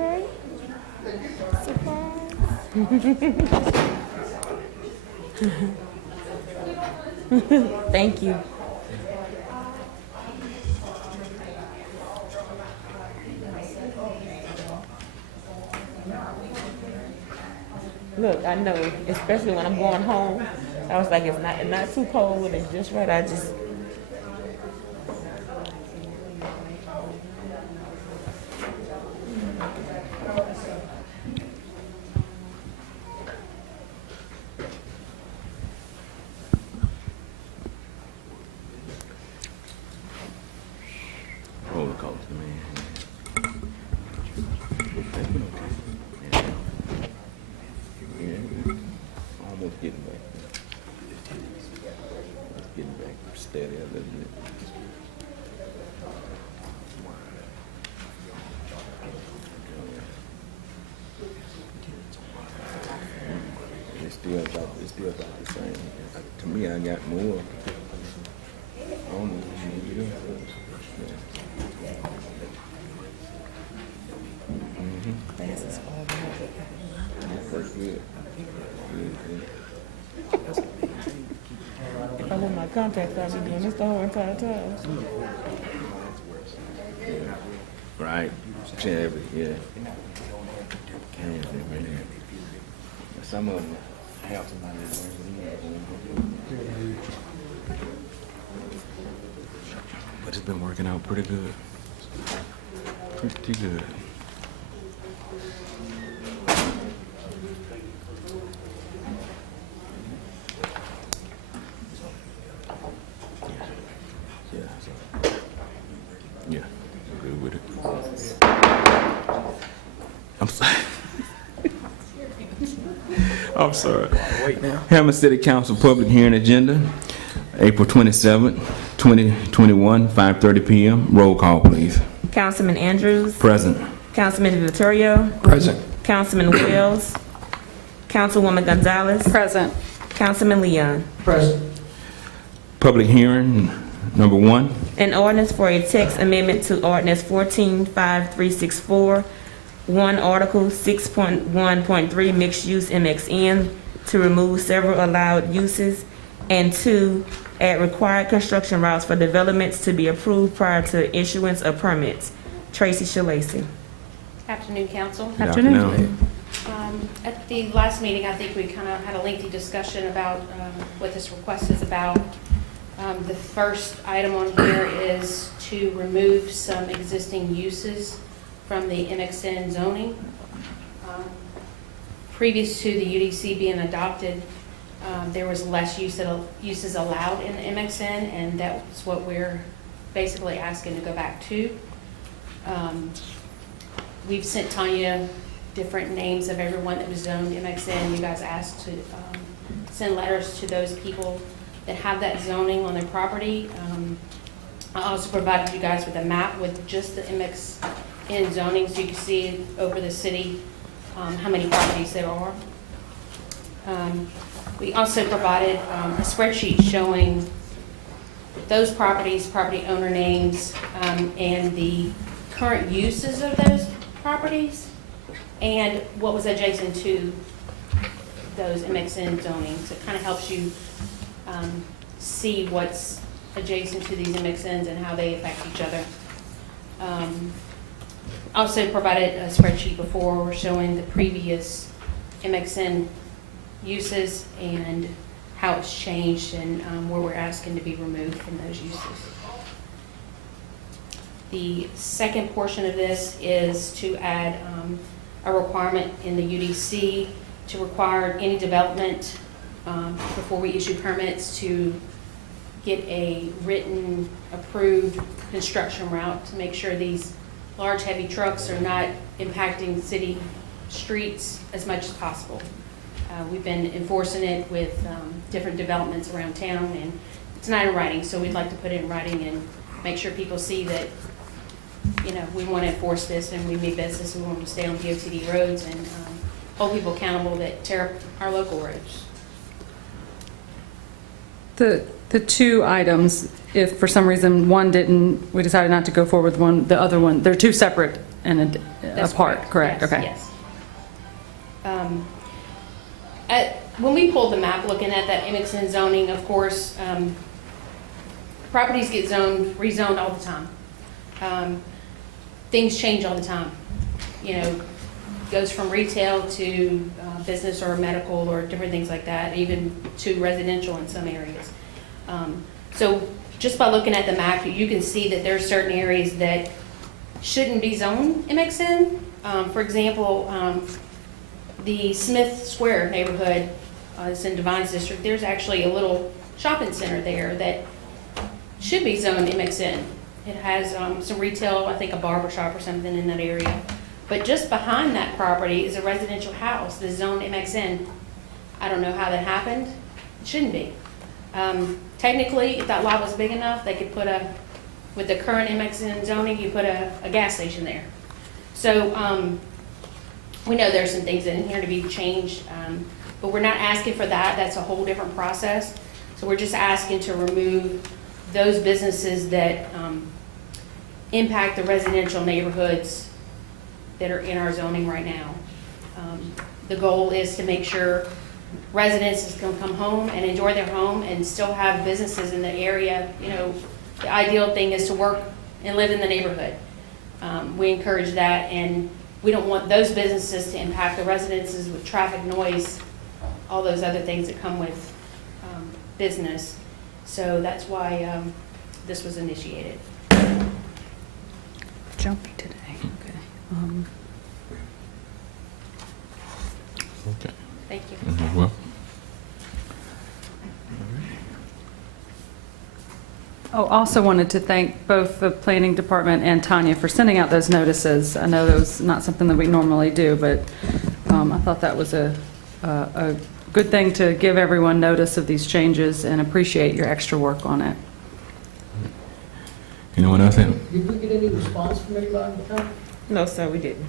right. Surprise. Thank you. Look, I know, especially when I'm going home, I was like, it's not too cold, it's just right. I just. Roller coaster, man. Yeah, almost getting back. Just getting back steady a little bit. It's still about the same. To me, I got more. I don't know what you do. First good. If I let my contacts, I'll be doing this the whole entire time. Yeah. Right. Chevy, yeah. Some of them have somebody that's but it's been working out pretty good. Pretty good. Yeah, I'm good with it. I'm sorry. I'm sorry. Hammond City Council Public Hearing Agenda, April 27th, 2021, 5:30 p.m. Roll call, please. Councilman Andrews. Present. Councilman Vittorio. Present. Councilman Wells. Councilwoman Gonzalez. Present. Councilman Leon. Present. Public hearing number 1. An ordinance for a text amendment to Ordinance 145364, 1 Article 6.1.3 Mixed Use MXN to remove several allowed uses, and 2 add required construction routes for developments to be approved prior to issuance of permits. Tracy Shalacy. Afternoon, Council. Good afternoon. At the last meeting, I think we kind of had a lengthy discussion about what this request is about. The first item on here is to remove some existing uses from the MXN zoning. Previous to the UDC being adopted, there was less uses allowed in the MXN, and that's what we're basically asking to go back to. We've sent Tanya different names of everyone that was zoned MXN. You guys asked to send letters to those people that have that zoning on their property. I also provided you guys with a map with just the MXN zoning, so you can see over the city how many properties there are. We also provided a spreadsheet showing those properties, property owner names, and the current uses of those properties, and what was adjacent to those MXN zoning. So it kind of helps you see what's adjacent to these MXNs and how they affect each other. Also provided a spreadsheet before showing the previous MXN uses and how it's changed and where we're asking to be removed from those uses. The second portion of this is to add a requirement in the UDC to require any development before we issue permits to get a written approved construction route to make sure these large heavy trucks are not impacting city streets as much as possible. We've been enforcing it with different developments around town, and it's not in writing, so we'd like to put it in writing and make sure people see that, you know, we want to enforce this and we mean business. We want them to stay on DOTD roads and hold people accountable that tear up our local roads. The two items, if for some reason one didn't, we decided not to go forward with one, the other one, they're two separate and That's apart, correct? Yes, Okay. Yes. When we pulled the map, looking at that MXN zoning, of course, properties get rezoned all the time. Things change all the time. You know, goes from retail to business or medical or different things like that, even to residential in some areas. So just by looking at the map, you can see that there are certain areas that shouldn't be zoned MXN. For example, the Smith Square neighborhood, it's in Devine's district, there's actually a little shopping center there that should be zoned MXN. It has some retail, I think a barber shop or something in that area. But just behind that property is a residential house that's zoned MXN. I don't know how that happened. It shouldn't be. Technically, if that lot was big enough, they could put with the current MXN zoning, you put a gas station there. So we know there's some things in here to be changed, but we're not asking for that. That's a whole different process. So we're just asking to remove those businesses that impact the residential neighborhoods that are in our zoning right now. The goal is to make sure residents can come home and enjoy their home and still have businesses in the area. You know, the ideal thing is to work and live in the neighborhood. We encourage that, and we don't want those businesses to impact the residences with traffic, noise, all those other things that come with business. So that's why this was initiated. Jumpy today, okay. Okay. Thank you. Well, Oh, also wanted to thank both the planning department and Tanya for sending out those notices. I know that was not something that we normally do, but I thought that was a good thing to give everyone notice of these changes and appreciate your extra work on it. anyone else have? Did we get any response from anybody? No, sir, we didn't.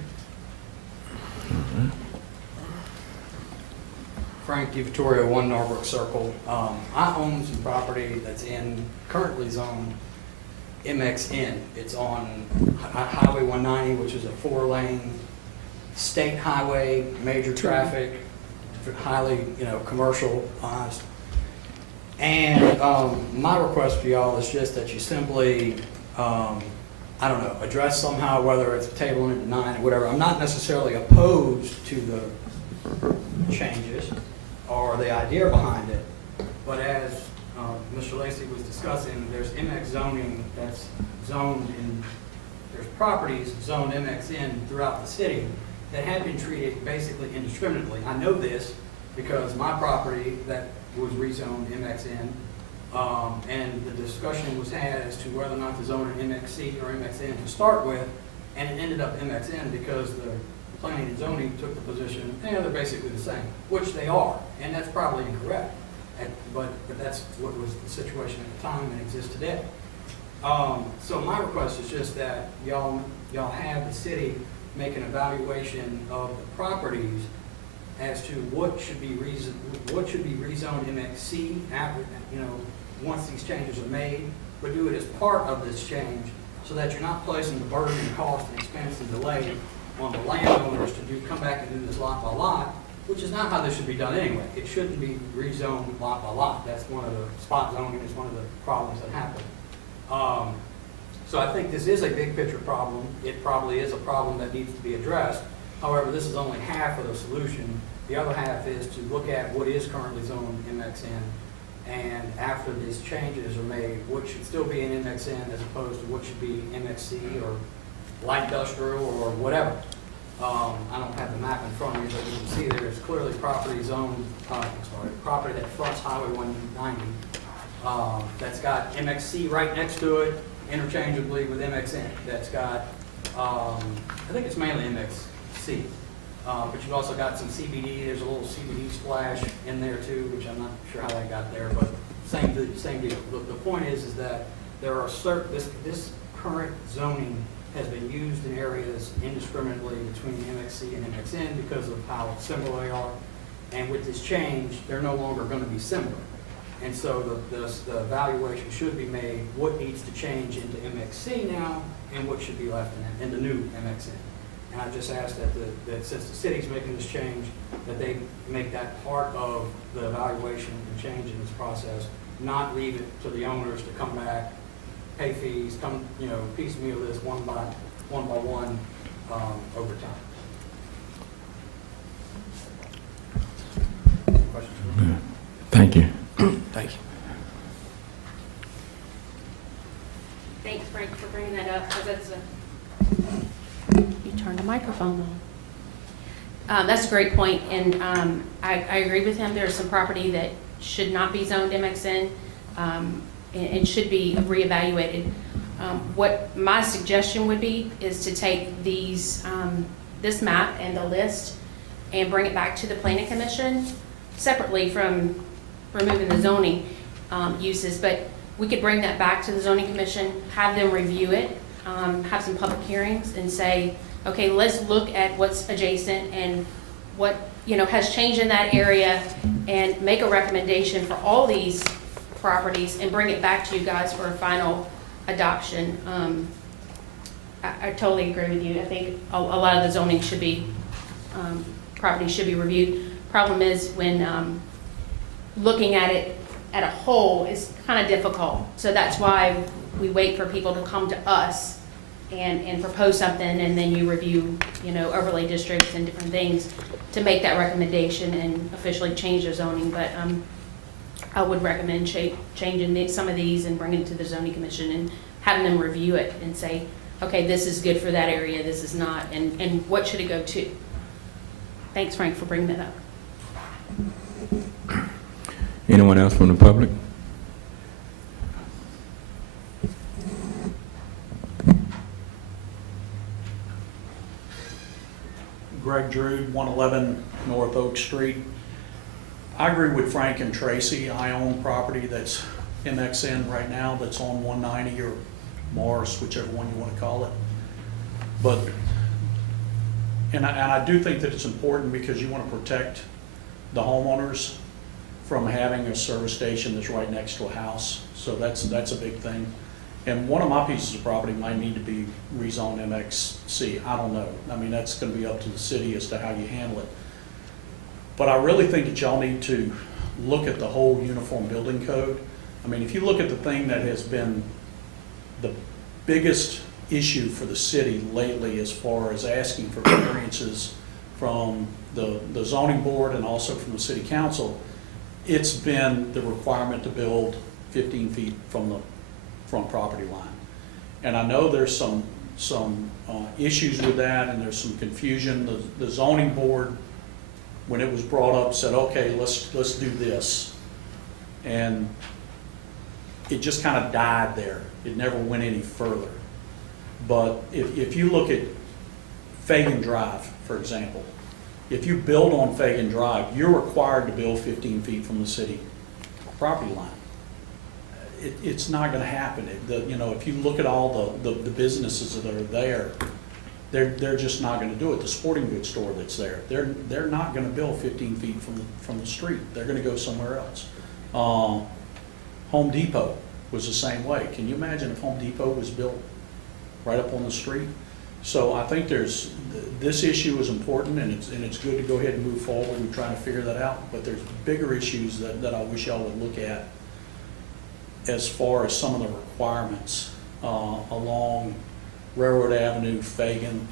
Frank DiVittorio, 1 Norbrook Circle. I own some property that's currently zoned MXN. It's on Highway 190, which is a 4-lane state highway, major traffic, highly, commercialized. And my request for y'all is just that you simply, address somehow, whether it's tabling it, denying it, whatever. I'm not necessarily opposed to the changes or the idea behind it, but as Mr. Lacy was discussing, there's MX zoning that's zoned in, there's properties zoned MXN throughout the city that have been treated basically indiscriminately. I know this because my property that was rezoned MXN, and the discussion was had as to whether or not to zone an MXC or MXN to start with, and it ended up MXN because the planning and zoning took the position, they're basically the same, which they are, and that's probably incorrect, but that's what was the situation at the time and exists today. So my request is just that y'all have the city make an evaluation of the properties as to what should be rezoned MXC after, once these changes are made, but do it as part of this change so that you're not placing the burden and cost and expense and delay on the landowners to come back and do this lot by lot, which is not how this should be done anyway. It shouldn't be rezoned lot by lot. That's one of the spot zoning is one of the problems that happen. So I think this is a big picture problem. It probably is a problem that needs to be addressed. However, this is only half of the solution. The other half is to look at what is currently zoned MXN, and after these changes are made, what should still be in MXN as opposed to what should be MXC or light industrial or whatever. I don't have the map in front of me, but you can see there's clearly property zoned, property that fronts Highway 190 that's got MXC right next to it, interchangeably with MXN. That's got, I think it's mainly MXC, but you've also got some CBD. There's a little CBD splash in there too, which I'm not sure how that got there, but same deal. The point is that there are this current zoning has been used in areas indiscriminately between MXC and MXN because of how similar they are. And with this change, they're no longer going to be similar. And so the evaluation should be made, what needs to change into MXC now and what should be left in the new MXN. And I just ask that since the city's making this change, that they make that part of the evaluation and change in this process, not leave it to the owners to come back, pay fees, piecemeal this one by one over time. Questions? Thank you. Thank you. Thanks, Frank, for bringing that up, because that's you turned the microphone on. That's a great point, and I agree with him. There's some property that should not be zoned MXN, and should be reevaluated. What my suggestion would be is to take this map and the list and bring it back to the Planning Commission separately from removing the zoning uses, but we could bring that back to the zoning commission, have them review it, have some public hearings and say, okay, let's look at what's adjacent and what, has changed in that area, and make a recommendation for all these properties and bring it back to you guys for a final adoption. I totally agree with you. I think a lot of the zoning should be, properties should be reviewed. Problem is when looking at it at a whole is kind of difficult. So that's why we wait for people to come to us and propose something, and then you review, overlay districts and different things to make that recommendation and officially change the zoning. But I would recommend changing some of these and bringing it to the zoning commission and having them review it and say, okay, this is good for that area, this is not, and what should it go to? Thanks, Frank, for bringing that up. Anyone else from the public? Greg Drude, 111 North Oak Street. I agree with Frank and Tracy. I own property that's MXN right now that's on 190 or Morris, whichever one you want to call it. But, and I do think that it's important because you want to protect the homeowners from having a service station that's right next to a house. So that's a big thing. And one of my pieces of property might need to be rezoned MXC. I don't know. I mean, that's going to be up to the city as to how you handle it. But I really think that y'all need to look at the whole uniform building code. I mean, if you look at the thing that has been the biggest issue for the city lately as far as asking for variances from the zoning board and also from the city council, it's been the requirement to build 15 feet from the front property line. And I know there's some issues with that, and there's some confusion. The zoning board, when it was brought up, said, okay, let's do this. And it just kind of died there. It never went any further. But if you look at Fagan Drive, for example, if you build on Fagan Drive, you're required to build 15 feet from the city property line. It's not going to happen. If you look at all the businesses that are there, they're just not going to do it. The sporting goods store that's there, they're not going to build 15 feet from the street. They're going to go somewhere else. Home Depot was the same way. Can you imagine if Home Depot was built right up on the street? So I think this issue is important, and it's good to go ahead and move forward. We're trying to figure that out, but there's bigger issues that I wish y'all would look at as far as some of the requirements along Railroad Avenue, Fagan.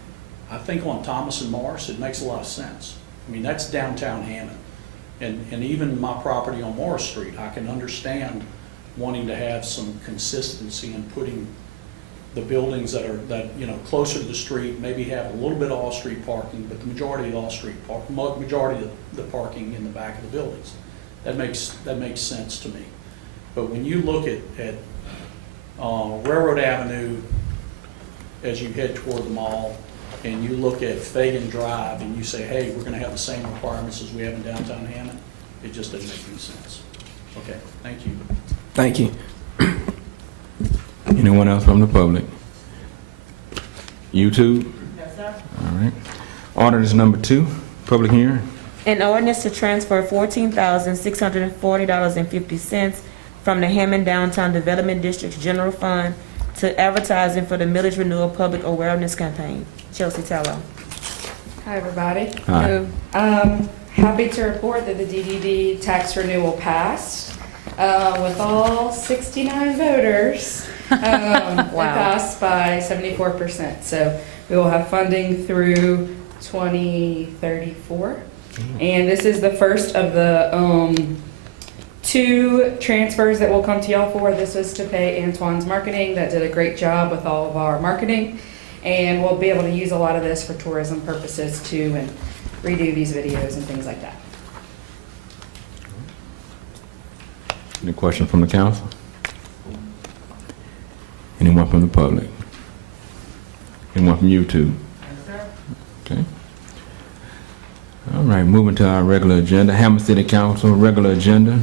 I think on Thomas and Morris, it makes a lot of sense. I mean, that's downtown Hammond. And even my property on Morris Street, I can understand wanting to have some consistency in putting the buildings that closer to the street, maybe have a little bit of off-street parking, but the majority of the off-street majority of the parking in the back of the buildings. That makes sense to me. But when you look at Railroad Avenue as you head toward the mall, and you look at Fagan Drive and you say, hey, we're going to have the same requirements as we have in downtown Hammond, it just doesn't make any sense. Okay, thank you. Thank you. Anyone else from the public? YouTube? Yes, sir. All right. Ordinance number 2, public hearing. An ordinance to transfer $14,640.50 from the Hammond Downtown Development District's General Fund to advertising for the Millage Renewal Public Awareness Campaign. Chelsea Tallow. Hi, everybody. Hi. Happy to report that the DDD tax renewal passed with all 69 voters. It passed by 74%. So we will have funding through 2034. And this is the first of the 2 transfers that will come to y'all for. This was to pay Antoine's marketing that did a great job with all of our marketing. And we'll be able to use a lot of this for tourism purposes too, and redo these videos and things like that. Any questions from the council? Anyone from the public? Anyone from YouTube? Okay. All right, moving to our regular agenda. Hammond City Council regular agenda,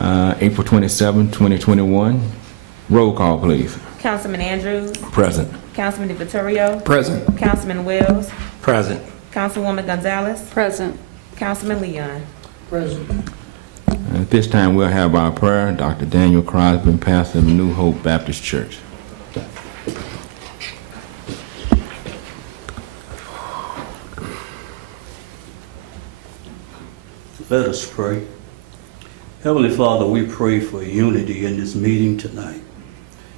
April 27, 2021. Roll call, please. Councilman Andrews, Present. Councilman DeVittorio, Present. Councilman Wells, Present. Councilwoman Gonzalez, Present. Councilman Leon. President. At this time, we'll have our prayer. Dr. Daniel Crosby, pastor of New Hope Baptist Church. Let us pray. Heavenly Father, we pray for unity in this meeting tonight.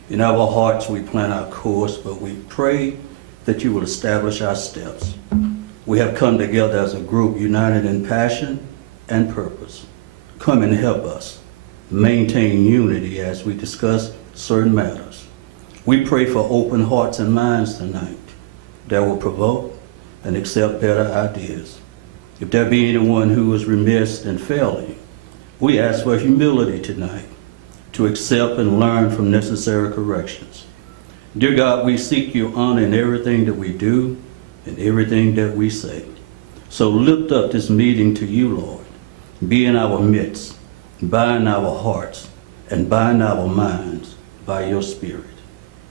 In our hearts, we plan our course, but we pray that you will establish our steps. We have come together as a group united in passion and purpose. Come and help us maintain unity as we discuss certain matters. We pray for open hearts and minds tonight that will provoke and accept better ideas. If there be anyone who is remiss and failing, we ask for humility tonight to accept and learn from necessary corrections. Dear God, we seek your honor in everything that we do and everything that we say. So lift up this meeting to you, Lord. Be in our midst, bind our hearts, and bind our minds by your Spirit.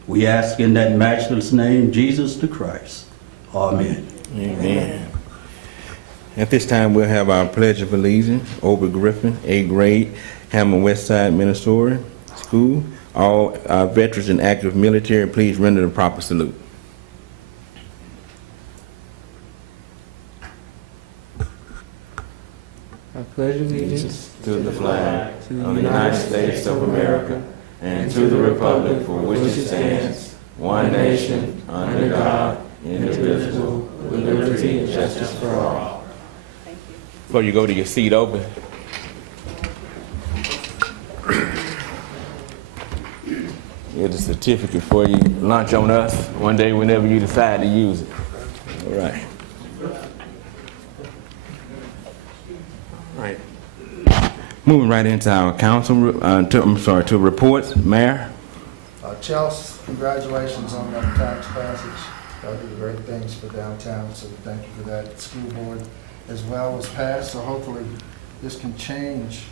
We ask in that matchless name, Jesus the Christ. Amen. Amen. At this time, we'll have our Pledge of Allegiance. Obie Griffin, 8th grade, Hammond West Side, Minnesota School. All our veterans and active military, please render the proper salute. I pledge allegiance to the flag of the United States of America and to the republic for which it stands, one nation, under God, indivisible, with liberty and justice for all. Before you go to your seat, open. Here's a certificate for you. Lunch on us one day whenever you decide to use it. All right. Right. Moving right into our council, to reports. Mayor? Chelsea, congratulations on that tax passage. Y'all did great things for downtown, so thank you for that. School board as well was passed, so hopefully this can change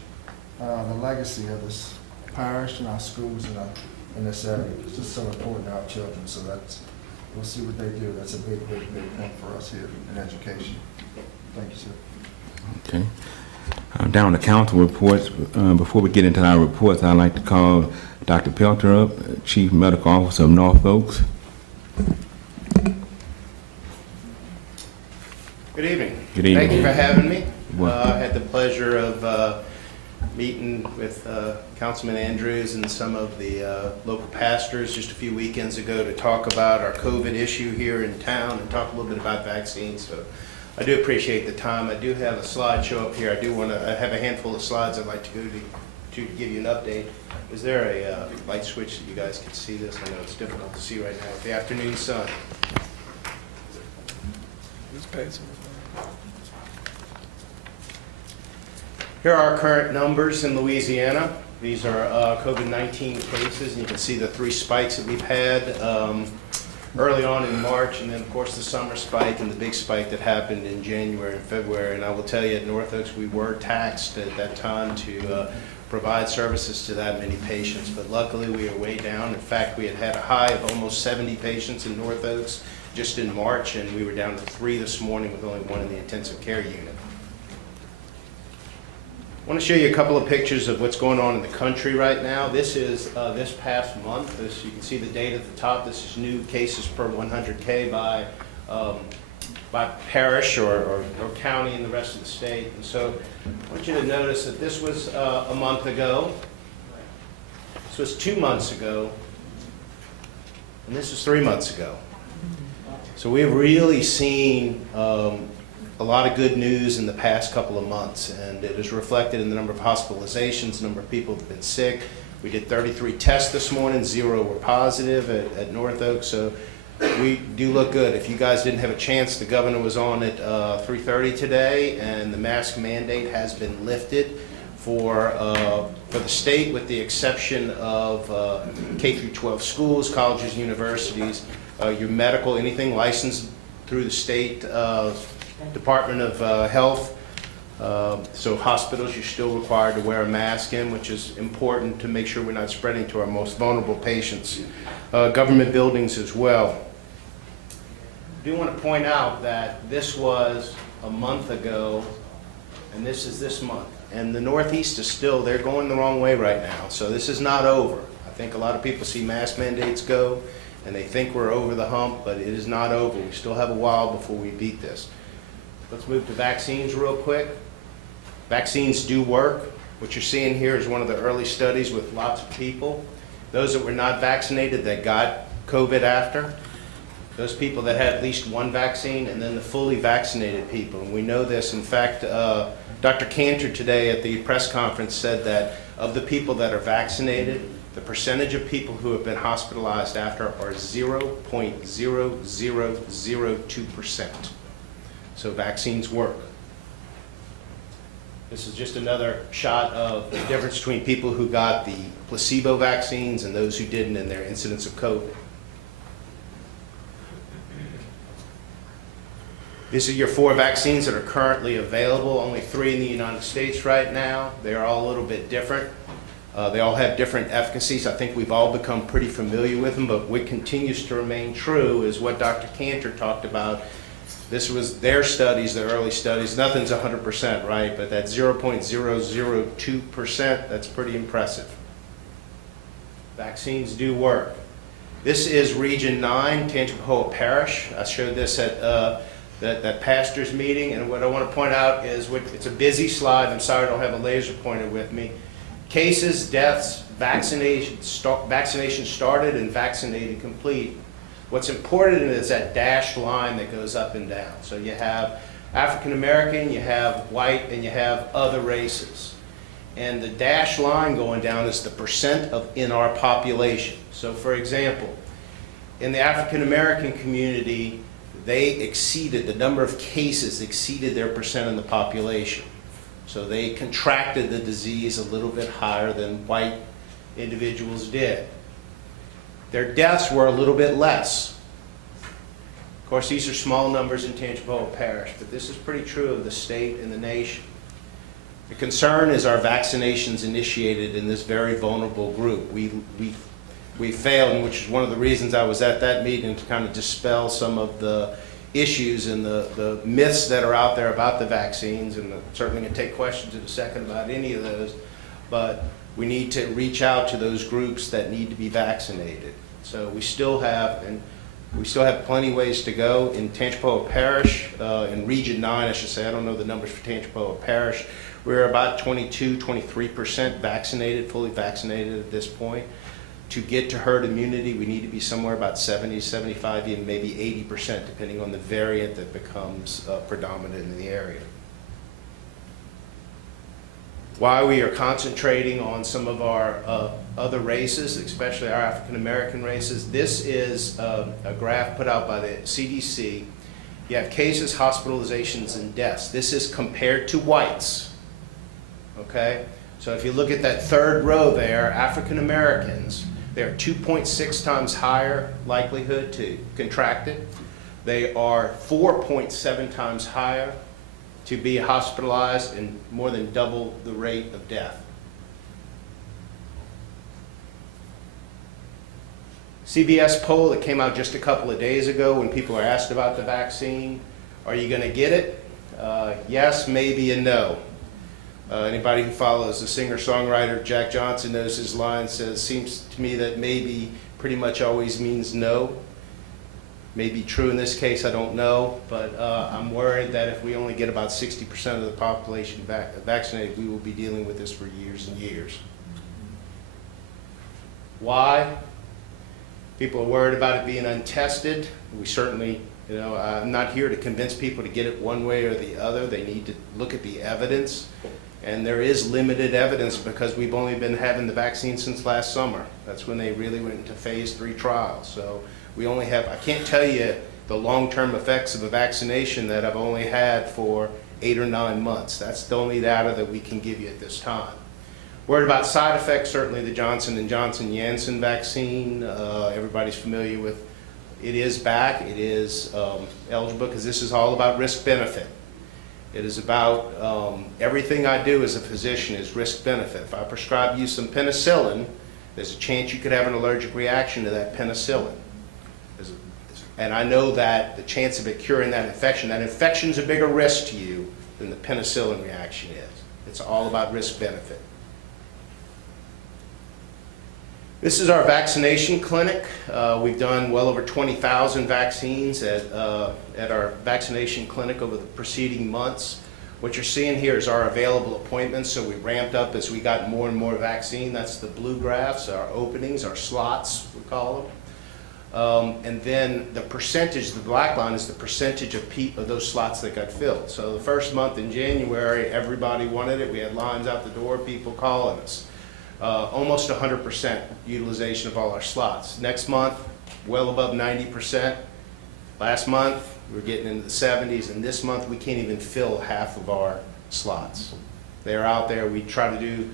the legacy of this parish and our schools in this area. It's just so important to our children, so we'll see what they do. That's a big point for us here in education. Thank you, sir. Okay. Down to council reports. Before we get into our reports, I'd like to call Dr. Pelter up, Chief Medical Officer of North Oaks. Good evening. Good evening. Thank you for having me. Welcome. I had the pleasure of meeting with Councilman Andrews and some of the local pastors just a few weekends ago to talk about our COVID issue here in town and talk a little bit about vaccines. So I do appreciate the time. I do have a slideshow up here. I have a handful of slides I'd like to go to give you an update. Is there a light switch that you guys can see this? I know it's difficult to see right now with the afternoon sun. Here are our current numbers in Louisiana. These are COVID-19 cases, and you can see the 3 spikes that we've had early on in March, and then of course the summer spike and the big spike that happened in January and February. And I will tell you, at North Oaks, we were taxed at that time to provide services to that many patients, but luckily we are way down. In fact, we had a high of almost 70 patients in North Oaks just in March, and we were down to 3 this morning with only 1 in the intensive care unit. I want to show you a couple of pictures of what's going on in the country right now. This is this past month. You can see the date at the top. This is new cases per 100K by by parish or county and the rest of the state. And so I want you to notice that this was a month ago, this was 2 months ago, and this was 3 months ago. So we've really seen a lot of good news in the past couple of months, and it is reflected in the number of hospitalizations, the number of people who have been sick. We did 33 tests this morning, 0 were positive at North Oak, so we do look good. If you guys didn't have a chance, the governor was on at 3:30 today, and the mask mandate has been lifted for the state, with the exception of K through 12 schools, colleges, universities, your medical, anything licensed through the state Department of Health. So hospitals, you're still required to wear a mask in, which is important to make sure we're not spreading to our most vulnerable patients. Government buildings as well. I do want to point out that this was a month ago, and this is this month. And the Northeast is still, they're going the wrong way right now. So this is not over. I think a lot of people see mask mandates go, and they think we're over the hump, but it is not over. We still have a while before we beat this. Let's move to vaccines real quick. Vaccines do work. What you're seeing here is one of the early studies with lots of people. Those that were not vaccinated that got COVID after, those people that had at least one vaccine, and then the fully vaccinated people. And we know this. In fact, Dr. Cantor today at the press conference said that of the people that are vaccinated, the percentage of people who have been hospitalized after are 0.0002%. So vaccines work. This is just another shot of the difference between people who got the placebo vaccines and those who didn't in their incidence of COVID. These are your 4 vaccines that are currently available, only 3 in the United States right now. They are all a little bit different. They all have different efficacies. I think we've all become pretty familiar with them, but what continues to remain true is what Dr. Cantor talked about. This was their studies, their early studies. Nothing's 100%, right? But that 0.002%, that's pretty impressive. Vaccines do work. This is Region 9, Tangipahoa Parish. I showed this at that pastor's meeting, and what I want to point out is, it's a busy slide. I'm sorry I don't have a laser pointer with me. Cases, deaths, vaccination started, and vaccinated complete. What's important is that dashed line that goes up and down. So you have African American, you have white, and you have other races. And the dashed line going down is the percent in our population. So for example, in the African American community, the number of cases exceeded their percent in the population. So they contracted the disease a little bit higher than white individuals did. Their deaths were a little bit less. Of course, these are small numbers in Tangipahoa Parish, but this is pretty true of the state and the nation. The concern is our vaccinations initiated in this very vulnerable group. We failed, which is one of the reasons I was at that meeting, to kind of dispel some of the issues and the myths that are out there about the vaccines, and I'm certainly going to take questions in a second about any of those, but we need to reach out to those groups that need to be vaccinated. So we still have plenty ways to go. In Tangipahoa Parish, in Region 9, I should say, I don't know the numbers for Tangipahoa Parish, we're about 23% vaccinated, fully vaccinated at this point. To get to herd immunity, we need to be somewhere about 70, 75, even maybe 80%, depending on the variant that becomes predominant in the area. Why we are concentrating on some of our other races, especially our African American races, this is a graph put out by the CDC. You have cases, hospitalizations, and deaths. This is compared to whites, okay? So if you look at that third row there, African Americans, they're 2.6 times higher likelihood to contract it. They are 4.7 times higher to be hospitalized, and more than double the rate of death. CBS poll that came out just a couple of days ago, when people are asked about the vaccine, are you going to get it? Yes, maybe, and no. Anybody who follows the singer-songwriter Jack Johnson knows his line says, seems to me that maybe pretty much always means no. May be true in this case, I don't know, but I'm worried that if we only get about 60% of the population vaccinated, we will be dealing with this for years and years. Why? People are worried about it being untested. We certainly, I'm not here to convince people to get it one way or the other. They need to look at the evidence. And there is limited evidence because we've only been having the vaccine since last summer. That's when they really went into phase 3 trials. So we only have, I can't tell you the long-term effects of a vaccination that I've only had for 8 or 9 months. That's the only data that we can give you at this time. Worried about side effects, certainly the Johnson & Johnson Janssen vaccine. Everybody's familiar with it is back. It is eligible because this is all about risk-benefit. It is about everything I do as a physician is risk-benefit. If I prescribe you some penicillin, there's a chance you could have an allergic reaction to that penicillin. And I know that the chance of it curing that infection is a bigger risk to you than the penicillin reaction is. It's all about risk-benefit. This is our vaccination clinic. We've done well over 20,000 vaccines at our vaccination clinic over the preceding months. What you're seeing here is our available appointments, so we ramped up as we got more and more vaccine. That's the blue graphs, our openings, our slots, we call them. And then the percentage, the black line, is the percentage of those slots that got filled. So the first month in January, everybody wanted it. We had lines out the door, people calling us. Almost 100% utilization of all our slots. Next month, well above 90%. Last month, we're getting into the 70s, and this month we can't even fill half of our slots. They're out there. We try to do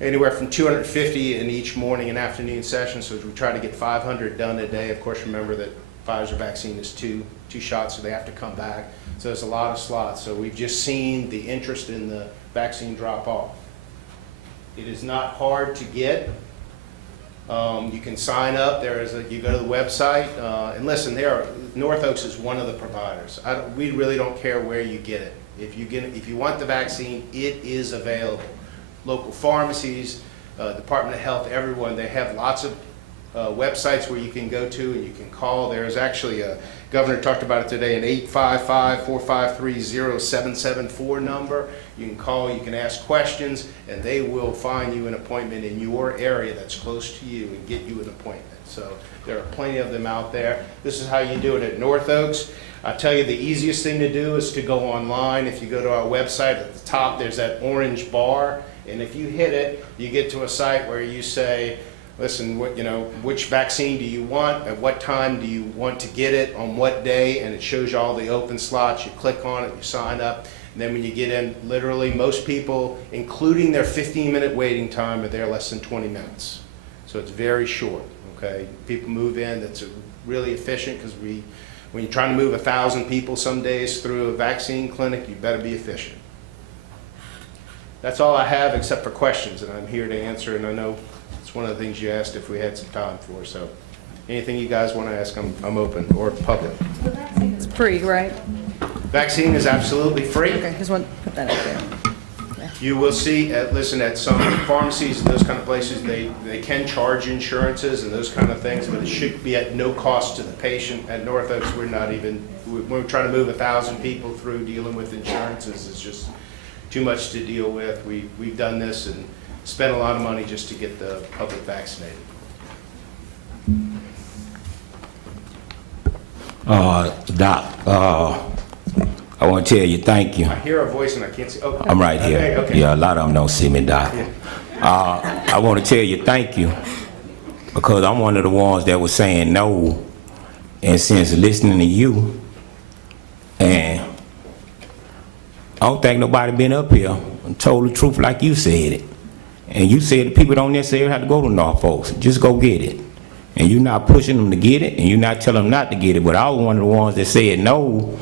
anywhere from 250 in each morning and afternoon session, so we try to get 500 done a day. Of course, remember that Pfizer vaccine is two shots, so they have to come back. So there's a lot of slots. So we've just seen the interest in the vaccine drop off. It is not hard to get. You can sign up. You go to the website, and listen, North Oaks is one of the providers. We really don't care where you get it. If you want the vaccine, it is available. Local pharmacies, Department of Health, everyone, they have lots of websites where you can go to and you can call. There's actually a governor talked about it today, an 855-453-0774 number. You can call, you can ask questions, and they will find you an appointment in your area that's close to you and get you an appointment. So there are plenty of them out there. This is how you do it at North Oaks. I tell you, the easiest thing to do is to go online. If you go to our website, at the top there's that orange bar, and if you hit it, you get to a site where you say, listen, which vaccine do you want? At what time do you want to get it? On what day? And it shows you all the open slots. You click on it, you sign up. And then when you get in, literally most people, including their 15-minute waiting time, are there less than 20 minutes. So it's very short, okay? People move in. That's really efficient because when you're trying to move 1,000 people some days through a vaccine clinic, you better be efficient. That's all I have except for questions, and I'm here to answer, and I know it's one of the things you asked if we had some time for. So anything you guys want to ask, I'm open, or public. It's free, right? Vaccine is absolutely free. Okay, just want to put that out there. You will see, at some pharmacies and those kind of places, they can charge insurances and those kind of things, but it should be at no cost to the patient. At North Oaks, we're trying to move 1,000 people through dealing with insurances. It's just too much to deal with. We've done this and spent a lot of money just to get the public vaccinated. Doc, I want to tell you thank you. I hear a voice and I can't see. Oh, I'm right here. Okay. Yeah, a lot of them don't see me, Doc. Yeah. I want to tell you thank you because I'm one of the ones that was saying no, and since listening to you, and I don't think nobody been up here and told the truth like you said it. And you said the people don't necessarily have to go to Norfolk. Just go get it. And you're not pushing them to get it, and you're not telling them not to get it. But I was one of the ones that said no.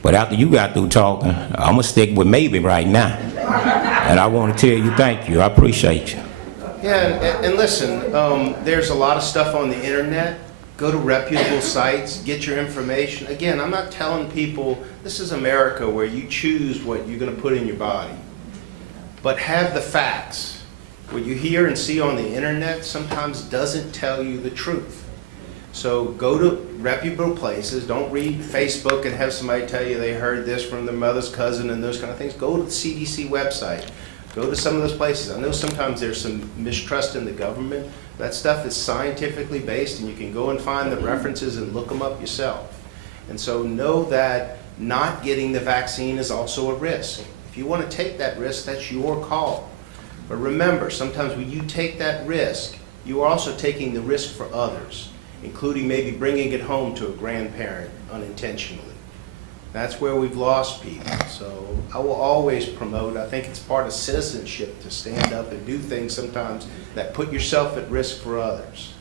But after you got through talking, I'm going to stick with maybe right now. And I want to tell you thank you. I appreciate you. Yeah, and listen, there's a lot of stuff on the internet. Go to reputable sites, get your information. Again, I'm not telling people this is America where you choose what you're going to put in your body. But have the facts. What you hear and see on the internet sometimes doesn't tell you the truth. So go to reputable places. Don't read Facebook and have somebody tell you they heard this from their mother's cousin and those kind of things. Go to the CDC website. Go to some of those places. I know sometimes there's some mistrust in the government. That stuff is scientifically based, and you can go and find the references and look them up yourself. And so know that not getting the vaccine is also a risk. If you want to take that risk, that's your call. But remember, sometimes when you take that risk, you are also taking the risk for others, including maybe bringing it home to a grandparent unintentionally. That's where we've lost people. So I will always promote, I think it's part of citizenship to stand up and do things sometimes that put yourself at risk for others.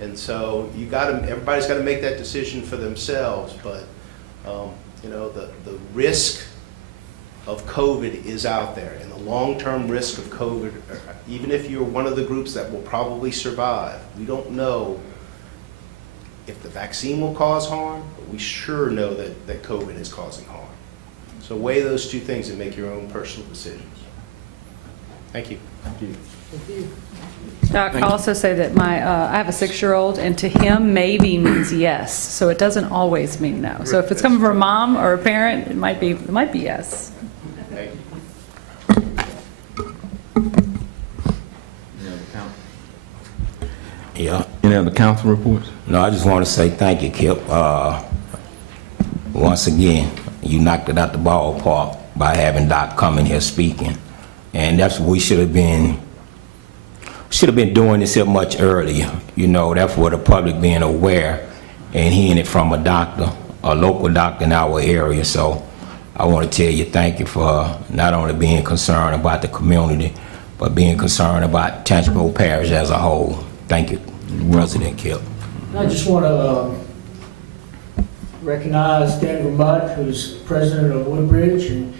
And so everybody's got to make that decision for themselves, but you know, the risk of COVID is out there, and the long-term risk of COVID, even if you're one of the groups that will probably survive, we don't know if the vaccine will cause harm, but we sure know that COVID is causing harm. So weigh those two things and make your own personal decisions. Thank you. Thank you. I'll also say that I have a 6-year-old, and to him, maybe means yes. So it doesn't always mean no. So if it's coming from a mom or a parent, it might be yes. Thank you. Yeah. Any other council reports? No, I just want to say thank you, Kip. Once again, you knocked it out the ballpark by having Doc come in here speaking. And that's what we should have been doing this here much earlier. You know, that's for the public being aware and hearing it from a doctor, a local doctor in our area. So I want to tell you thank you for not only being concerned about the community, but being concerned about Tangipahoa Parish as a whole. Thank you, President Kip. I just want to recognize Denver Mudd, who's president of Woodbridge, and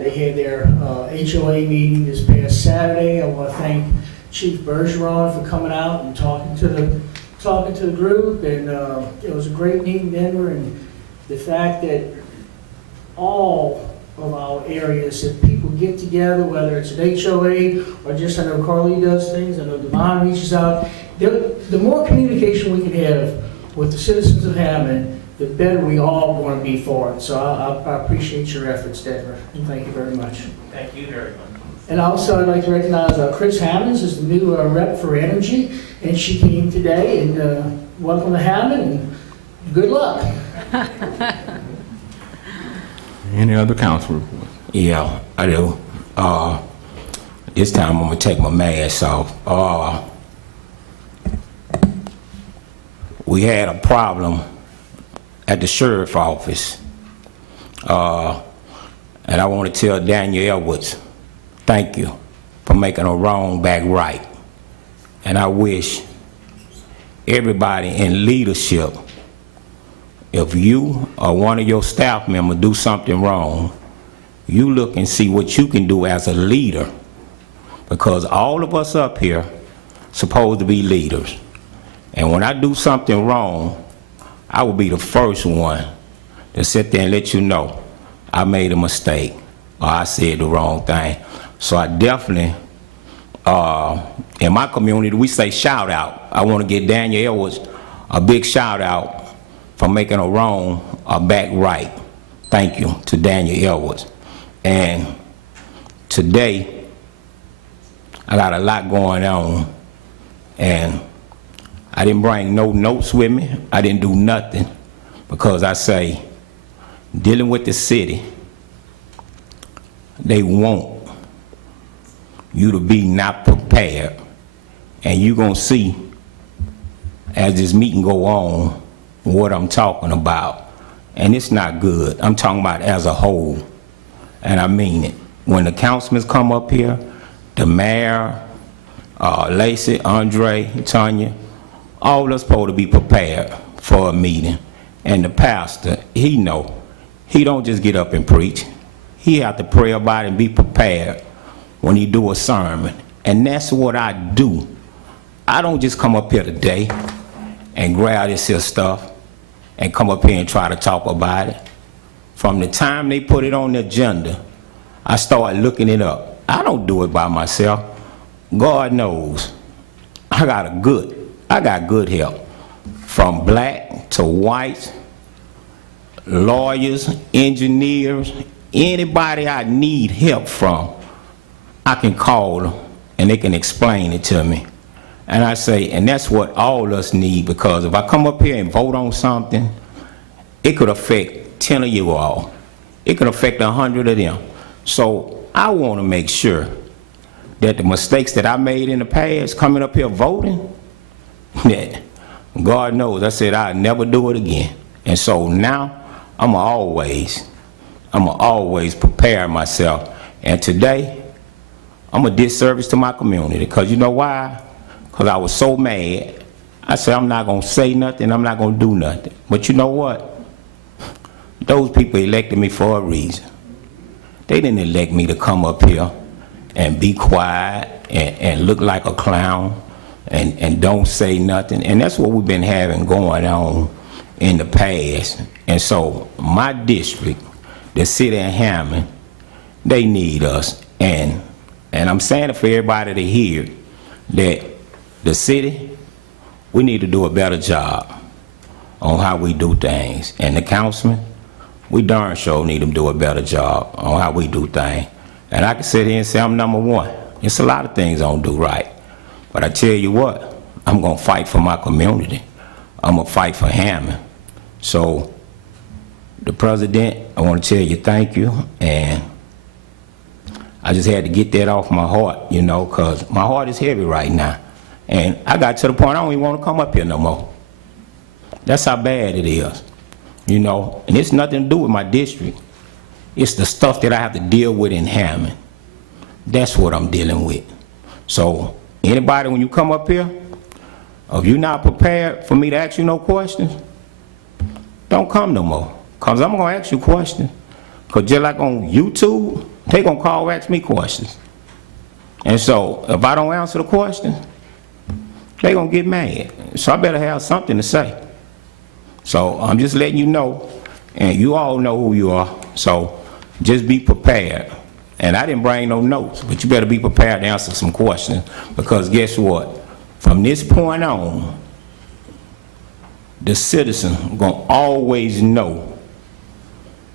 they had their HOA meeting this past Saturday. I want to thank Chief Bergeron for coming out and talking to the group, and it was a great meeting in Denver, and the fact that all of our areas, that people get together, whether it's an HOA or just, I know Carly does things, I know Devon reaches out. The more communication we can have with the citizens of Hammond, the better we all want to be for it. So I appreciate your efforts, Denver, and thank you very much. Thank you very much. And also I'd like to recognize Chris Hammonds is the new rep for energy, and she came today, and welcome to Hammond, and good luck. Any other council reports? Yeah, I do. This time I'm gonna take my mask off. We had a problem at the sheriff's office, and I want to tell Daniel Edwards, thank you for making a wrong back right. And I wish everybody in leadership, if you or one of your staff members do something wrong, you look and see what you can do as a leader, because all of us up here supposed to be leaders. And when I do something wrong, I will be the first one to sit there and let you know I made a mistake or I said the wrong thing. So I definitely, in my community, we say shout out. I want to give Daniel Edwards a big shout out for making a wrong back right. Thank you to Daniel Edwards. And today, I got a lot going on, and I didn't bring no notes with me. I didn't do nothing, because I say, dealing with the city, they want you to be not prepared. And you're going to see, as this meeting go on, what I'm talking about. And it's not good. I'm talking about as a whole. And I mean it. When the councilmen come up here, the mayor, Lacey, Andre, Tanya, all of us supposed to be prepared for a meeting. And the pastor, he know. He don't just get up and preach. He have to pray about it and be prepared when he do a sermon. And that's what I do. I don't just come up here today and grab this here stuff and come up here and try to talk about it. From the time they put it on the agenda, I start looking it up. I don't do it by myself. God knows. I got good help. from black to white, lawyers, engineers, anybody I need help from, I can call them and they can explain it to me. And I say, and that's what all of us need, because if I come up here and vote on something, it could affect 10 of you all. It could affect 100 of them. So I want to make sure that the mistakes that I made in the past, coming up here voting, that God knows, I said I'd never do it again. And so now, I'ma always prepare myself. And today, I'm a disservice to my community, because you know why? Because I was so mad. I said, I'm not gonna say nothing, I'm not gonna do nothing. But you know what? Those people elected me for a reason. They didn't elect me to come up here and be quiet and look like a clown and don't say nothing. And that's what we've been having going on in the past. And so my district, the city of Hammond, they need us. And I'm saying it for everybody to hear, that the city, we need to do a better job on how we do things. And the councilman, we darn sure need to do a better job on how we do things. And I can sit here and say I'm number one. It's a lot of things I don't do right. But I tell you what, I'm gonna fight for my community. I'm gonna fight for Hammond. So, the president, I wanna tell you thank you, and I just had to get that off my heart, you know, cause my heart is heavy right now. And I got to the point I don't even wanna come up here no more. That's how bad it is, you know, and it's nothing to do with my district. It's the stuff that I have to deal with in Hammond. That's what I'm dealing with. So, anybody, when you come up here, if you're not prepared for me to ask you no questions, don't come no more. Because I'm going to ask you questions. Because just like on YouTube, they going to call ask me questions. And so, if I don't answer the question, they going to get mad. So I better have something to say. So I'm just letting you know, and you all know who you are. So just be prepared. And I didn't bring no notes, but you better be prepared to answer some questions, because guess what? From this point on, the citizen gonna always know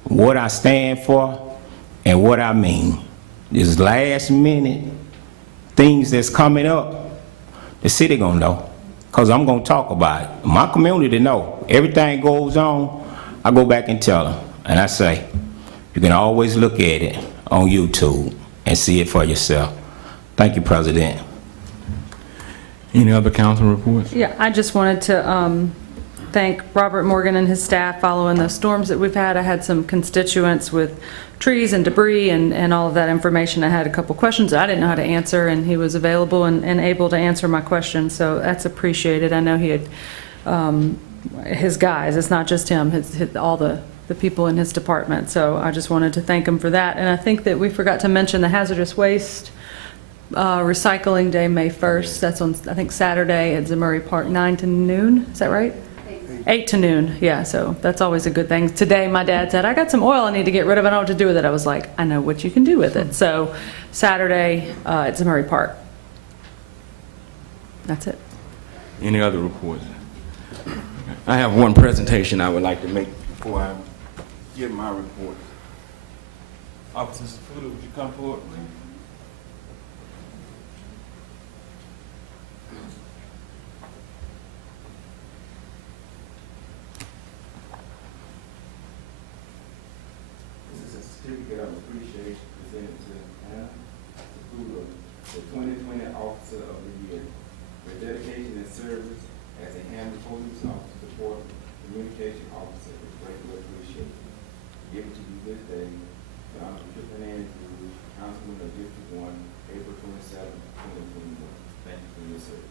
what I stand for and what I mean. This last minute things that's coming up, the city gonna know, because I'm gonna talk about it. My community know. Everything goes on, I go back and tell them. And I say, you can always look at it on YouTube and see it for yourself. Thank you, President. Any other council reports? Yeah, I just wanted to thank Robert Morgan and his staff following the storms that we've had. I had some constituents with trees and debris and all of that information. I had a couple questions I didn't know how to answer, and he was available and able to answer my questions, so that's appreciated. I know he had his guys, it's not just him, all the people in his department, so I just wanted to thank him for that. And I think that we forgot to mention the hazardous waste recycling day, May 1st. That's on, I think, Saturday at Zamurray Park, 9 to noon. Is that right? 8 to noon. Yeah, so that's always a good thing. Today, my dad said, I got some oil I need to get rid of. I don't know what to do with it. I was like, I know what you can do with it. So Saturday at Zamurray Park. That's it. Any other reports? I have one presentation I would like to make before I give my report. Officer Safuda, would you come forward, please? This is a certificate of appreciation presented to Hannah Safuda, the 2020 Officer of the Year. Her dedication and service as a Hammond police officer, support communication officer is greatly appreciated. Given to you this day, the Honorable Triple Andrews, Councilman of District 1, April 27, 2021. Thank you for your service.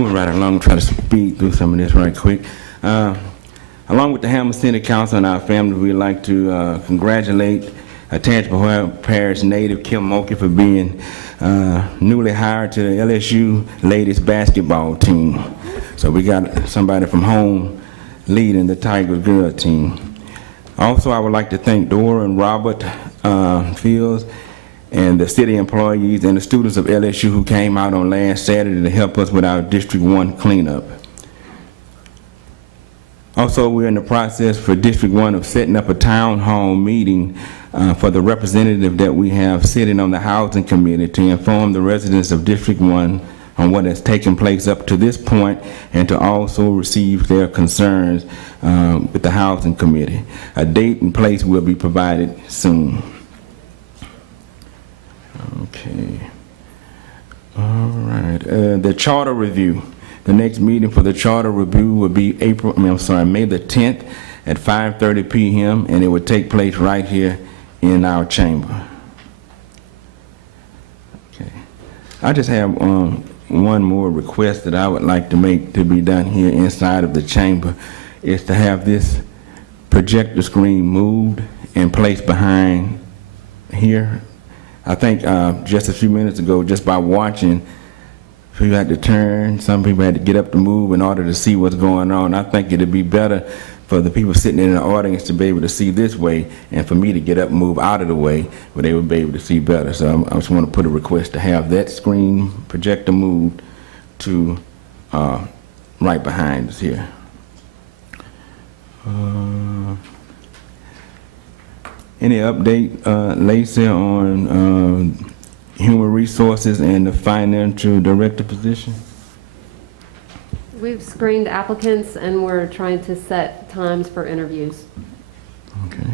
Moving right along, try to speed through some of this right quick. Along with the Hammond City Council and our family, we'd like to congratulate Tangipahoa Parish native Kim Mulkey for being newly hired to the LSU ladies basketball team. So we got somebody from home leading the Tigers girl team. Also, I would like to thank Dora and Robert Fields and the city employees and the students of LSU who came out on last Saturday to help us with our District 1 cleanup. Also, we're in the process for District 1 of setting up a town hall meeting for the representative that we have sitting on the Housing Committee to inform the residents of District 1 on what has taken place up to this point and to also receive their concerns with the Housing Committee. A date and place will be provided soon. Okay. All right. The charter review. The next meeting for the charter review will be May the 10th at 5:30 p.m. and it will take place right here in our chamber. Okay. I just have one more request that I would like to make to be done here inside of the chamber is to have this projector screen moved and placed behind here. I think just a few minutes ago, just by watching, people had to turn, some people had to get up to move in order to see what's going on. I think it'd be better for the people sitting in the audience to be able to see this way and for me to get up and move out of the way where they would be able to see better. So I just want to put a request to have that screen projector moved to right behind us here. Any update, Lacey, on human resources and the financial director position? We've screened applicants and we're trying to set times for interviews. Okay.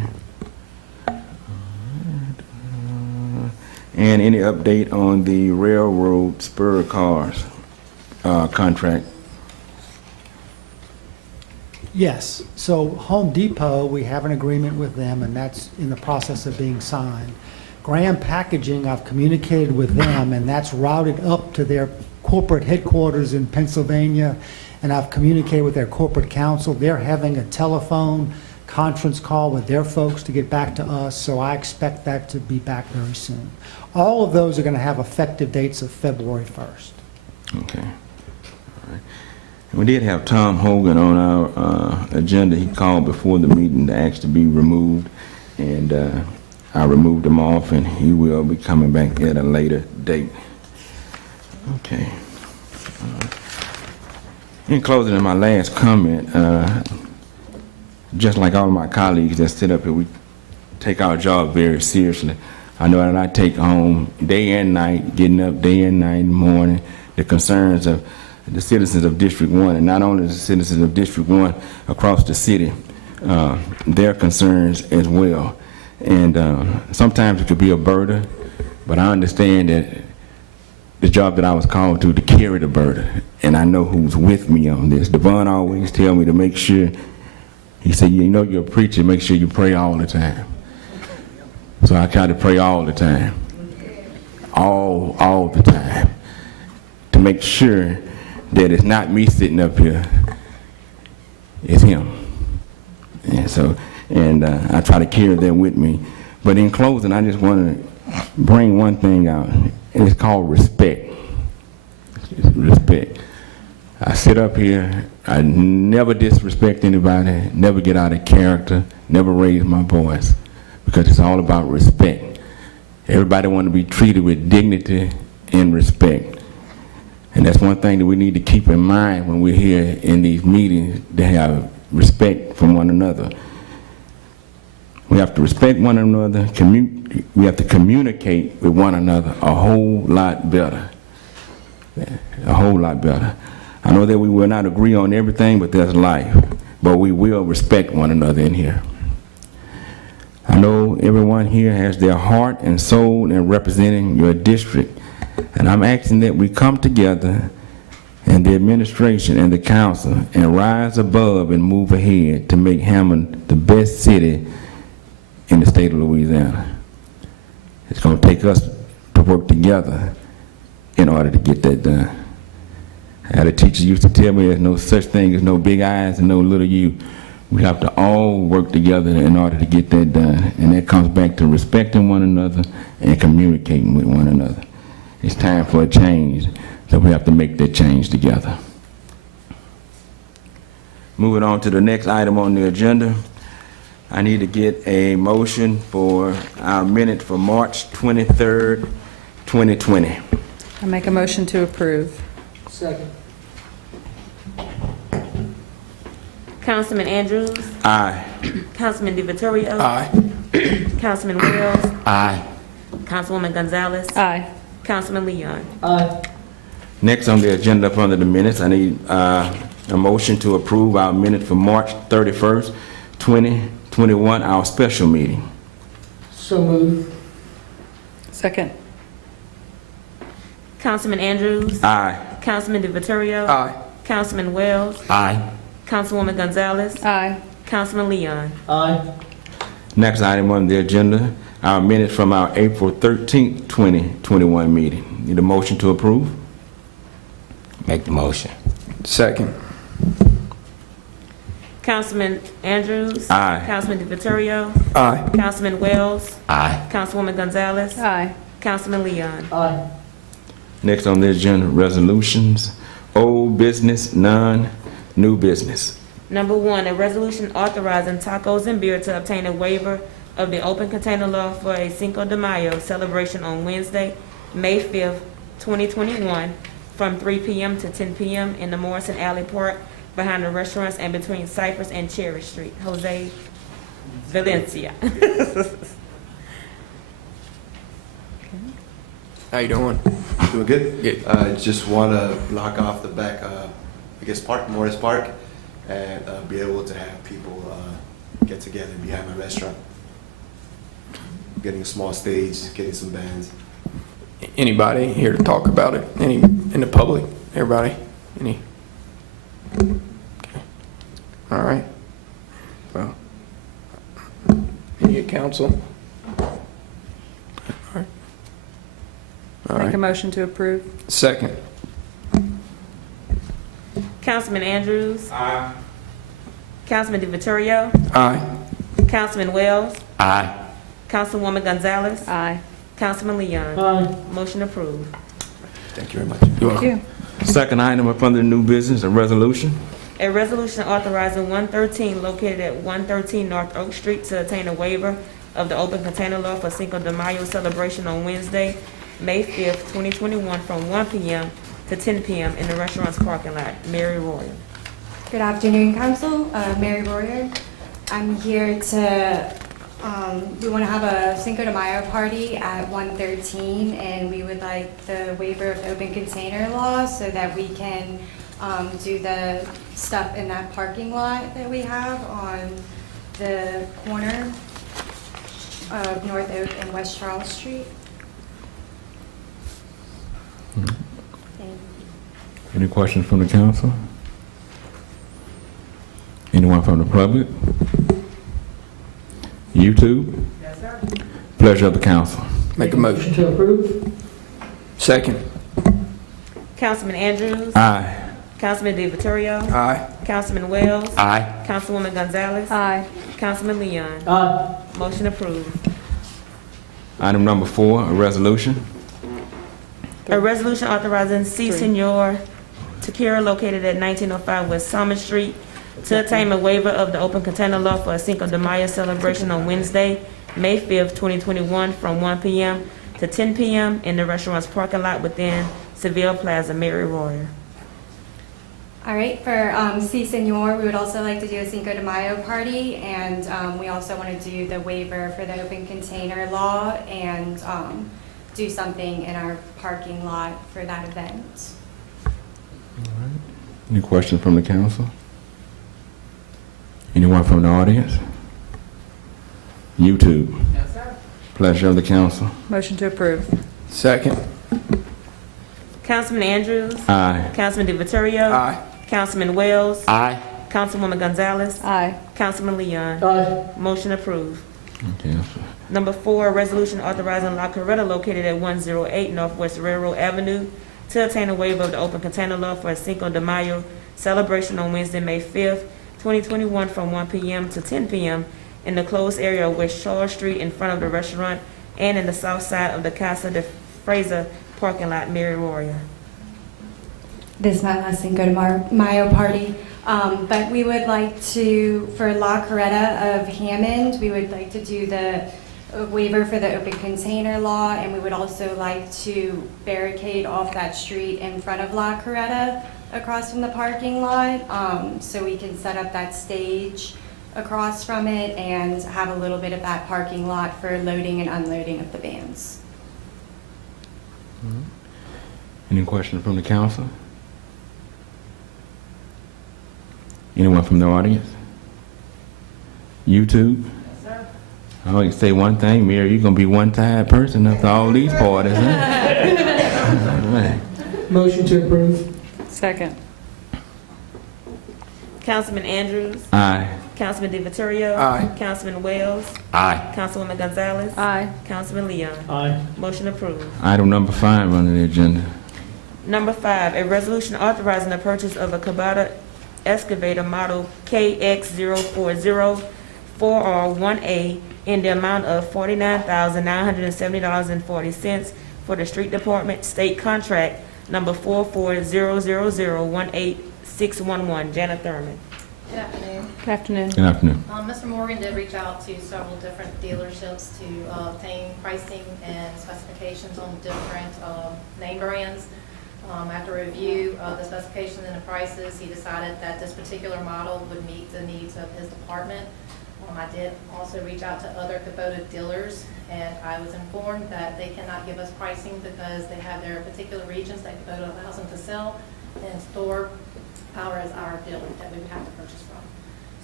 And any update on the railroad spur cars contract? Yes. So Home Depot, we have an agreement with them, and that's in the process of being signed. Graham Packaging, I've communicated with them, and that's routed up to their corporate headquarters in Pennsylvania, and I've communicated with their corporate counsel. They're having a telephone conference call with their folks to get back to us, so I expect that to be back very soon. All of those are going to have effective dates of February 1st. Okay. All right. We did have Tom Hogan on our agenda. He called before the meeting to ask to be removed, and I removed him off, and he will be coming back at a later date. Okay. In closing, in my last comment, just like all of my colleagues that sit up here, we take our job very seriously. I know that I take home day and night, getting up day and night in the morning, the concerns of the citizens of District 1, and not only the citizens of District 1 across the city, their concerns as well. And sometimes it could be a burden, but I understand that the job that I was called to carry the burden, and I know who's with me on this. Devon always tell me to make sure, he said, you know you're a preacher, make sure you pray all the time. So I try to pray all the time, all the time, to make sure that it's not me sitting up here, it's him. And so, I try to carry that with me. But in closing, I just want to bring one thing out, and it's called respect. Respect. I sit up here, I never disrespect anybody, never get out of character, never raise my voice, because it's all about respect. Everybody want to be treated with dignity and respect. And that's one thing that we need to keep in mind when we're here in these meetings, to have respect for one another. We have to respect one another, we have to communicate with one another a whole lot better. A whole lot better. I know that we will not agree on everything, but that's life. But we will respect one another in here. I know everyone here has their heart and soul in representing your district. And I'm asking that we come together, and the administration and the council, and rise above and move ahead to make Hammond the best city in the state of Louisiana. It's going to take us to work together in order to get that done. How the teachers used to tell me, there's no such thing as no big eyes and no little you. We have to all work together in order to get that done. And that comes back to respecting one another and communicating with one another. It's time for a change, so we have to make that change together. Moving on to the next item on the agenda, I need to get a motion for our minute for March 23rd, 2020. I make a motion to approve. Second. Councilman Andrews. Aye. Councilman DiVittorio. Aye. Councilman Wells. Aye. Councilwoman Gonzalez. Aye. Councilman Leon. Aye. Next on the agenda up under the minutes, I need a motion to approve our minute for March 31st, 2021, our special meeting. So moved. Second. Councilman Andrews. Aye. Councilman DiVittorio. Aye. Councilman Wells. Aye. Councilwoman Gonzalez. Aye. Councilman Leon. Aye. Next item on the agenda, our minutes from our April 13th, 2021 meeting. Need a motion to approve? Make the motion. Second. Councilman Andrews. Aye. Councilman DiVittorio. Aye. Councilman Wells. Aye. Councilwoman Gonzalez. Aye. Councilman Leon. Aye. Next on the agenda, resolutions. Old business, none. New business. Number 1, a resolution authorizing tacos and beer to obtain a waiver of the open container law for a Cinco de Mayo celebration on Wednesday, May 5th, 2021, from 3 p.m. to 10 p.m. in the Morrison Alley Park behind the restaurants and between Cypress and Cherry Street. Jose Valencia. How you doing? Doing good? Good. Just want to block off the back, Morris Park, and be able to have people get together behind my restaurant. Getting a small stage, getting some bands. Anybody here to talk about it? Any in the public? Everybody? Any? Okay. All right. Well, any at council? All right. All Make a right. motion to approve. Second. Councilman Andrews. Aye. Councilman DiVittorio. Aye. Councilman Wells. Aye. Councilwoman Gonzalez. Aye. Councilman Leon. Aye. Motion approved. Thank you very much. You're Thank welcome. you. Second item up under the new business, a resolution. A resolution authorizing 113 located at 113 North Oak Street to obtain a waiver of the open container law for Cinco de Mayo celebration on Wednesday, May 5th, 2021, from 1 p.m. to 10 p.m. in the restaurant's parking lot. Mary Royal. Good afternoon, Council. Mary Royer. I'm here to, we want to have a Cinco de Mayo party at 113, and we would like the waiver of open container law so that we can do the stuff in that parking lot that we have on the corner of North Oak and West Charles Street. Thank you. Any questions from the council? Anyone from the public? YouTube? Yes, sir. Pleasure of the council. Make a motion. To approve? Second. Councilman Andrews. Aye. Councilman DiVittorio. Aye. Councilman Wells. Aye. Councilwoman Gonzalez. Aye. Councilman Leon. Aye. Motion approved. Item number 4, a resolution. A resolution authorizing C. Senor Tequila located at 1905 West Summer Street to obtain a waiver of the open container law for a Cinco de Mayo celebration on Wednesday, May 5th, 2021, from 1 p.m. to 10 p.m. in the restaurant's parking lot within Seville Plaza, Mary Royer. All right, for Si Senor, we would also like to do a Cinco de Mayo party, and we also want to do the waiver for the open container law and do something in our parking lot for that event. Any questions from the council? Anyone from the audience? YouTube? Yes, sir. Pleasure of the council. Motion to approve. Second. Councilman Andrews. Aye. Councilman DiVittorio. Aye. Councilman Wells. Aye. Councilwoman Gonzalez. Aye. Councilman Leon. Aye. Motion approved. Okay. Number 4, a resolution authorizing La Coretta located at 108 Northwest Railroad Avenue to obtain a waiver of the open container law for a Cinco de Mayo celebration on Wednesday, May 5th, 2021, from 1 p.m. to 10 p.m. in the closed area of West Charles Street in front of the restaurant and in the south side of the Casa de Fraser parking lot, Mary Royer. This is my last Cinco de Mayo party. But we would like to, for La Coretta of Hammond, we would like to do the waiver for the open container law, and we would also like to barricade off that street in front of La Coretta across from the parking lot, so we can set up that stage across from it and have a little bit of that parking lot for loading and unloading of the vans. Any questions from the council? Anyone from the audience? YouTube? Yes, sir. I always say one thing, Mary, you're gonna be one tired person after all these parties, huh? All right. Motion to approve. Second. Councilman Andrews? Aye. Councilman DeViterio? Aye. Councilman Wells? Aye. Councilwoman Gonzalez? Aye. Councilman Leon? Aye. Motion approved. Item number 5 on the agenda. Number 5, a resolution authorizing the purchase of a Kubota excavator model KX0404R1A in the amount of $49,970.40 for the street department, state contract number 4400018611. Janet Thurman. Good afternoon. Good afternoon. Good afternoon. Mr. Morgan did reach out to several different dealerships to obtain pricing and specifications on different name brands. After review of the specifications and the prices, he decided that this particular model would meet the needs of his department. I did also reach out to other Kubota dealers, and I was informed that they cannot give us pricing because they have their particular regions that Kubota allows them to sell, and store power is our dealer that we would have to purchase from.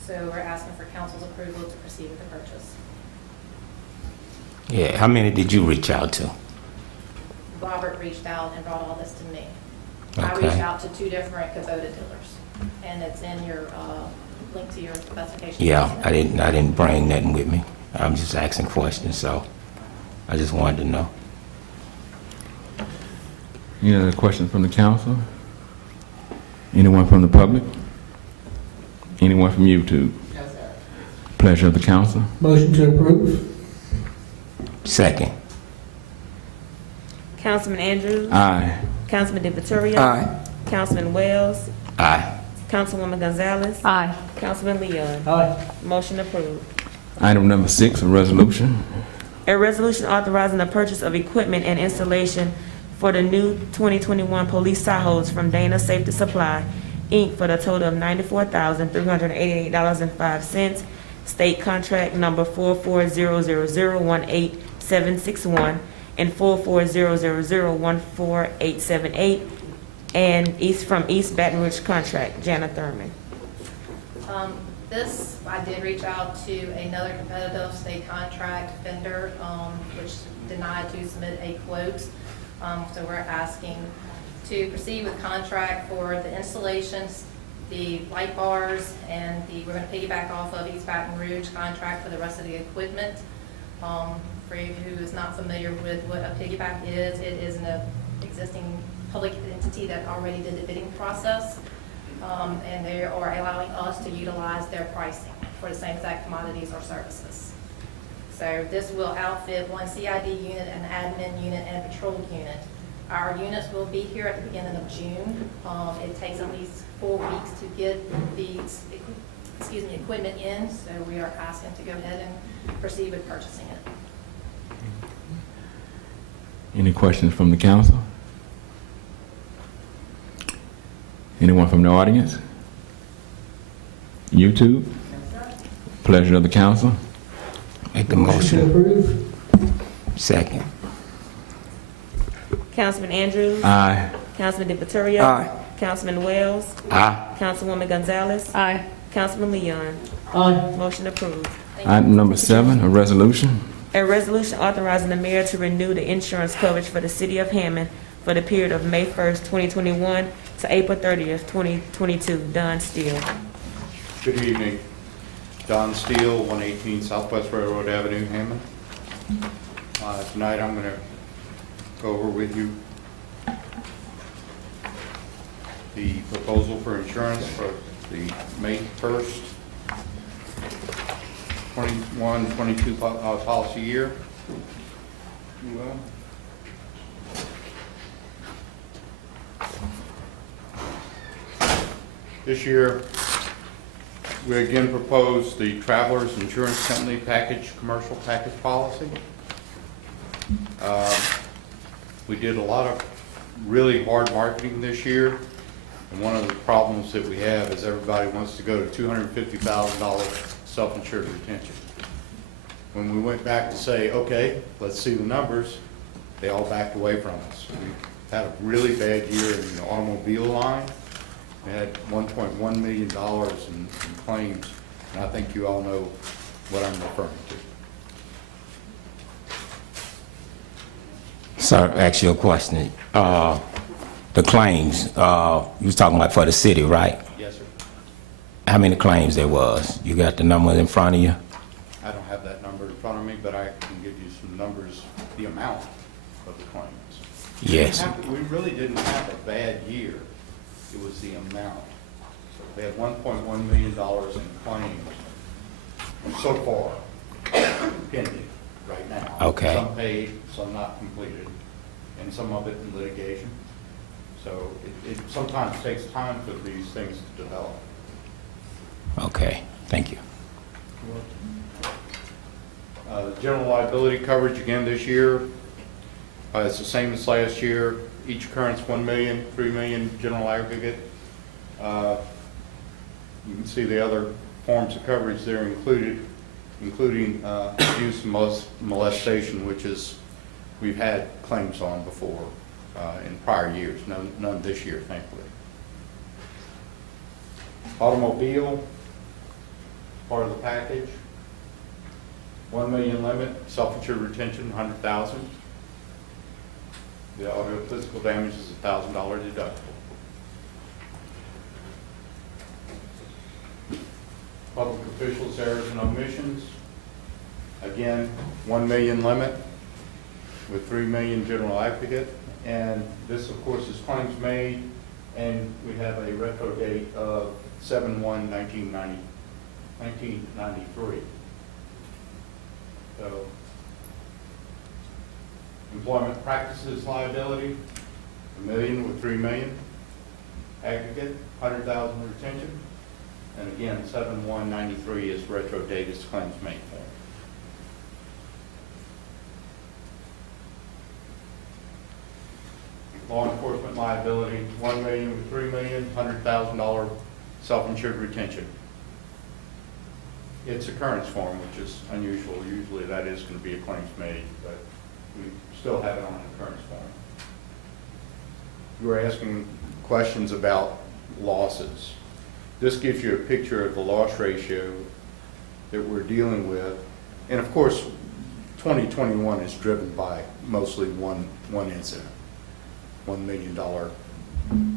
So we're asking for council's approval to proceed with the purchase. Yeah, how many did you reach out to? Robert reached out and brought all this to me. I Okay. reached out to 2 different Kubota dealers, and it's in your link to your specifications. Yeah, I didn't bring nothing with me. I'm just asking questions, so I just wanted to know. Any other questions from the council? Anyone from the public? Anyone from YouTube? Yes, sir. Pleasure of the council. Motion to approve. Second. Councilman Andrews? Aye. Councilman DeViterio? Aye. Councilman Wells? Aye. Councilwoman Gonzalez? Aye. Councilman Leon? Aye. Motion approved. Item number 6, a resolution. A resolution authorizing the purchase of equipment and installation for the new 2021 police Tahoes from Dana Safety Supply, Inc. for the total of $94,388.05. State contract number 4400018761 and 4400014878, and from East Baton Rouge contract. Janet Thurman. This, I did reach out to another competitive state contract vendor, which denied to submit a quote. So we're asking to proceed with contract for the installations, the light bars, and we're going to piggyback off of East Baton Rouge contract for the rest of the equipment. For you who is not familiar with what a piggyback is, it is an existing public entity that already did the bidding process. And they are allowing us to utilize their pricing for the same exact commodities or services. So this will outfit one CID unit, an admin unit, and a patrol unit. Our units will be here at the beginning of June. It takes at least 4 weeks to get the equipment in, so we are asking to go ahead and proceed with purchasing it. Any questions from the council? Anyone from the audience? YouTube? Pleasure of the council. Make the Motion to motion. approve. Second. Councilman Andrews? Aye. Councilman DeViterio? Aye. Councilman Wells? Aye. Councilwoman Gonzalez? Aye. Councilman Leon? Aye. Motion approved. Item number 7, a resolution. A resolution authorizing the mayor to renew the insurance coverage for the city of Hammond for the period of May 1st, 2021 to April 30th, 2022. Don Steele. Good evening. Don Steele, 118 Southwest Railroad Avenue, Hammond. Tonight I'm going to go over with you the proposal for insurance for the May 1st, 21-22 policy year. You will. This year, we again propose the Travelers Insurance Company commercial package policy. We did a lot of really hard marketing this year, and one of the problems that we have is everybody wants to go to $250,000 self-insured retention. When we went back to say, okay, let's see the numbers, they all backed away from us. We had a really bad year in the automobile line. We had $1.1 million in claims, and I think you all know what I'm referring to. Sir, ask you a question. The claims, you was talking about for the city, right? Yes, sir. How many claims there was? You got the number in front of you? I don't have that number in front of me, but I can give you some numbers, the amount of the claims. Yes. We really didn't have a bad year. It was the amount. We had $1.1 million in claims so far pending right now. Okay. Some paid, some not completed, and some of it in litigation. So it sometimes takes time for these things to develop. Okay, thank you. General liability coverage again this year, it's the same as last year. Each occurrence 1 million, 3 million general aggregate. You can see the other forms of coverage there included, including abuse and molestation, which is we've had claims on before in prior years. None this year, thankfully. Automobile, part of the package. 1 million limit, self-insured retention, 100,000. The auto physical damage is $1,000 deductible. Public officials, errors and omissions. Again, 1 million limit with 3 million general aggregate. And this, of course, is claims made, and we have a retro date of 7/1/1993. So, employment practices liability, 1 million with 3 million aggregate, 100,000 retention, and again 7/1/93 is retro date is claims made form. Law enforcement liability, 1 million with 3 million, $100,000 self-insured retention. It's occurrence form, which is unusual. Usually that is going to be a claims made, but we still have it on an occurrence form. You were asking questions about losses. This gives you a picture of the loss ratio that we're dealing with. And of course, 2021 is driven by mostly one incident, $1 million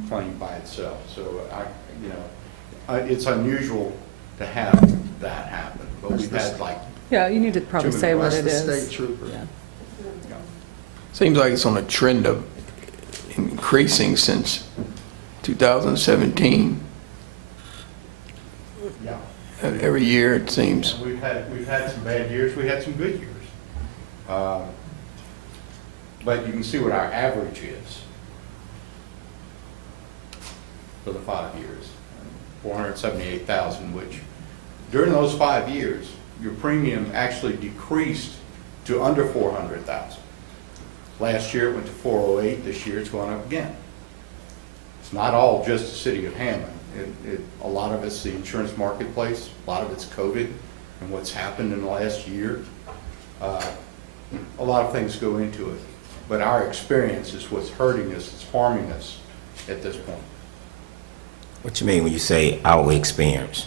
claim by itself. So it's unusual to have that happen, but we've had like. Yeah, you need to probably say what it is. State trooper. Yeah. Seems like it's on a trend of increasing since 2017. Yeah. Every year, it seems. We've had some bad years. We had some good years. But you can see what our average is for the 5 years, 478,000, which during those 5 years, your premium actually decreased to under 400,000. Last year it went to 408. This year it's going up again. It's not all just the city of Hammond. A lot of it's the insurance marketplace. A lot of it's COVID and what's happened in the last year. A lot of things go into it. But our experience is what's hurting us, it's harming us at this point. What you mean when you say our experience?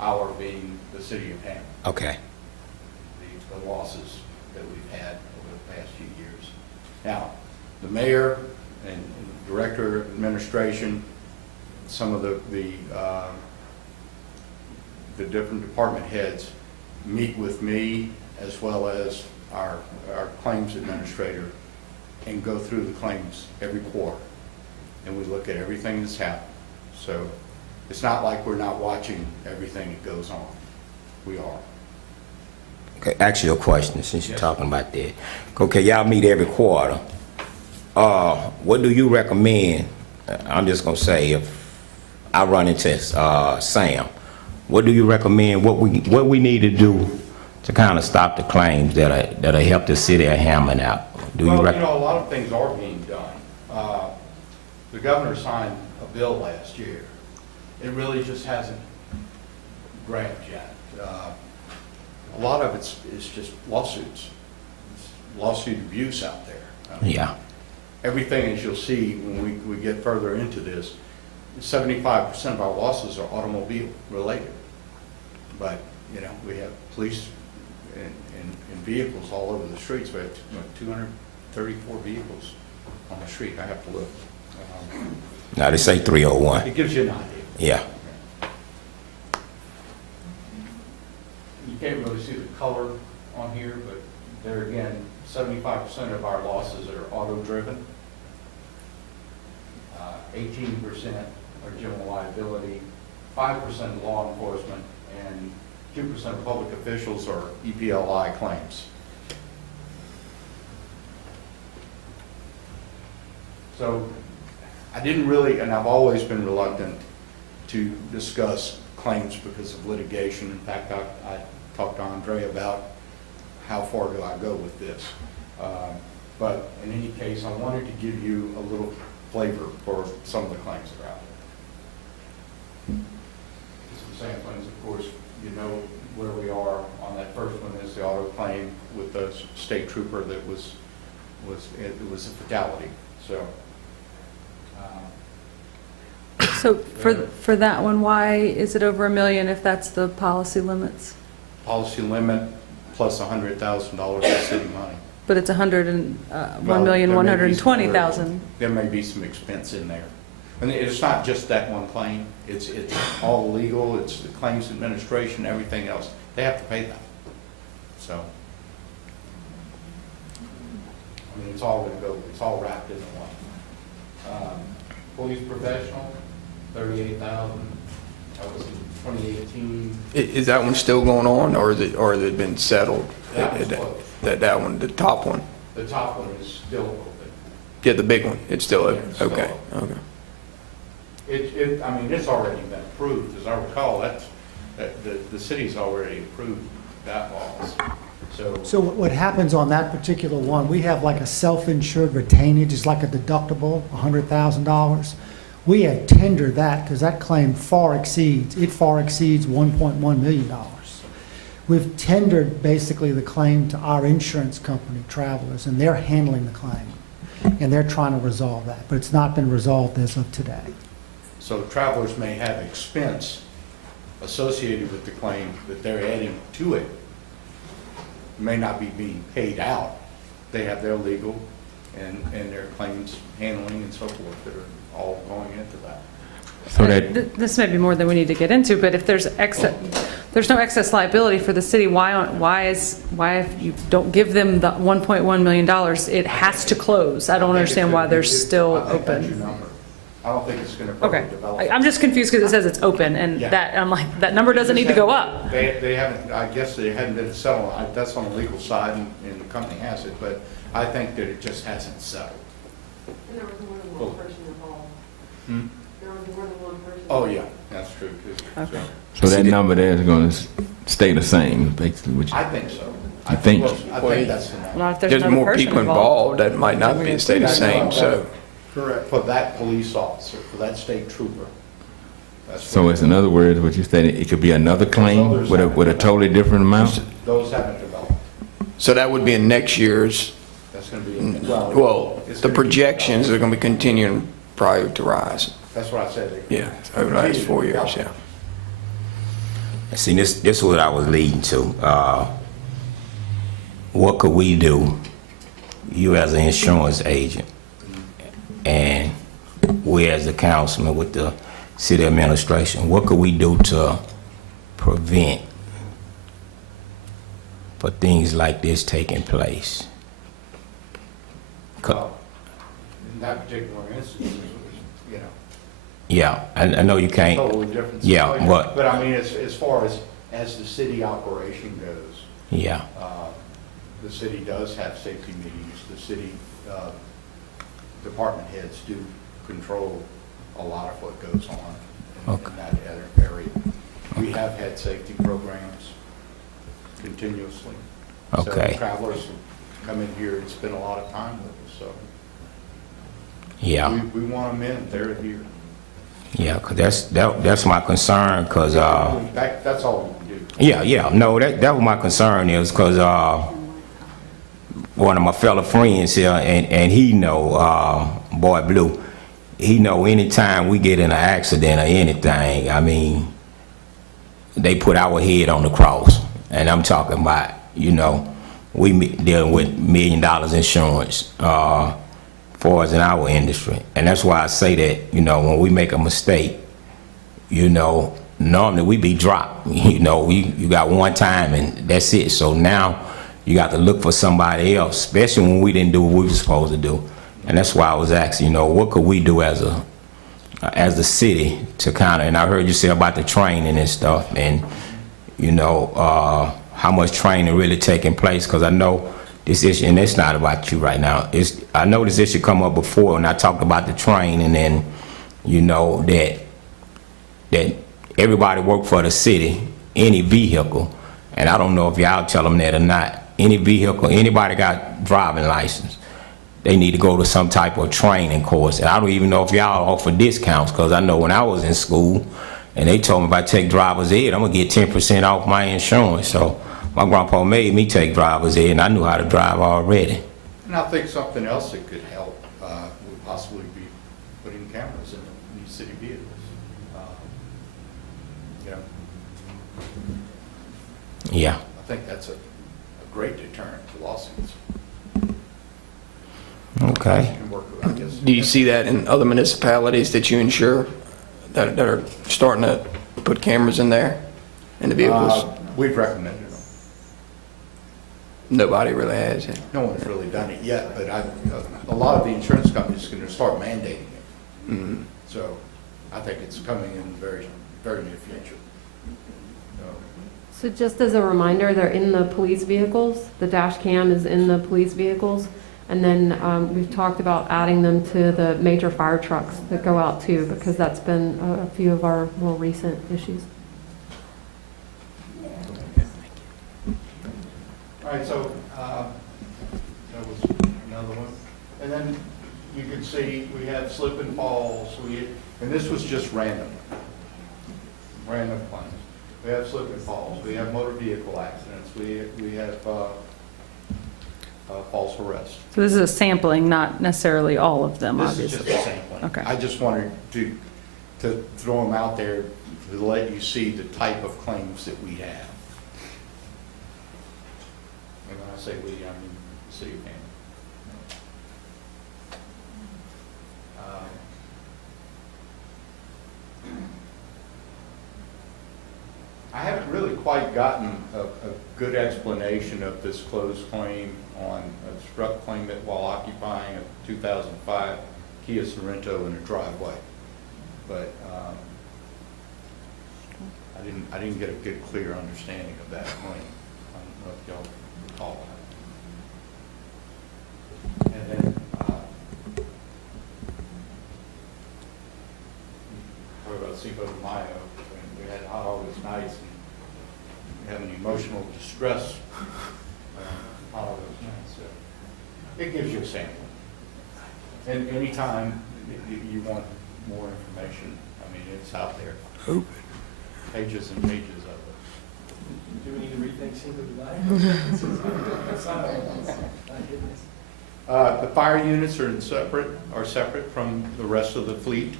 Our being the city of Hammond. Okay. The losses that we've had over the past few years. Now, the mayor and director of administration, some of the different department heads meet with me as well as our claims administrator and go through the claims every quarter. and we look at everything that's happened. So it's not like we're not watching everything that goes on. We are. Okay, ask you a question since you're Yes. talking about that. Okay, y'all meet every quarter. What do you recommend? I'm just gonna say if I run into Sam, what do you recommend? What we need to do to kind of stop the claims that'll help the city of Hammond out? Well, you know, a lot of things are being done. The governor signed a bill last year. It really just hasn't grabbed yet. A lot of it's just lawsuits. It's lawsuit abuse out there. Yeah. Everything, as you'll see when we get further into this, 75% of our losses are automobile related. But, you know, we have police and vehicles all over the streets. We have 234 vehicles on the street. I have to look. Now they say 301. It gives you an idea. Yeah. You can't really see the color on here, but there again, 75% of our losses are auto-driven. 18% are general liability, 5% law enforcement, and 2% of public officials are EPLI claims. So I didn't really, and I've always been reluctant to discuss claims because of litigation. In fact, I talked to Andre about how far do I go with this. But in any case, I wanted to give you a little flavor for some of the claims that are out there. Some samplings, of course, you know where we are on that first one is the auto claim with the state trooper that it was a fatality. So for that one, why is it over $1 million if that's the policy limits? Policy limit plus $100,000 of city money. But it's Well, $1,120,000. There may be some expense in there. And it's not just that one claim. It's all legal, it's the claims administration, everything else. They have to pay that. So, I mean, it's all going to go, it's all wrapped into one. Police professional, $38,000. That was in 2018. Is that one still going on, or has it been settled? That one's closed. That one, the top one? The top one is still open. Yeah, the big one, it's still open? Yeah, it's still Okay, open. okay. I mean, it's already been approved, as I recall, the city's already approved that laws. So what happens on that particular one, we have like a self-insured retainage, it's like a deductible, $100,000. We had tendered that because that claim far exceeds $1.1 million. We've tendered basically the claim to our insurance company, Travelers, and they're handling the claim. And they're trying to resolve that, but it's not been resolved as of today. So Travelers may have expense associated with the claim that they're adding to it. May not be being paid out. They have their legal and their claims handling and so forth that are all going into that. So that, This may be more than we need to get into, but if there's no excess liability for the city, why if you don't give them the $1.1 million, it has to close? I don't understand why they're still I think that's your open. number. I don't think it's going to Okay, further develop. I'm just confused because it says it's open, and Yeah. that, I'm like, that number doesn't need to go up. They haven't, I guess they hadn't been settled. That's on the legal side and the company has it, but I think that it just hasn't settled. And there was more than one person involved. Hmm? There was more than one person. Oh, yeah, that's true too. Okay. so that number there is going to stay the same, basically, which I think so. You think? I think that's the number. Not if there's There's another more person people involved, that might not be stay the same, so. Correct. For that police officer, for that state trooper. That's So what- it's in other words, what you said, it could be another claim with a totally different amount? Those haven't developed. So that would be in next year's, That's going to be, well. well, it's the gonna be- projections are going to be continuing probably to rise. That's what I said. Yeah, over the last 4 years, yeah. See, this is what I was leading to. What could we do, you as an insurance agent, and we as a councilman with the city administration, what could we do to prevent for things like this taking place? Well, in that particular instance, you know. Yeah, I know you can't. Totally different Yeah, situation. but But I mean, as far as the city operation goes, yeah, the city does have safety meetings. The city department heads do control a lot of what goes on in that area. We have had safety programs continuously. Okay. So travelers come in here and spend a lot of time with us, so. yeah, We want them in, they're here. yeah. 'Cause that's my concern. 'Cause That's all we can do. yeah. No, that was my concern is 'cause one of my fellow friends here, and he know, Boy Blue, he know anytime we get in an accident or anything, I mean, they put our head on the cross. And I'm talking about, you know, we dealing with $1 million insurance, for us in our industry. And that's why I say that, you know, when we make a mistake, you know, normally we be dropped. You know, you got one time and that's it. So now you got to look for somebody else, especially when we didn't do what we were supposed to do. And that's why I was asking, you know, what could we do as the city to kind of, and I heard you say about the training and stuff, and, you know, how much training really taking place, because I know this issue, and it's not about you right now, I know this issue come up before, and I talked about the training, and, you know, that everybody work for the city, any vehicle, and I don't know if y'all tell them that or not, any vehicle, anybody got driving license, they need to go to some type of training course. And I don't even know if y'all offer discounts, because I know when I was in school, and they told me if I take driver's ed, I'm gonna get 10% off my insurance. So my grandpa made me take driver's ed, and I knew how to drive already. And I think something else that could help would possibly be putting cameras in these city vehicles. You know, Yeah. I think that's a great deterrent to lawsuits. Okay. Can work, I guess. Do you see that in other municipalities that you insure that are starting to put cameras in there, in the vehicles? We've recommended them. Nobody really has yet. No one's really done it yet, but a lot of the insurance companies are going to start mandating it. Mm-hmm. So I think it's coming in very, very near future. So just as a reminder, they're in the police vehicles. The dash cam is in the police vehicles. And then we've talked about adding them to the major fire trucks that go out too, because that's been a few of our more recent issues. All right, so that was another one. And then you can see we have slip and falls. And this was just random claims. We have slip and falls. We have motor vehicle accidents. We have false arrest. So this is a sampling, not necessarily all of them, This obviously. is just a sampling. Okay. I just wanted to throw them out there to let you see the type of claims that we have. And when I say we, I mean the city of Hammond. I haven't really quite gotten a good explanation of this closed claim on a struck claimant while occupying a 2005 Kia Sorento in a driveway. But I didn't get a good, clear understanding of that claim. I don't know if y'all recall that. And then talk about Cinco de Mayo. We had hot August nights, and we have an emotional distress hot August nights. So it gives you a sample. And anytime you want more information, I mean, it's out there. Pages and pages of it. Do we need to rethink Cinco de Mayo? The fire units are separate from the rest of the fleet.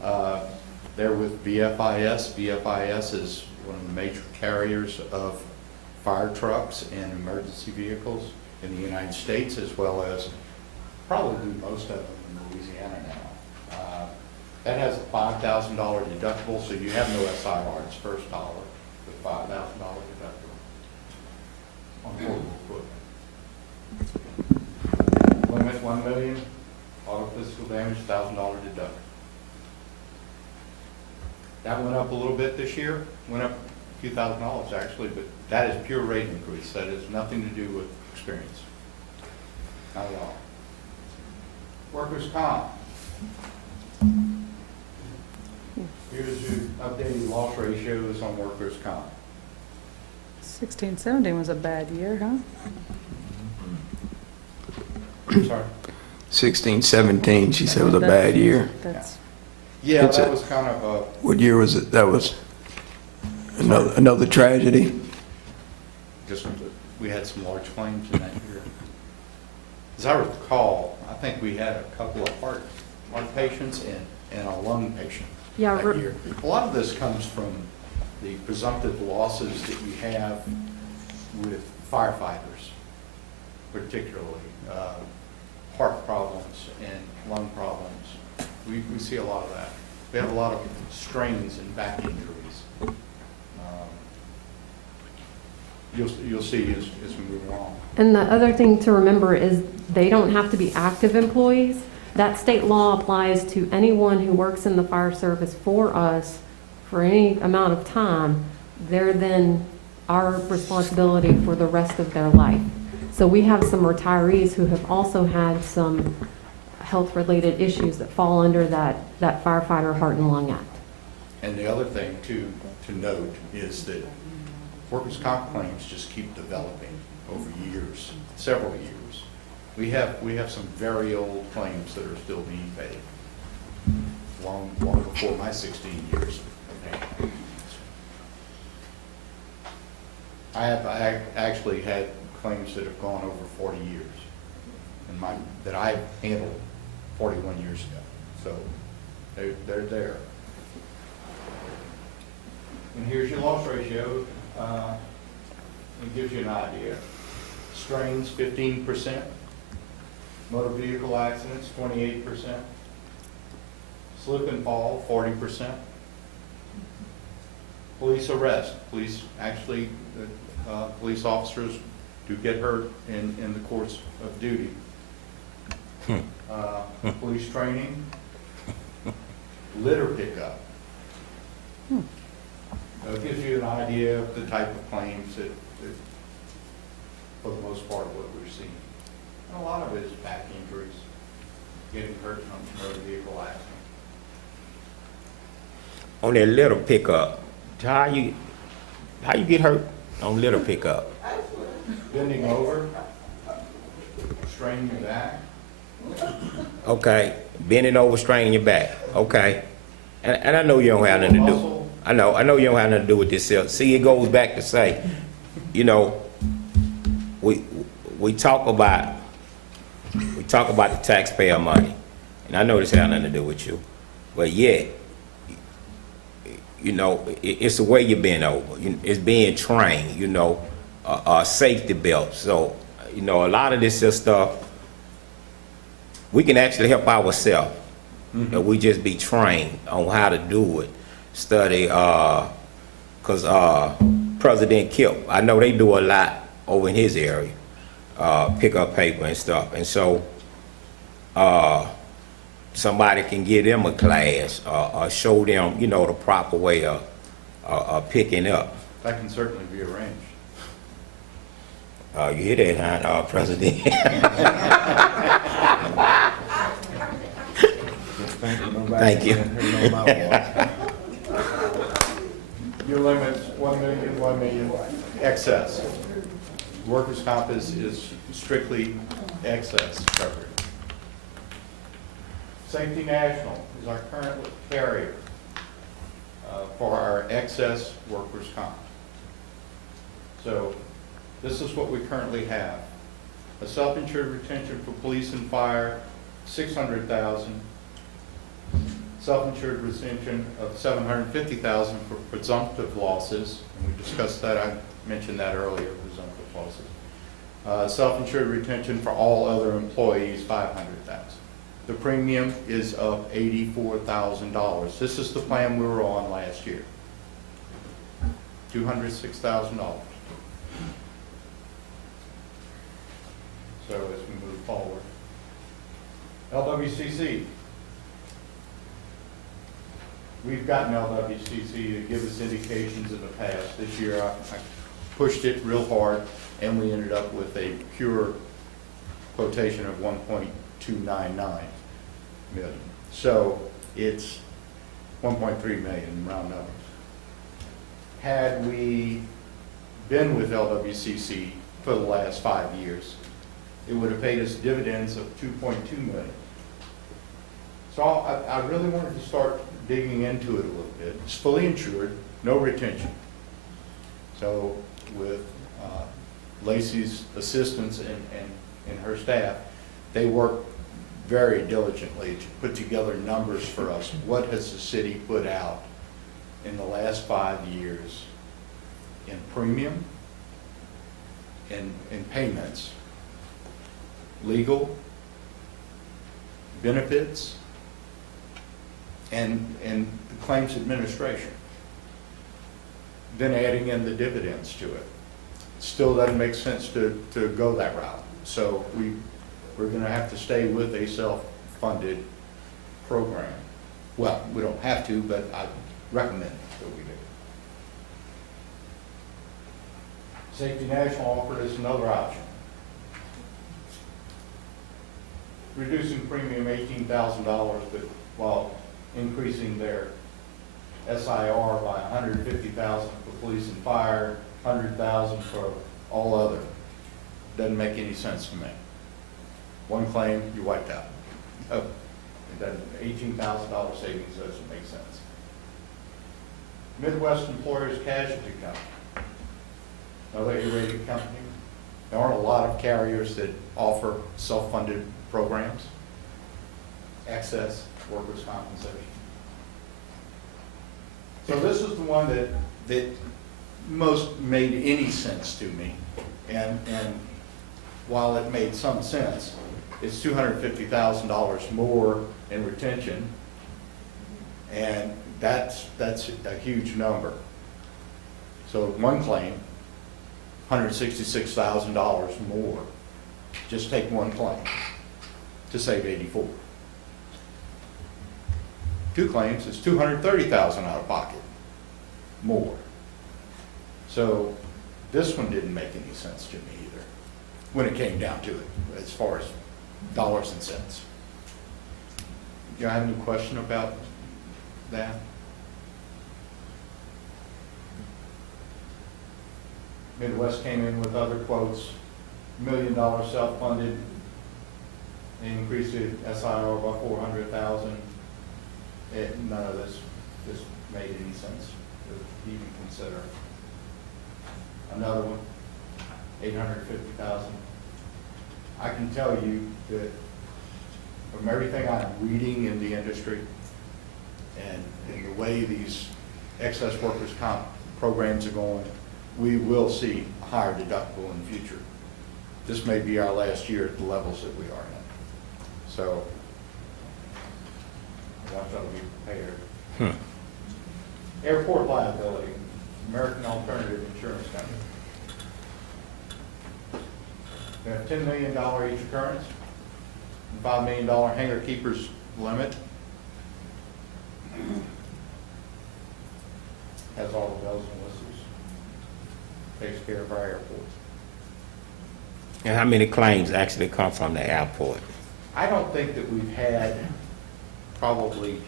They're with VFIS. VFIS is one of the major carriers of fire trucks and emergency vehicles in the United States, as well as probably most of them in Louisiana now. That has a $5,000 deductible, so you have no SIR. It's first dollar with $5,000 deductible on portable equipment. Limit $1 million, auto physical damage, $1,000 deductible. That went up a little bit this year, went up a few $1,000 actually, but that is pure rate increase. That has nothing to do with experience. Not at all. Workers' comp. Here's your updated loss ratios on workers' comp. 16-17 was a bad year, huh? I'm sorry? 16-17, she said was a bad year. That's, Yeah, It's that a- was kind of a, What year was it? That was another tragedy. just, we had some large claims in that year. As I recall, I think we had a couple of heart patients and a lung patient Yeah, that year. A lot of this comes from the presumptive losses that you have with firefighters, particularly heart problems and lung problems. We see a lot of that. We have a lot of strains and back injuries. You'll see as we move along. And the other thing to remember is they don't have to be active employees. That state law applies to anyone who works in the fire service for us for any amount of time. They're then our responsibility for the rest of their life. So we have some retirees who have also had some health-related issues that fall under that Firefighter Heart and Lung Act. And the other thing to note is that workers' comp claims just keep developing over years, several years. We have some very old claims that are still being paid, long before my 16 years of paying. I actually had claims that have gone over 40 years, and that I handled 41 years ago. So they're there. And here's your loss ratio. It gives you an idea. Strains, 15%. Motor vehicle accidents, 28%. Slip and fall, 40%. Police arrest. Police officers do get hurt in the course of duty. Police training. Litter pickup. So it gives you an idea of the type of claims that for the most part, what we're seeing. And a lot of it is back injuries, getting hurt from a motor vehicle accident. On that litter pickup, how you get hurt on litter pickup? Bending over, straining your back. Okay, bending over, straining your back. Okay, and I know you don't have nothing to do. I know you don't have nothing to do with this. See, it goes back to say, you know, we talk about the taxpayer money, and I know this has nothing to do with you, but yet, you know, it's the way you're bent over. It's being trained. You know, safety belt. So, you know, a lot of this stuff we can actually help ourselves. And we just be trained on how to do it. Study, because President Kip, I know they do a lot over in his area, pick up paper and stuff. And so somebody can give them a class or show them, you know, the proper way of picking up. That can certainly be arranged. You hear that, huh, President? Thank you. Your limit's 1 million, 1 million excess. Workers' comp is strictly excess coverage. Safety National is our current carrier for our excess workers' comp. So this is what we currently have. A self-insured retention for police and fire, $600,000. Self-insured retention of $750,000 for presumptive losses, and we discussed that. I mentioned that earlier, presumptive losses. Self-insured retention for all other employees, $500,000. The premium is of $84,000. This is the plan we were on last year. $206,000. So as we move forward, we've gotten LWCC to give us indications in the past. This year, I pushed it real hard, and we ended up with a pure quotation of 1.299 million. So it's 1.3 million in round numbers. Had we been with LWCC for the last 5 years, it would have paid us dividends of 2.2 million. So I really wanted to start digging into it a little bit. It's fully insured, no retention. So with Lacey's assistants and her staff, they work very diligently to put together numbers for us. What has the city put out in the last 5 years in premium, in payments, legal, benefits, and the claims administration, then adding in the dividends to it. Still doesn't make sense to go that route. So we're going to have to stay with a self-funded program. Well, we don't have to, but I recommend that we do. Safety National offered us another option. Reducing premium $18,000, but while increasing their SIR by $150,000 for police and fire, $100,000 for all other. Doesn't make any sense to me. One claim, you wiped out. Oh, it doesn't. $18,000 savings doesn't make sense. Midwest Employers Casualty Company, another A-rated company. There aren't a lot of carriers that offer self-funded programs, excess workers' compensation. So this is the one that most made any sense to me, and while it made some sense, it's $250,000 more in retention, and that's a huge number. So one claim, $166,000 more. Just take one claim to save 84. Two claims, it's $230,000 out of pocket more. So this one didn't make any sense to me either when it came down to it, as far as dollars and cents. Do you have any question about that? Midwest came in with other quotes, $1 million self-funded. They increased it SIR by $400,000. None of this made any sense to even consider. Another one, $850,000. I can tell you that from everything I'm reading in the industry and the way these excess workers' comp programs are going, we will see a higher deductible in the future. This may be our last year at the levels that we are in. So I want y'all to be prepared. Airport liability, American Alternative Insurance Company. We have $10 million each occurrence, and $5 million hangar keepers limit. Has all the bells and whistles. Takes care of our airport. And how many claims actually come from the airport? I don't think that we've had probably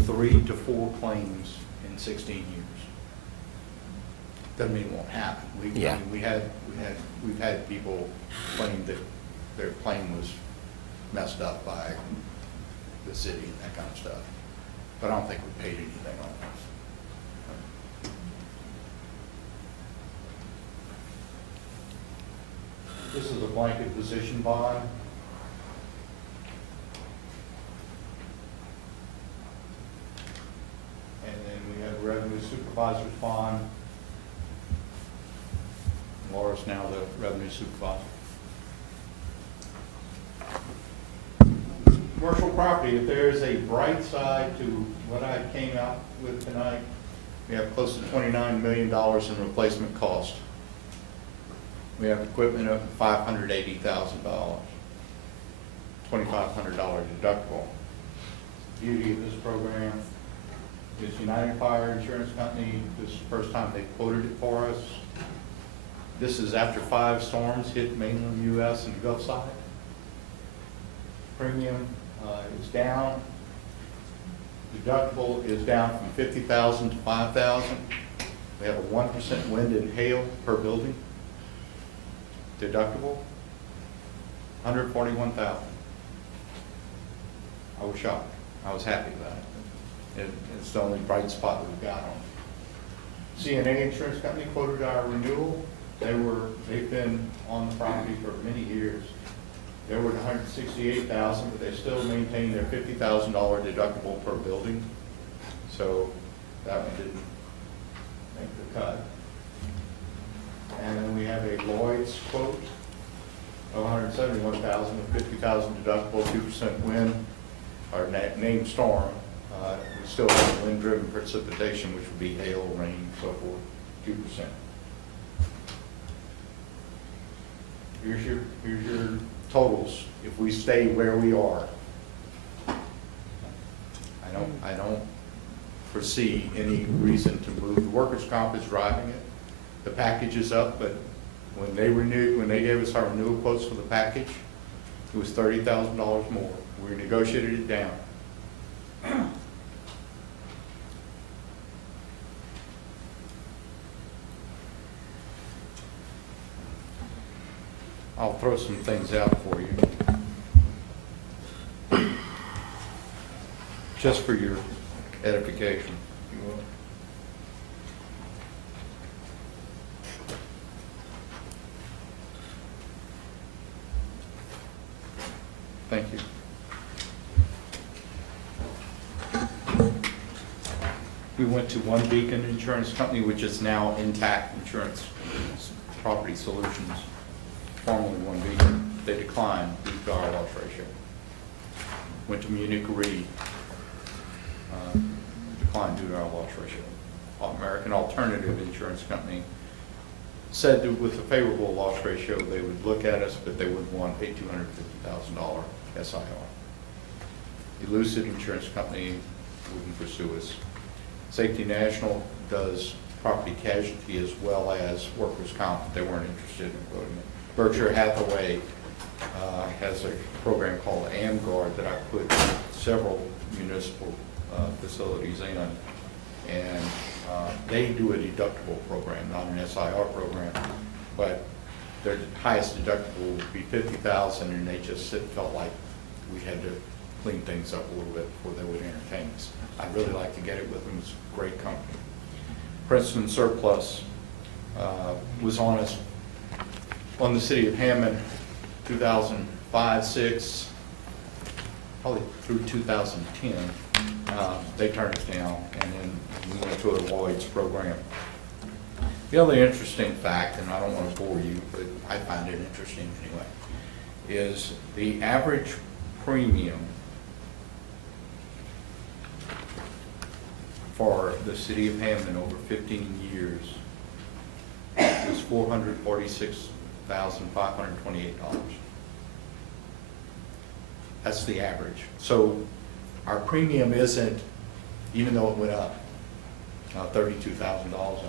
3 to 4 claims in 16 years. Doesn't mean it won't happen. Yeah. We've had people claim that their plane was messed up by the city and that kind of stuff. But I don't think we paid anything on this. This is a blanket position bond. And then we have a revenue supervisor's bond. Laura's now the revenue supervisor. Commercial property, if there is a bright side to what I came out with tonight, we have close to $29 million in replacement cost. We have equipment of $580,000, $2,500 deductible. Beauty of this program, is United Fire Insurance Company. This is the first time they quoted it for us. This is after 5 storms hit mainland U.S. and the Gulf side. Premium is down. Deductible is down from $50,000 to $5,000. We have a 1% wind and hail per building. Deductible, $141,000. I was shocked. I was happy about it. It's the only bright spot we've got on it. CNA Insurance Company quoted our renewal. They've been on the property for many years. They were at $168,000, but they still maintain their $50,000 deductible per building. So that one didn't make the cut. And then we have a Lloyd's quote of $171,000 with $50,000 deductible, 2% wind, or named storm. We still have wind-driven precipitation, which would be hail, rain, so forth, 2%. Here's your totals if we stay where we are. I don't foresee any reason to move. The workers' comp is driving it. The package is up, but when they gave us our renewal quotes for the package, it was $30,000 more. We negotiated it down. I'll throw some things out for you, just for your edification, if you will. Thank you. We went to One Beacon Insurance Company, which is now Intact Insurance Property Solutions, formerly One Beacon. They declined due to our loss ratio. Went to Munich Re, declined due to our loss ratio. American Alternative Insurance Company said that with a favorable loss ratio, they would look at us, but they would want a $250,000 SIR. Elucid Insurance Company wouldn't pursue us. Safety National does property casualty as well as workers' comp. They weren't interested in quoting it. Berkshire Hathaway has a program called AmGuard that I put several municipal facilities in, and they do a deductible program, not an SIR program, but their highest deductible would be $50,000, and they just felt like we had to clean things up a little bit before they would entertain us. I'd really like to get it with them. It's a great company. Princeton Surplus was on us, on the city of Hammond, 2005, 6, probably through 2010. They turned us down, and then we went to a Lloyd's program. The other interesting fact, and I don't want to bore you, but I find it interesting anyway, is the average premium for the city of Hammond over 15 years is $446,528. That's the average. So our premium isn't, even though it went up $32,000,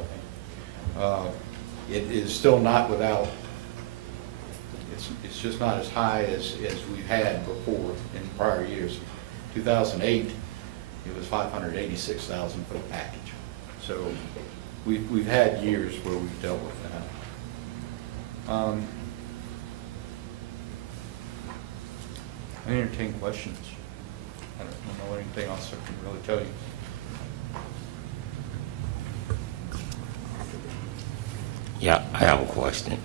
I think, it is still not without, it's just not as high as we've had before in prior years. 2008, it was $586,000 for the package. So we've had years where we've dealt with that. I entertain questions. I don't know anything else I can really tell you. Yeah, I have a question.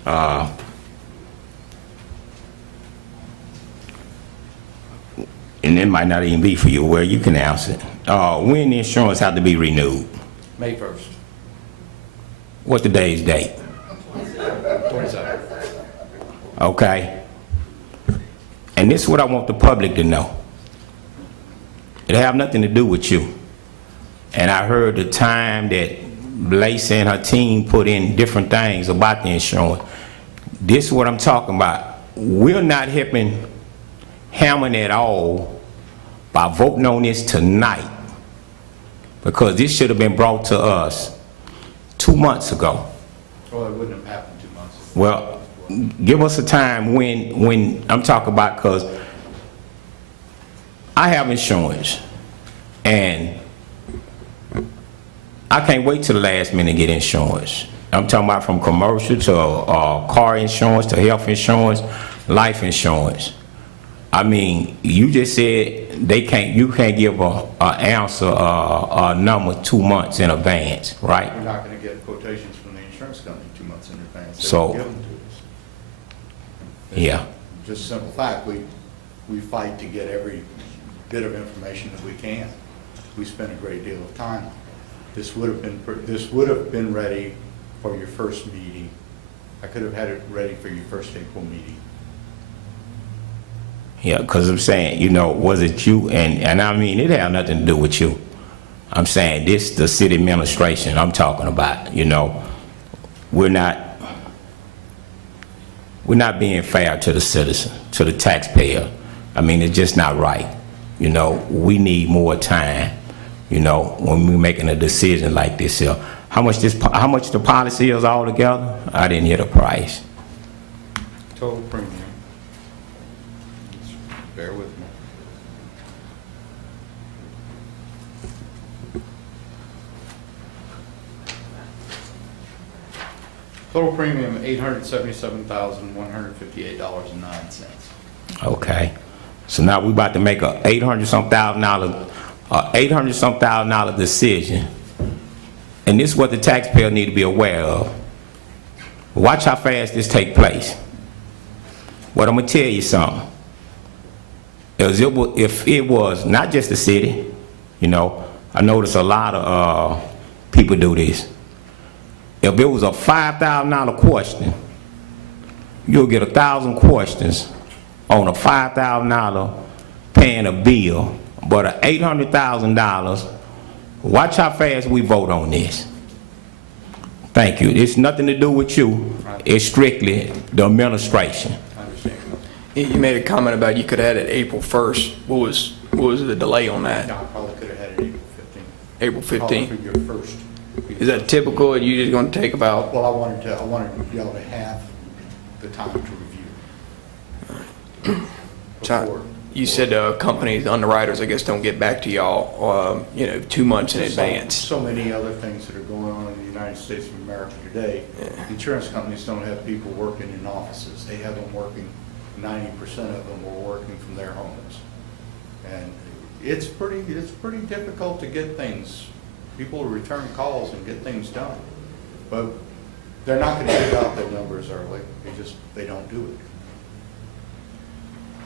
And it might not even be for you, where you can answer it. When the insurance have to be renewed? May 1st. What the day's date? 27th. Okay. And this is what I want the public to know. It have nothing to do with you. And I heard the time that Blaise and her team put in different things about the insurance. This is what I'm talking about. We're not helping Hammond at all by voting on this tonight. Because this should have been brought to us 2 months ago. Well, it wouldn't have happened 2 months ago. Well, give us a time when I'm talking about, because I have insurance, and I can't wait till the last minute to get insurance. I'm talking about from commercial to car insurance to health insurance, life insurance. I mean, you just said you can't give a answer, a number 2 months in advance, right? You're not going to get quotations from the insurance company 2 months in advance. They So, won't give them to us. Yeah. Just a simple fact, we fight to get every bit of information that we can. We spend a great deal of time on it. This would have been ready for your first meeting. I could have had it ready for your first April meeting. Yeah, because I'm saying, you know, was it you? And I mean, it had nothing to do with you. I'm saying this, the city administration I'm talking about, you know, we're not being fair to the citizen, to the taxpayer. I mean, it's just not right. You know, we need more time, you know, when we're making a decision like this here. How much the policy is altogether? I didn't hear the price. Total premium. Bear with me. Total premium, $877,158.09. Okay. So now we about to make a $800,000 decision. And this is what the taxpayer need to be aware of. Watch how fast this take place. But I'm gonna tell you something. If it was not just the city, you know, I notice a lot of people do this. If it was a $5,000 question, you'll get 1,000 questions on a $5,000 paying a bill, but a $800,000. Watch how fast we vote on this. Thank you. It's nothing to do with you. It's strictly the administration. You made a comment about you could have had it April 1st. What was the delay on that? No, I probably could have had it April April 15th. 15th. For your first. Is that typical? Are you just going to take about? Well, I wanted y'all to have the time to review. Before. You said companies, underwriters, I guess, don't get back to y'all, 2 months in advance. So many other things that are going on in the United States of America today. Insurance companies don't have people working in offices. They have them working, 90% of them are working from their homes. And it's pretty difficult to get things. People return calls and get things done. But they're not going to give out their numbers early. They don't do it.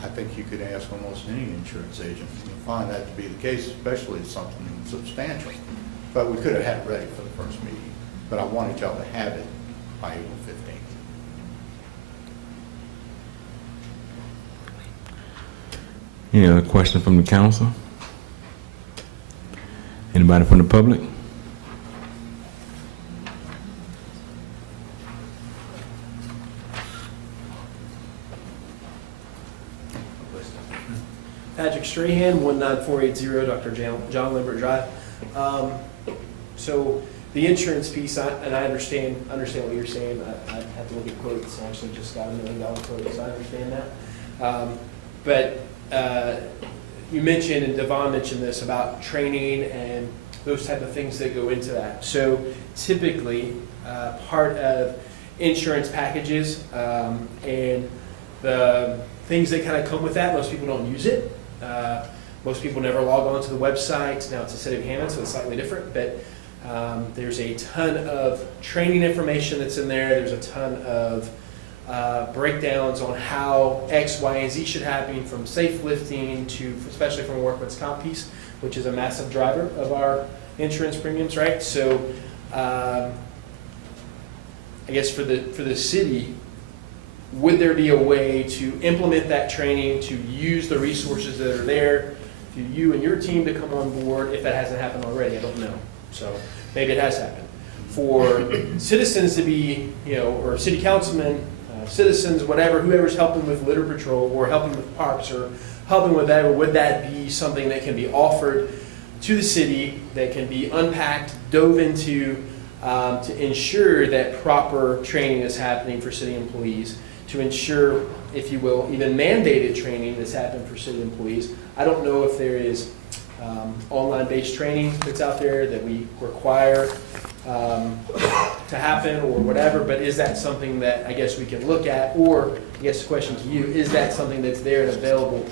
I think you could ask almost any insurance agent and find that to be the case, especially something substantial. But we could have had it ready for the first meeting. But I wanted y'all to have it by April 15th. Any other question from the council? Anybody from the public? Patrick Strahan, 19480 Dr. John Lambert Drive. So the insurance piece, and I understand what you're saying. I have to look at quotes. I actually just got $1 million quote, so I understand that. But you mentioned, and Devon mentioned this about training and those type of things that go into that. So typically, part of insurance packages and the things that kind of come with that, most people don't use it. Most people never log on to the website. Now it's a city of Hammond, so it's slightly different, but there's a ton of training information that's in there. There's a ton of breakdowns on how X, Y, and Z should happen, from safe lifting to, especially from a workman's comp piece, which is a massive driver of our insurance premiums, right? So I guess for the city, would there be a way to implement that training, to use the resources that are there for you and your team to come on board, if that hasn't happened already? I don't know. So maybe it has happened. For citizens to be, or city councilmen, citizens, whatever, whoever's helping with litter patrol or helping with parks or helping with that, would that be something that can be offered to the city that can be unpacked, dove into, to ensure that proper training is happening for city employees, to ensure, if you will, even mandated training that's happening for city employees. I don't know if there is online-based training that's out there that we require to happen or whatever, but is that something that I guess we can look at? Or I guess the question to you, is that something that's there and available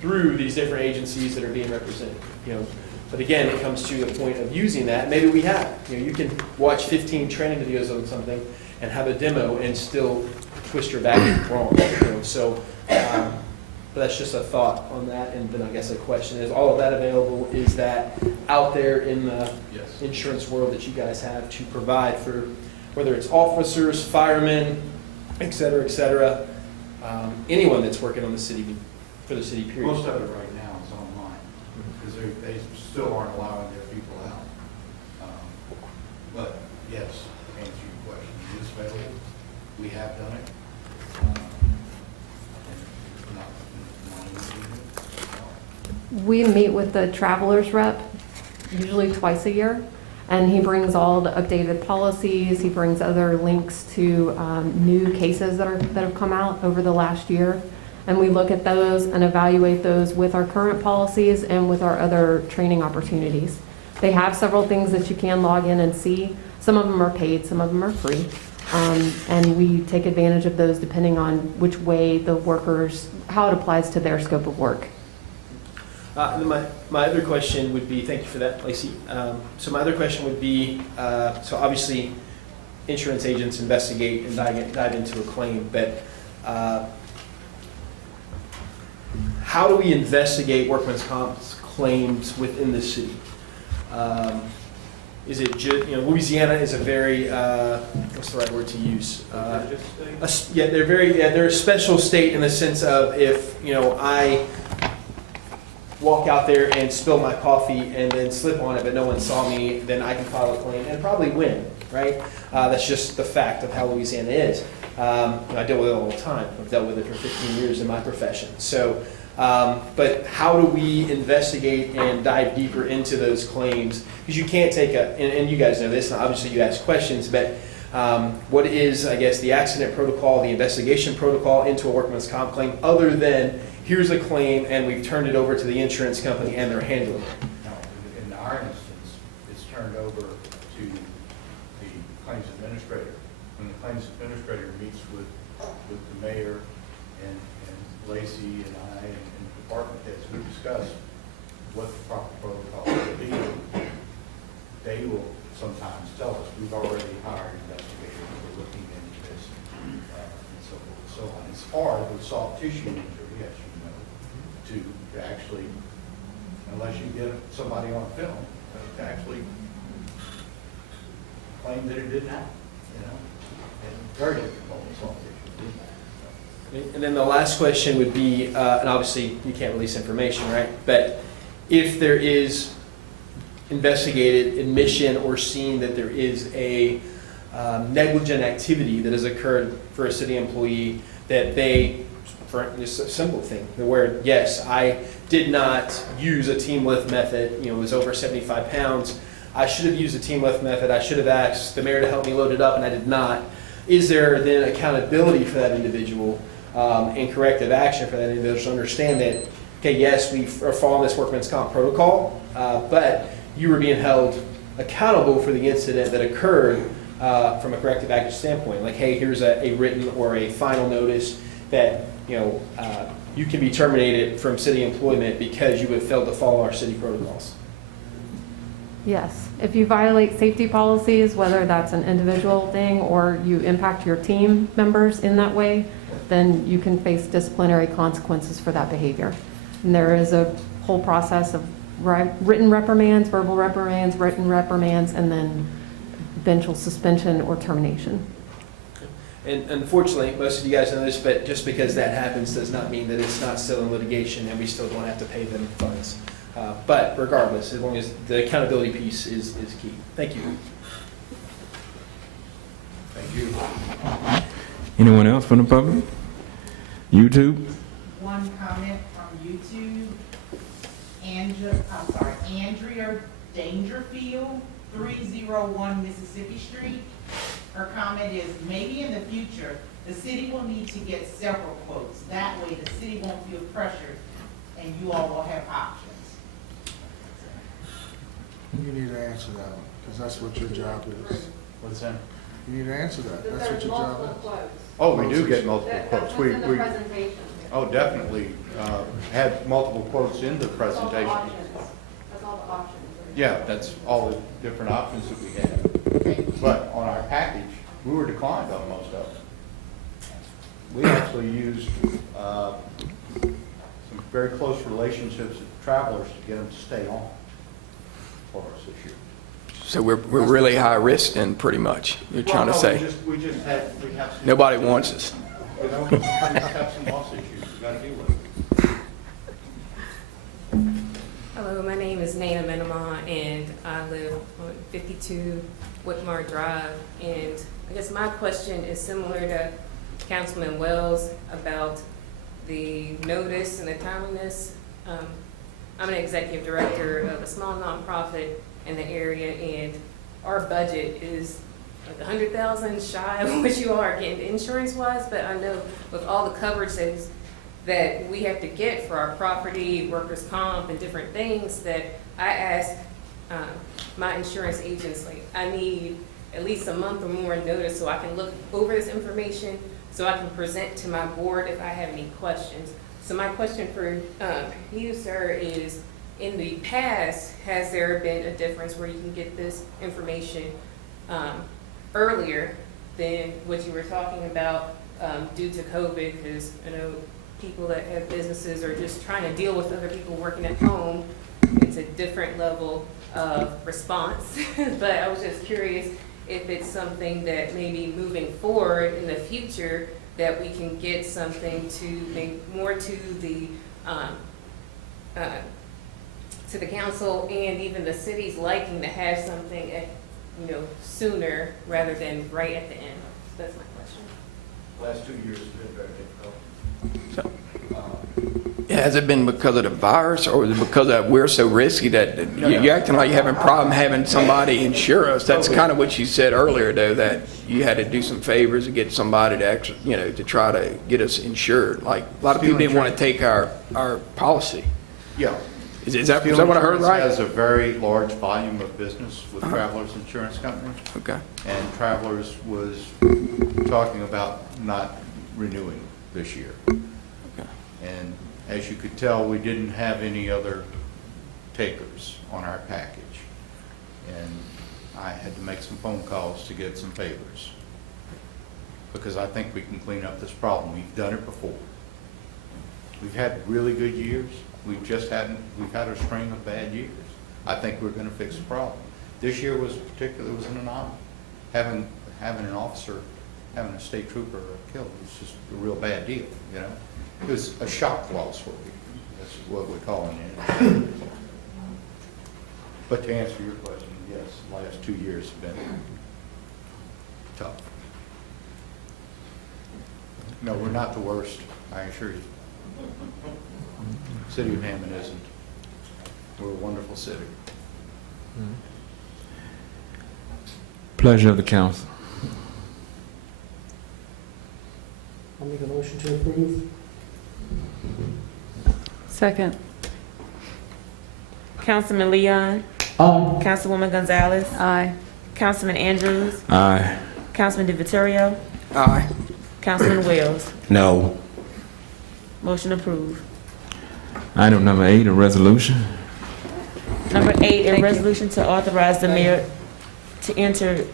through these different agencies that are being represented? But again, it comes to the point of using that. Maybe we have. You can watch 15 training videos on something and have a demo and still twist your back wrong. But that's just a thought on that. And then I guess a question is, all of that available? Is that out there in the insurance world that you guys have to provide for, whether it's officers, firemen, et cetera, anyone that's working on the city, for the city period? Most of it right now is online, because they still aren't allowing their people out. But yes, to answer your question, it is available. We have done it. We meet with the travelers rep usually twice a year, and he brings all the updated policies. He brings other links to new cases that have come out over the last year, and we look at those and evaluate those with our current policies and with our other training opportunities. They have several things that you can log in and see. Some of them are paid, some of them are free, and we take advantage of those depending on which way the workers, how it applies to their scope of work. My other question would be, thank you for that, Lacey. So my other question would be, so obviously insurance agents investigate and dive into a claim, but how do we investigate workman's comp claims within the city? Is it just, Louisiana is a very, what's the right word to use? They're a special state in the sense of if, I walk out there and spill my coffee and then slip on it, but no one saw me, then I can file a claim and probably win, right? That's just the fact of how Louisiana is. I deal with it all the time. I've dealt with it for 15 years in my profession. So, but how do we investigate and dive deeper into those claims? Because you can't take and you guys know this, and obviously you ask questions, but what is, I guess, the accident protocol, the investigation protocol into a workman's comp claim, other than here's a claim and we've turned it over to the insurance company and they're handling it? No, in our instance, it's turned over to the claims administrator. When the claims administrator meets with the mayor and Lacey and I and department heads, we discuss what the proper protocol will be. They will sometimes tell us, we've already hired investigators, we're looking into this, and so forth and so on. It's hard with soft tissue injury, as you know, to actually, unless you get somebody on film, to actually claim that it didn't happen, and very difficult with soft tissue. And then the last question would be, and obviously you can't release information, right? But if there is investigated admission or seen that there is a negligent activity that has occurred for a city employee, that they, for just a simple thing, where yes, I did not use a team lift method, it was over 75 pounds, I should have used a team lift method, I should have asked the mayor to help me load it up and I did not. Is there then accountability for that individual and corrective action for that individual to understand that, okay, yes, we are following this workman's comp protocol, but you were being held accountable for the incident that occurred from a corrective action standpoint. Like, hey, here's a written or a final notice that you can be terminated from city employment because you have failed to follow our city protocols. Yes, if you violate safety policies, whether that's an individual thing or you impact your team members in that way, then you can face disciplinary consequences for that behavior. And there is a whole process of written reprimands, verbal reprimands, written reprimands, and then eventual suspension or termination. And unfortunately, most of you guys know this, but just because that happens does not mean that it's not still in litigation and we still don't have to pay them funds. But regardless, as long as the accountability piece is key. Thank you. Thank you. Anyone else from the public? YouTube? One comment from YouTube. Andy Andrea Dangerfield, 301 Mississippi Street. Her comment is, maybe in the future, the city will need to get several quotes. That way, the city won't feel pressured, and you all will have options. You need to answer that one, because that's what your job is. What's that? You need to answer that. That's what your job is. Oh, we do get multiple quotes. We oh, definitely had multiple quotes in the presentation. That's all the options. Yeah, that's all the different options that we had. But on our package, we were declined on most of them. We actually used some very close relationships with travelers to get them to stay on for us this year. So we're really high risk then, pretty much, you're trying to say? We have some... Nobody wants us. We just have some loss issues we got to deal with. Hello, my name is Nana Benema, and I live on 52 Whitmore Drive. And I guess my question is similar to Councilman Wells about the notice and the timeliness. I'm an executive director of a small nonprofit in the area, and our budget is like 100,000 shy of what you are getting insurance-wise. But I know with all the coverage that we have to get for our property, workers' comp, and different things, that I ask my insurance agents, like, I need at least a month or more notice so I can look over this information, so I can present to my board if I have any questions. So my question for you, sir, is, in the past, has there been a difference where you can get this information earlier than what you were talking about due to COVID? Because I know people that have businesses are just trying to deal with other people working at home. It's a different level of response. But I was just curious if it's something that maybe moving forward in the future that we can get something to make more to the council and even the city's liking to have something sooner rather than right at the end. That's my question. Last 2 years have been very difficult. Has it been because of the virus, or is it because we're so risky that you're acting like you're having a problem having somebody insure us? That's kind of what you said earlier, though, that you had to do some favors to get somebody to actually, to try to get us insured. Like, a lot of people didn't want to take our policy. Yeah. Is that what I heard right? Has a very large volume of business with Travelers Insurance Company. Okay. And Travelers was talking about not renewing this year. Okay. And as you could tell, we didn't have any other takers on our package. And I had to make some phone calls to get some favors, because I think we can clean up this problem. We've done it before. We've had really good years. We've had a string of bad years. I think we're going to fix the problem. This year was an anomaly. Having an officer, having a state trooper killed was just a real bad deal, It was a shock loss for me. That's what we're calling it. But to answer your question, yes, the last 2 years have been tough. No, we're not the worst, I assure you. City of Hammond isn't. We're a wonderful city. Pleasure of the council. I'll make a motion to approve. Second. Councilman Leon. Aye. Councilwoman Gonzalez. Aye. Councilman Andrews. Aye. Councilman DeViterio. Aye. Councilman Wells. No. Motion approved. Item number 8, a resolution. Number 8, a resolution to authorize the mayor to enter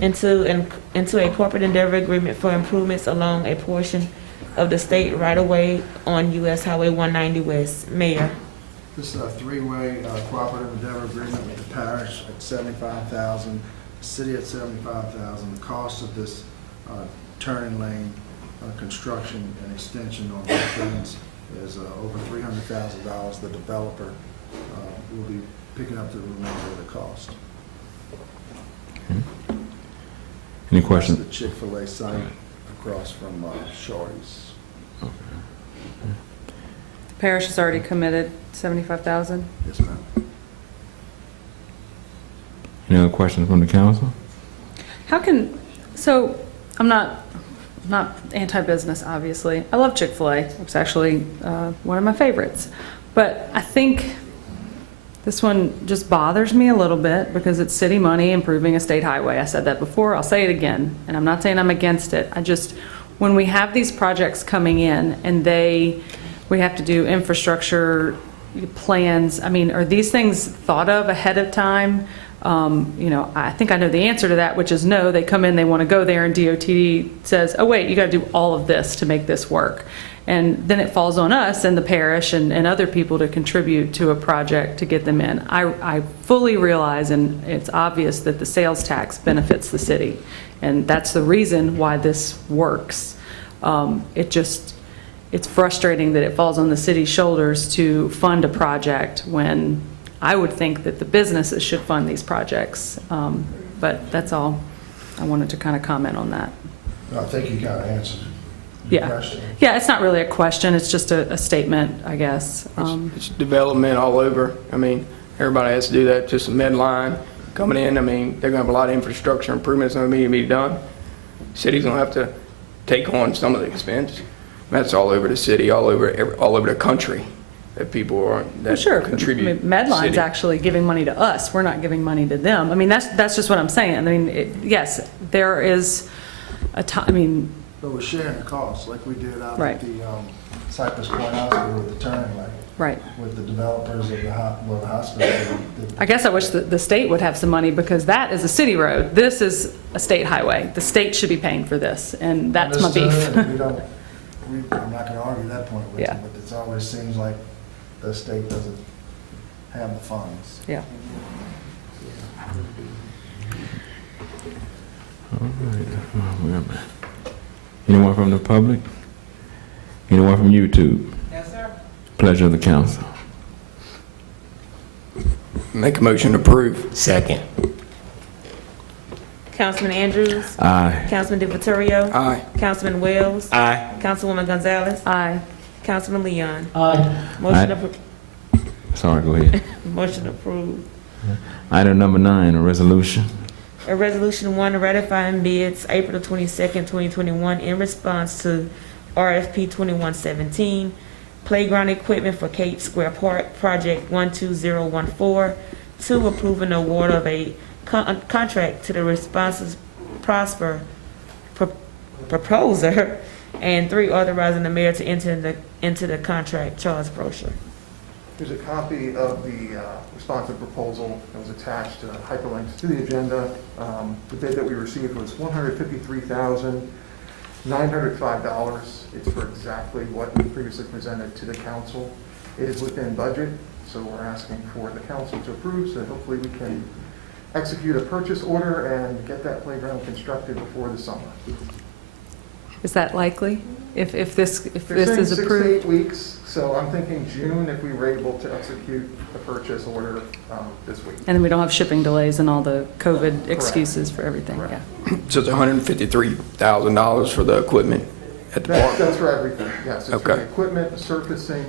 into a corporate endeavor agreement for improvements along a portion of the state right-of-way on U.S. Highway 190 West. Mayor. This is a three-way cooperative endeavor agreement with the parish at $75,000, the city at $75,000. The cost of this turning lane construction and extension on both ends is over $300,000. The developer will be picking up the remainder of the cost. Any questions? That's the Chick-fil-A site across from Shorty's. Parish has already committed 75,000. Yes, ma'am. Any other questions from the council? How can, so I'm not anti-business, obviously. I love Chick-fil-A. It's actually one of my favorites. But I think this one just bothers me a little bit because it's city money improving a state highway. I said that before, I'll say it again. And I'm not saying I'm against it. I just, when we have these projects coming in and we have to do infrastructure plans, I mean, are these things thought of ahead of time? You know, I think I know the answer to that, which is no. They come in, they want to go there, and DOT says, oh, wait, you got to do all of this to make this work. And then it falls on us and the parish and other people to contribute to a project to get them in. I fully realize, and it's obvious, that the sales tax benefits the city. And that's the reason why this works. It's frustrating that it falls on the city's shoulders to fund a project when I would think that the businesses should fund these projects. But that's all. I wanted to kind of comment on that. I think you kind of answered your question. Yeah, it's not really a question. It's just a statement, I guess. It's development all over. I mean, everybody has to do that. Just a midline coming in. I mean, they're going to have a lot of infrastructure improvements that need to be done. City's going to have to take on some of the expense. That's all over the city, all over the country. That people are that contribute. I mean, Medline's actually giving money to us. We're not giving money to them. I mean, that's just what I'm saying. I mean, yes, there is a time. I mean, but we're sharing the costs like we did out right. at the Cypress Point Hospital with the turning lane. Right. With the developers of the hospital. I guess I wish the state would have some money because that is a city road. This is a state highway. The state should be paying for this, and that's my beef. I'm not going to argue that point with you, but it always seems like the state doesn't have the funds. Yeah. All right. Anyone from the public? Anyone from YouTube? Yes, sir. Pleasure of the council. Make a motion to approve. Second. Councilman Andrews? Aye. Councilman DeVittorio? Aye. Councilman Wells? Aye. Councilwoman Gonzalez? Aye. Councilman Leon? Aye. Motion approved. Sorry, go ahead. Motion approved. Item number 9, a resolution. A resolution 1 ratifying bids April 22nd, 2021 in response to RFP 2117, playground equipment for Cape Square Park, Project 12014, 2 approving the award of a contract to the responses proposer, and 3 authorizing the mayor to enter into the contract. Charles Brochure. There's a copy of the responsive proposal that was attached, hyperlinked to the agenda. The bid that we received was $153,905. It's for exactly what we previously presented to the council. It is within budget, so we're asking for the council to approve, so hopefully we can execute a purchase order and get that playground constructed before the summer. Is that likely? If this They're is saying 6 to approved? 8 weeks, so I'm thinking June if we were able to execute the purchase order this week. And then we don't have shipping delays and all the COVID excuses for everything. Yeah. So it's $153,000 for the equipment at the park? That's for everything, yes. It's for Okay. the equipment, the surfacing,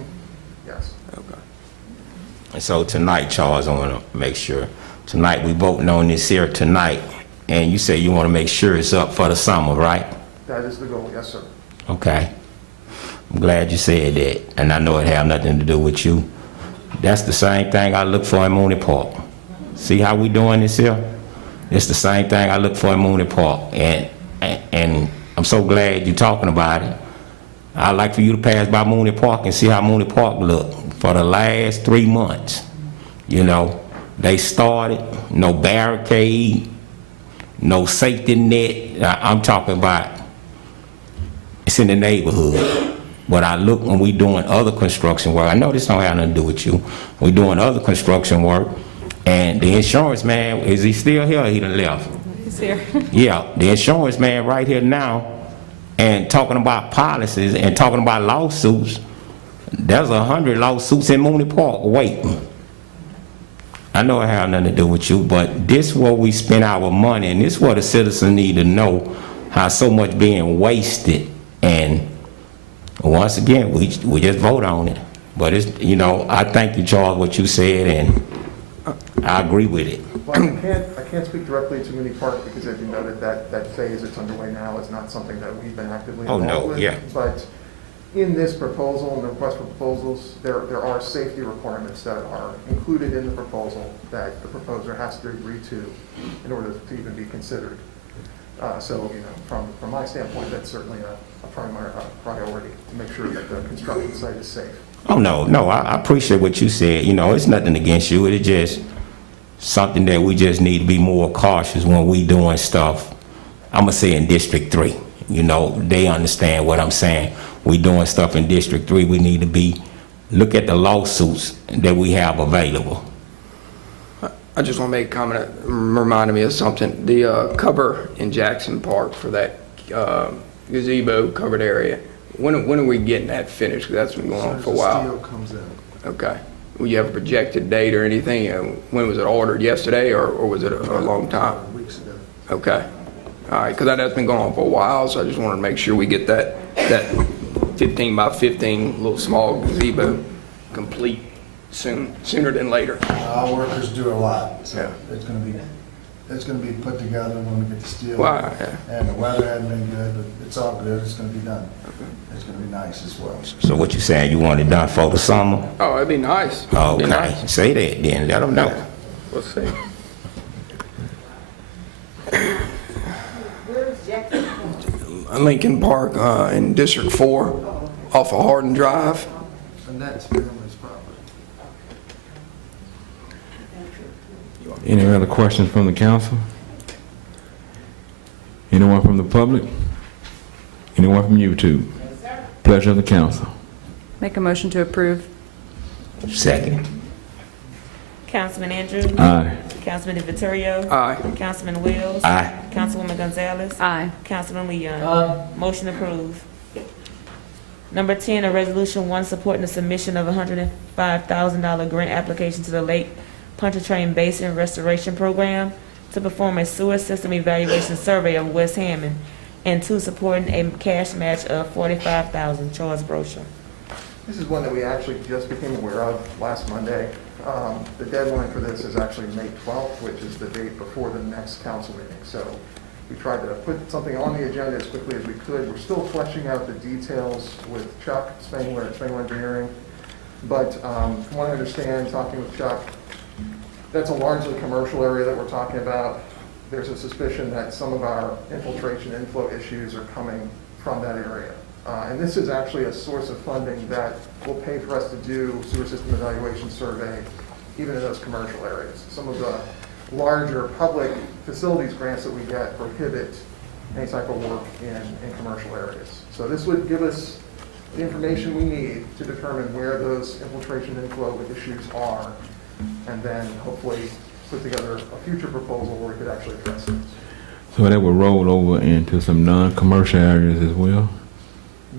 yes. Okay. And so tonight, Charles, I want to make sure. Tonight, we voting on this here tonight, and you say you want to make sure it's up for the summer, right? That is the goal, yes, sir. Okay. I'm glad you said that, and I know it have nothing to do with you. That's the same thing I look for in Mooney Park. See how we doing this here? It's the same thing I look for in Mooney Park, and I'm so glad you're talking about it. I'd like for you to pass by Mooney Park and see how Mooney Park look for the last 3 months. You know, they started, no barricade, no safety net. I'm talking about it's in the neighborhood. But I look when we doing other construction work, I know this don't have nothing to do with you. We doing other construction work, and the insurance man, is he still here or he done left? He's here. Yeah, the insurance man right here now, and talking about policies and talking about lawsuits. There's 100 lawsuits in Mooney Park waiting. I know it have nothing to do with you, but this is where we spend our money, and this is what the citizens need to know, how so much being wasted. And once again, we just vote on it. But it's, you know, I thank you, Charles, what you said, and I agree with it. Well, I can't speak directly to Mini Park because as you noted, that phase that's underway now is not something that we've been actively Oh, involved no, with. yeah. But in this proposal and the request for proposals, there are safety requirements that are included in the proposal that the proposer has to agree to in order to even be considered. So, you know, from my standpoint, that's certainly a primary priority to make sure that the construction site is safe. Oh, no, I appreciate what you said. You know, it's nothing against you. It's just something that we just need to be more cautious when we doing stuff. I'm gonna say in District 3. You know, they understand what I'm saying. We doing stuff in District 3. We need to look at the lawsuits that we have available. I just want to make a comment that reminded me of something. The cover in Jackson Park for that gazebo covered area, when are we getting that finished? 'Cause that's been going on for a while. Steel comes out. Okay. Will you have a projected date or anything? When was it ordered, yesterday, or was it a long time? Weeks ago. Okay. All right, because that's been going on for a while, so I just wanted to make sure we get that 15 by 15 little small gazebo complete sooner than later. Our workers do a lot, so Yeah. it's gonna be put together when we get the steel. Wow, yeah. And the weather hasn't been good, but it's all good, it's gonna be done. It's gonna be nice as well. So what you saying, you want it done for the summer? Oh, it'd be nice. It'd be Okay, nice. say that then, let them know. We'll see. Lincoln Park in District 4 off of Hardin Drive. And that's family's property. Any other questions from the council? Anyone from the public? Anyone from YouTube? Pleasure of the council. Make a motion to approve. Second. Councilman Andrews. Aye. Councilman DeVittorio. Aye. Councilman Wells. Aye. Councilwoman Gonzalez. Aye. Councilman Leon. Motion approved. Number 10, a resolution one supporting the submission of a $105,000 grant application to the Lake Pontchartrain Basin Restoration Program to perform a sewer system evaluation survey of West Hammond, and two, supporting a cash match of $45,000. Charles Brochure. This is one that we actually just became aware of last Monday. The deadline for this is actually May 12th, which is the date before the next council meeting. So we tried to put something on the agenda as quickly as we could. We're still fleshing out the details with Chuck Spangler at Spangler Engineering. But from what I understand, talking with Chuck, that's a largely commercial area that we're talking about. There's a suspicion that some of our infiltration inflow issues are coming from that area. And this is actually a source of funding that will pay for us to do sewer system evaluation survey, even in those commercial areas. Some of the larger public facilities grants that we get prohibit any type of work in commercial areas. So this would give us the information we need to determine where those infiltration inflow issues are, and then hopefully put together a future proposal where we could actually address those. So that will roll over into some non-commercial areas as well?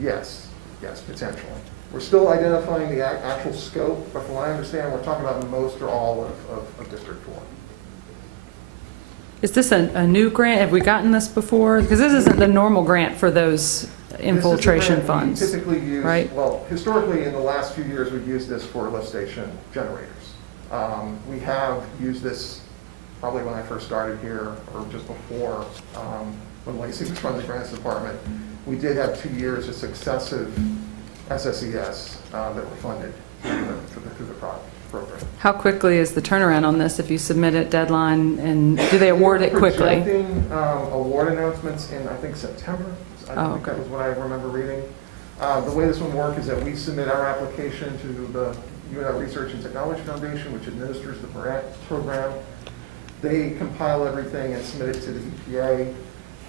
Yes, potentially. We're still identifying the actual scope, but from what I understand, we're talking about most or all of District 4. Is this a new grant? Have we gotten this before? Because this isn't the normal grant for those infiltration funds, This is the grant we typically use, right? well, historically, in the last few years, we've used this for lift station generators. We have used this probably when I first started here, or just before, when Lacey was running the grants department. We did have 2 years of successive SSES that were funded through the program. How quickly is the turnaround on this if you submit it deadline, and do they award it quickly? Projecting award announcements in, I think, September. I think that was what I remember reading. The way this one works is that we submit our application to the UNL Research and Technology Foundation, which administers the grant program. They compile everything and submit it to the EPA,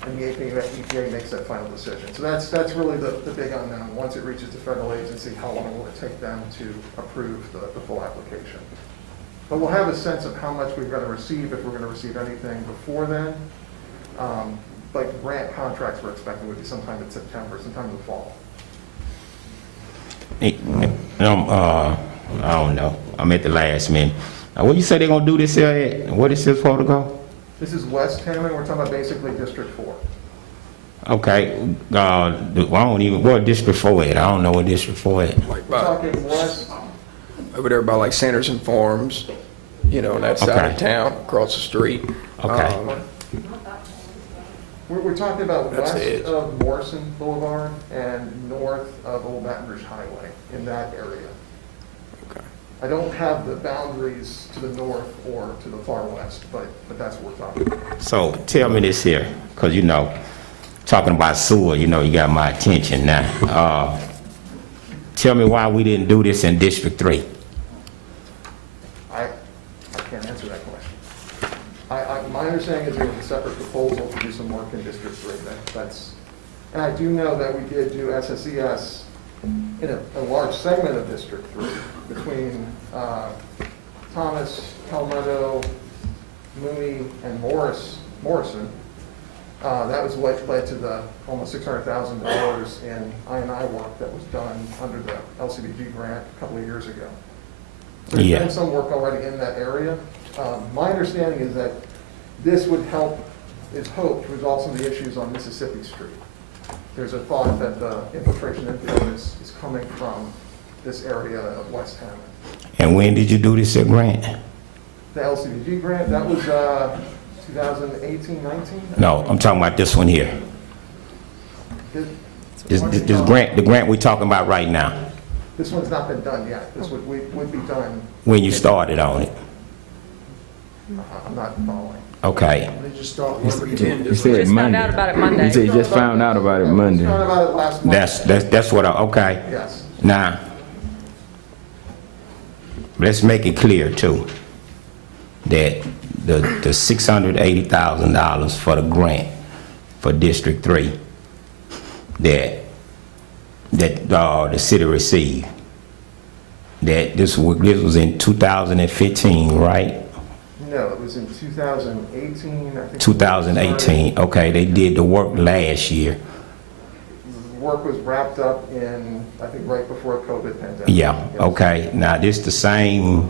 and the EPA makes that final decision. So that's really the big unknown. Once it reaches the federal agency, how long will it take them to approve the full application? But we'll have a sense of how much we're going to receive, if we're going to receive anything before then. Like grant contracts we're expecting would be sometime in September, sometime in the fall. I don't know. I'm at the last minute. What you say they're gonna do this here at? What is this for to go? This is West Hammond. We're talking about basically District 4. Okay. I don't even, what District 4 at? I don't know what District 4 at. We're talking west over there by like Sanders and Farms, you know, on that side Okay. of town, across the street. Okay. We're talking about That's west the edge. of Morrison Boulevard and north of Old Baton Rouge Highway, in that area. Okay. I don't have the boundaries to the north or to the far west, but that's what we're talking about. So tell me this here, because you know, talking about sewer, you know, you got my attention now. Tell me why we didn't do this in District 3. I can't answer that question. My understanding is there was a separate proposal to do some work in District 3. And I do know that we did do SSES in a large segment of District 3 between Thomas, Palmetto, Mooney, and Morrison. That was what led to the almost $600,000 in I&I work that was done under the LCDG grant a couple of years ago. So there's been some work already in that area. My understanding is that this would help, is hoped, resolve some of the issues on Mississippi Street. There's a thought that the infiltration infield is coming from this area of West Hammond. And when did you do this grant? The LCDG grant, that was 2018, 19? No, I'm talking about this one here. This grant, the grant we're talking about right now, This one's not been done yet. This would be done. when you started on it. I'm not following. Okay. They just start You working. said Just found out about it Monday. You said you just found out about it Monday. Found about it last month. That's what okay. Yes. Now, let's make it clear too, that the $680,000 for the grant for District 3 that the city received, that this was in 2015, right? No, it was in 2018, I think. 2018, okay, they did the work last year. The work was wrapped up in, I think, right before COVID pandemic. Yeah, Yes. okay, now this the same,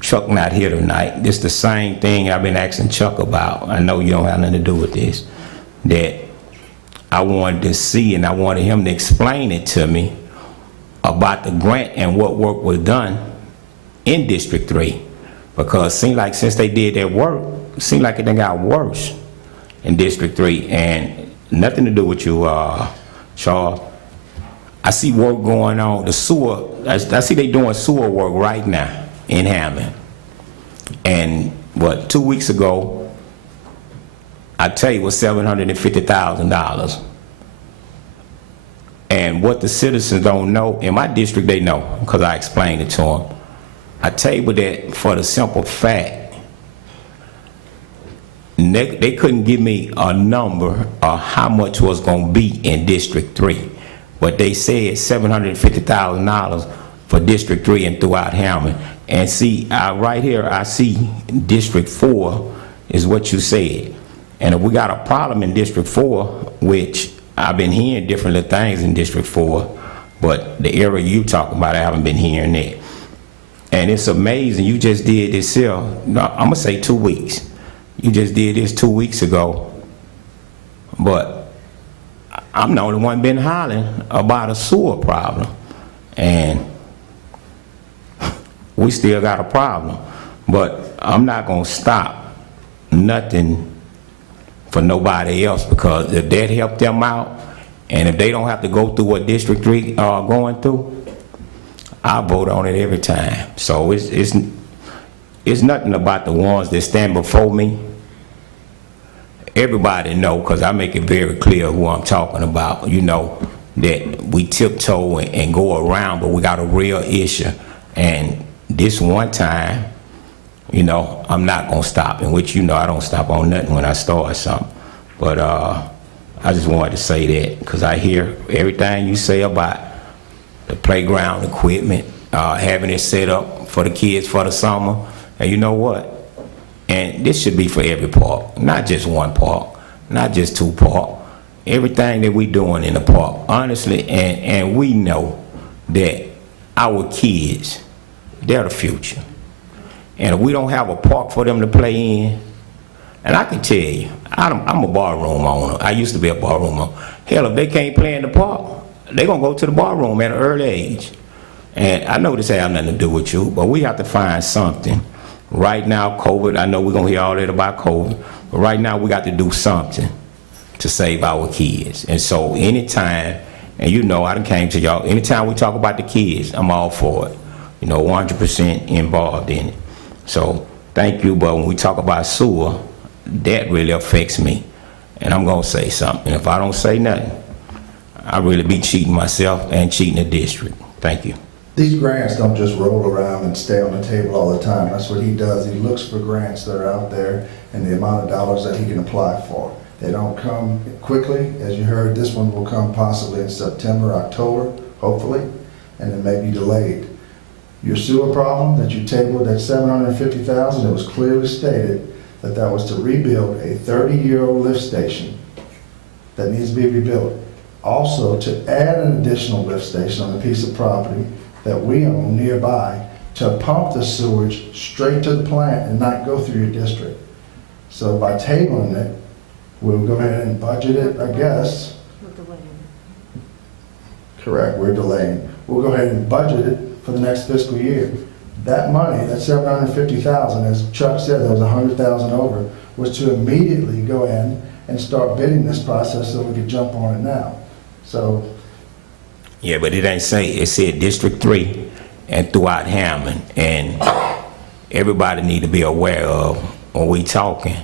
Chuck not here tonight, this the same thing I've been asking Chuck about. I know you don't have nothing to do with this, that I wanted to see, and I wanted him to explain it to me about the grant and what work was done in District 3. Because it seemed like since they did that work, it seemed like it done got worse in District 3. And nothing to do with you, Charles. I see work going on, the sewer, I see they doing sewer work right now in Hammond. And 2 weeks ago, I tell you, it was $750,000. And what the citizens don't know, in my district they know, because I explained it to them. I table that for the simple fact, they couldn't give me a number of how much was going to be in District 3. But they said $750,000 for District 3 and throughout Hammond. And see, right here, I see District 4 is what you said. And if we got a problem in District 4, which I've been hearing different little things in District 4, but the area you talking about, I haven't been hearing that. And it's amazing, you just did this here, no, I'm gonna say 2 weeks. You just did this 2 weeks ago, but I'm the only one been hollering about a sewer problem. And we still got a problem, but I'm not gonna stop nothing for nobody else, because if that helped them out, and if they don't have to go through what District 3 are going through, I vote on it every time. So it's nothing about the ones that stand before me. Everybody know, because I make it very clear who I'm talking about, you know, that we tiptoe and go around, but we got a real issue. And this one time, you know, I'm not gonna stop, in which, you know, I don't stop on nothing when I start something. But I just wanted to say that, because I hear everything you say about the playground equipment, having it set up for the kids for the summer. And you know what? And this should be for every park, not just one park, not just two parks. Everything that we doing in the park, honestly, and we know that our kids, they're the future. And if we don't have a park for them to play in, and I can tell you, I'm a barroom owner. I used to be a barroom owner. Hell, if they can't play in the park, they're going to go to the barroom at an early age. And I know this has nothing to do with you, but we have to find something. Right now, COVID, I know we're going to hear all that about COVID, but right now we got to do something to save our kids. And so anytime, and you know, I done came to y'all, anytime we talk about the kids, I'm all for it. 100% involved in it. So thank you, but when we talk about sewer, that really affects me. And I'm going to say something. If I don't say nothing, I really be cheating myself and cheating the district. Thank you. These grants don't just roll around and stay on the table all the time. That's what he does. He looks for grants that are out there and the amount of dollars that he can apply for. They don't come quickly. As you heard, this one will come possibly in September, October, hopefully, and it may be delayed. Your sewer problem that you tabled at $750,000, it was clearly stated that that was to rebuild a 30-year-old lift station that needs to be rebuilt. Also, to add an additional lift station on a piece of property that we own nearby to pump the sewage straight to the plant and not go through your district. So by tabling it, we'll go ahead and budget it, I guess. Correct, we're delaying. We'll go ahead and budget it for the next fiscal year. That money, that $750,000, as Chuck said, there was $100,000 over, was to immediately go in and start bidding this process so we could jump on it now. So. Yeah, but it ain't say, it said District 3 and throughout Hammond, and everybody need to be aware of when we talking.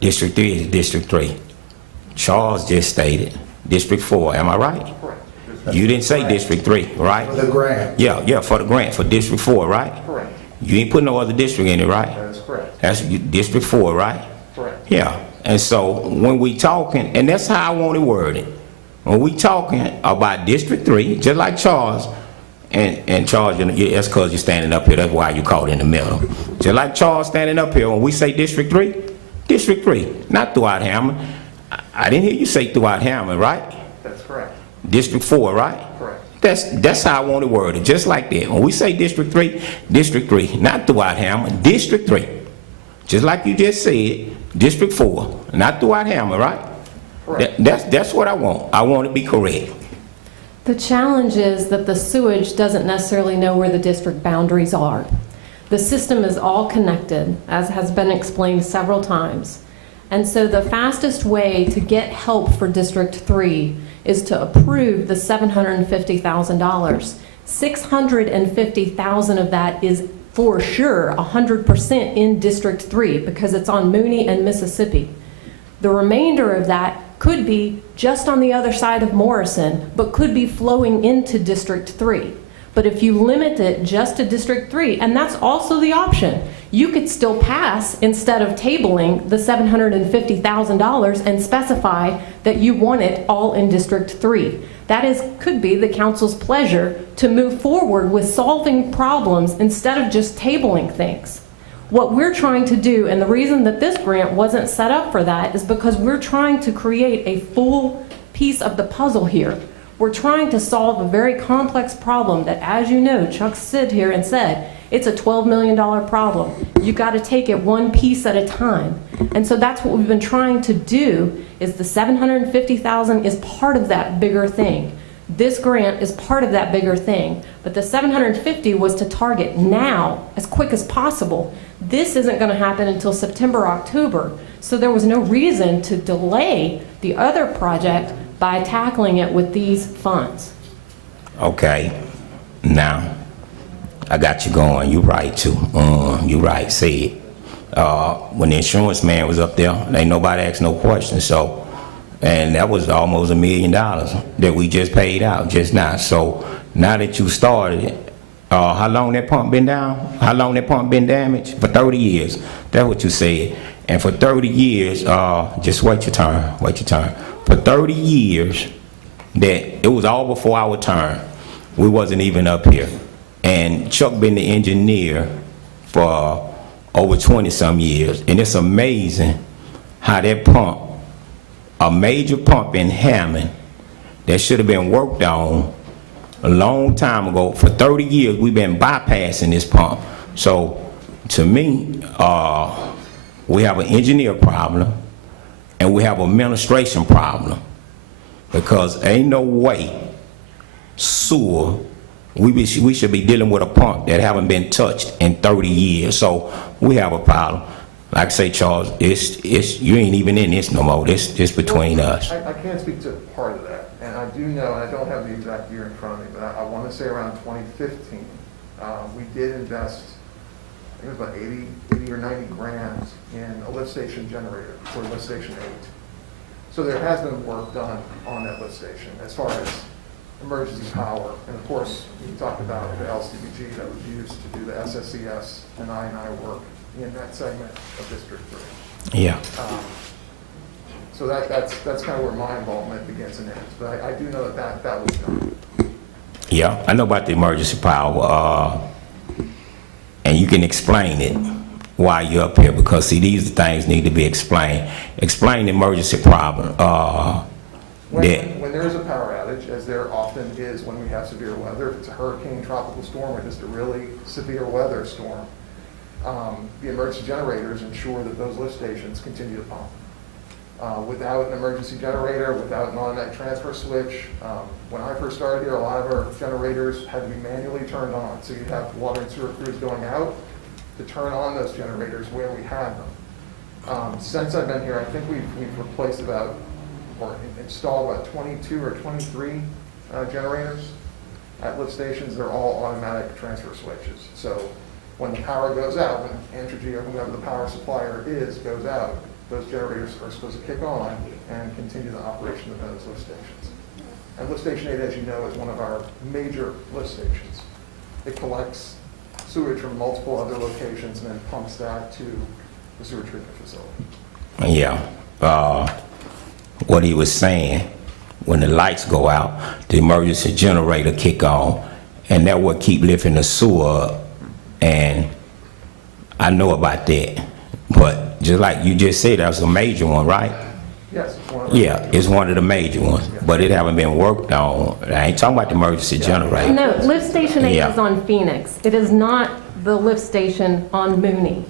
District 3 is District 3. Charles just stated District 4, am I right? Correct. You didn't say District 3, right? For the grant. Yeah, for the grant, for District 4, right? Correct. You ain't put no other district in it, right? That's correct. That's District 4, right? Correct. Yeah, and so when we talking, and that's how I want it worded, when we talking about District 3, just like Charles, and Charles, that's because you're standing up here, that's why you caught in the middle. Just like Charles standing up here, when we say District 3, District 3, not throughout Hammond. I didn't hear you say throughout Hammond, right? That's correct. District 4, right? Correct. That's how I want it worded, just like that. When we say District 3, not throughout Hammond, District 3. Just like you just said, District 4, not throughout Hammond, right? Correct. That's what I want. I want to be correct. The challenge is that the sewage doesn't necessarily know where the district boundaries are. The system is all connected, as has been explained several times. And so the fastest way to get help for District 3 is to approve the $750,000. $650,000 of that is for sure 100% in District 3 because it's on Mooney and Mississippi. The remainder of that could be just on the other side of Morrison, but could be flowing into District 3. But if you limit it just to District 3, and that's also the option, you could still pass instead of tabling the $750,000 and specify that you want it all in District 3. That could be the council's pleasure to move forward with solving problems instead of just tabling things. What we're trying to do, and the reason that this grant wasn't set up for that, is because we're trying to create a full piece of the puzzle here. We're trying to solve a very complex problem that, as you know, Chuck stood here and said, it's a $12 million problem. You got to take it one piece at a time. And so that's what we've been trying to do, is the $750,000 is part of that bigger thing. This grant is part of that bigger thing, but the $750 was to target now, as quick as possible. This isn't going to happen until September, October, so there was no reason to delay the other project by tackling it with these funds. Okay, now, I got you going, you right too, you right, say it. When the insurance man was up there, ain't nobody asked no questions, so, and that was almost $1 million that we just paid out just now. So now that you started it, how long that pump been down? How long that pump been damaged? For 30 years. That's what you said. And for 30 years, just wait your turn, wait your turn. For 30 years, that it was all before our turn. We wasn't even up here. And Chuck been the engineer for over 20 some years. And it's amazing how that pump, a major pump in Hammond that should have been worked on a long time ago. For 30 years, we've been bypassing this pump. So to me, we have an engineer problem and we have an administration problem, because ain't no way sewer We should be dealing with a pump that haven't been touched in 30 years. So we have a problem. Like I say, Charles, it's you ain't even in this no more. This between us. I can't speak to part of that, and I do know, and I don't have the exact year in front of me, but I want to say around 2015, we did invest, I think it was about 80 or 90 grand in a lift station generator for lift station 8. So there has been work done on that lift station as far as emergency power, and of course, we talked about the LCBG that was used to do the SSCS and I&I work in that segment of District 3. Yeah. So that's kind of where my involvement begins and ends, but I do know that was done. Yeah, I know about the emergency power, and you can explain it while you're up here, because see, these things need to be explained. Explain the emergency problem. When there is a power outage, as there often is when we have severe weather, if it's a hurricane, tropical storm, or just a really severe weather storm, the emergency generators ensure that those lift stations continue to pump. Without an emergency generator, without an automatic transfer switch, when I first started here, a lot of our generators had to be manually turned on. So you'd have water and sewer crews going out to turn on those generators where we had them. Since I've been here, I think we've replaced or installed about 22 or 23 generators at lift stations. They're all automatic transfer switches. So when the power goes out, when Entergy or whoever the power supplier is goes out, those generators are supposed to kick on and continue the operation of those lift stations. And lift station 8, as you know, is one of our major lift stations. It collects sewage from multiple other locations and then pumps that to the sewer treatment facility. Yeah. What he was saying, when the lights go out, the emergency generator kick on, and that will keep lifting the sewer up. And I know about that, but just like you just said, that was a major one, right? Yes, it's one of them. Yeah, it's one of the major ones, but it haven't been worked on. I ain't talking about the emergency generator. No, lift station 8 Yeah. is on Phoenix. It is not the lift station on Mooney.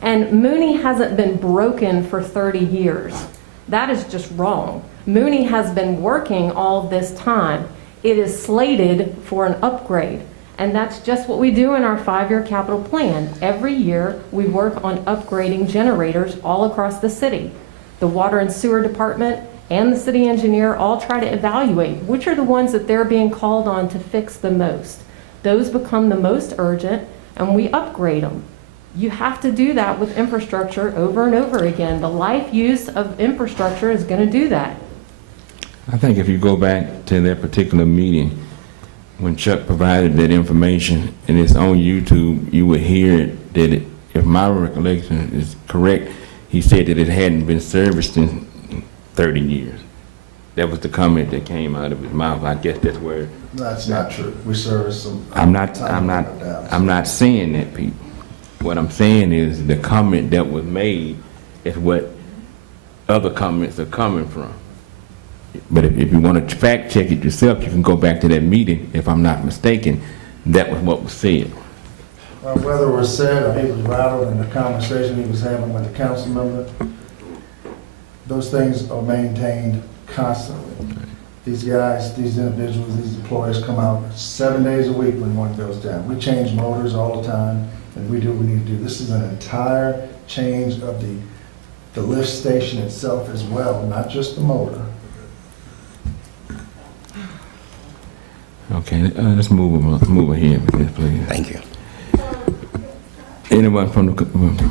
And Mooney hasn't been broken for 30 years. That is just wrong. Mooney has been working all this time. It is slated for an upgrade. And that's just what we do in our 5-year capital plan. Every year, we work on upgrading generators all across the city. The water and sewer department and the city engineer all try to evaluate which are the ones that they're being called on to fix the most. Those become the most urgent, and we upgrade them. You have to do that with infrastructure over and over again. The life use of infrastructure is going to do that. I think if you go back to that particular meeting, when Chuck provided that information, and it's on YouTube, you would hear that if my recollection is correct, he said that it hadn't been serviced in 30 years. That was the comment that came out of his mouth. I guess that's where. That's not true. We service them. I'm not saying that, Pete. What I'm saying is the comment that was made is what other comments are coming from. But if you want to fact check it yourself, you can go back to that meeting. If I'm not mistaken, that was what was said. Well, whether it was said or he was rattled in the conversation he was having with the council member, those things are maintained constantly. These guys, these individuals, these employees come out 7 days a week when one goes down. We change motors all the time, and we do what we need to do. This is an entire change of the lift station itself as well, not just the motor. Okay, let's move ahead with this, please. Thank you. Anyone from the committee?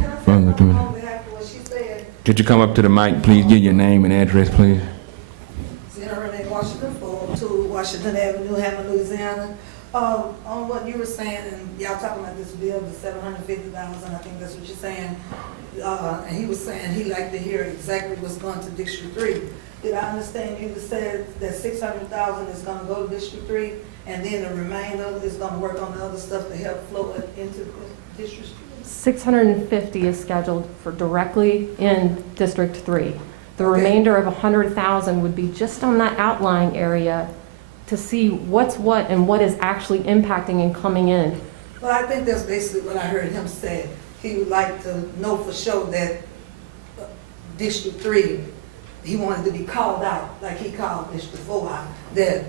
Could you come up to the mic, please? Give your name and address, please. Washington, 402 Washington Avenue, Hammond, Louisiana. On what you were saying, and y'all talking about this bill, the $750,000, I think that's what you're saying. And he was saying he'd like to hear exactly what's going to District 3. Did I understand you to say that $600,000 is going to go to District 3, and then the remainder is going to work on the other stuff to help flow it into District 3? 650 is scheduled for directly in District 3. The remainder of 100,000 would be just on that outlying area to see what's what and what is actually impacting and coming in. Well, I think that's basically what I heard him say. He would like to know for sure that District 3, he wanted to be called out, like he called District 4 out, that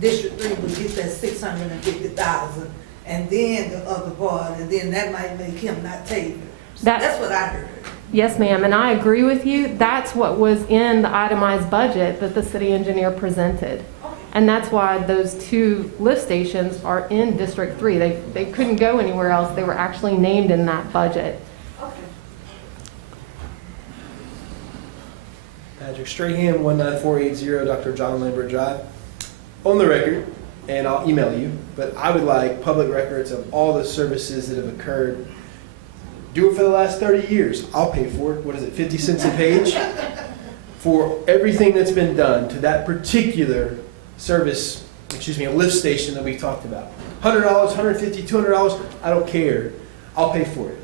District 3 would get that 650,000, and then the other part, and then that might make him not take it. That's what I heard. Yes, ma'am, and I agree with you. That's what was in the itemized budget that the city engineer presented. And that's why those 2 lift stations are in District 3. They couldn't go anywhere else. They were actually named in that budget. Patrick Strahan, 19480 Dr. John Lambert Drive. On the record, and I'll email you, but I would like public records of all the services that have occurred. Do it for the last 30 years. I'll pay for it. What is it, 50 cents a page? For everything that's been done to that particular service, a lift station that we talked about. $100, $150, $200, I don't care. I'll pay for it.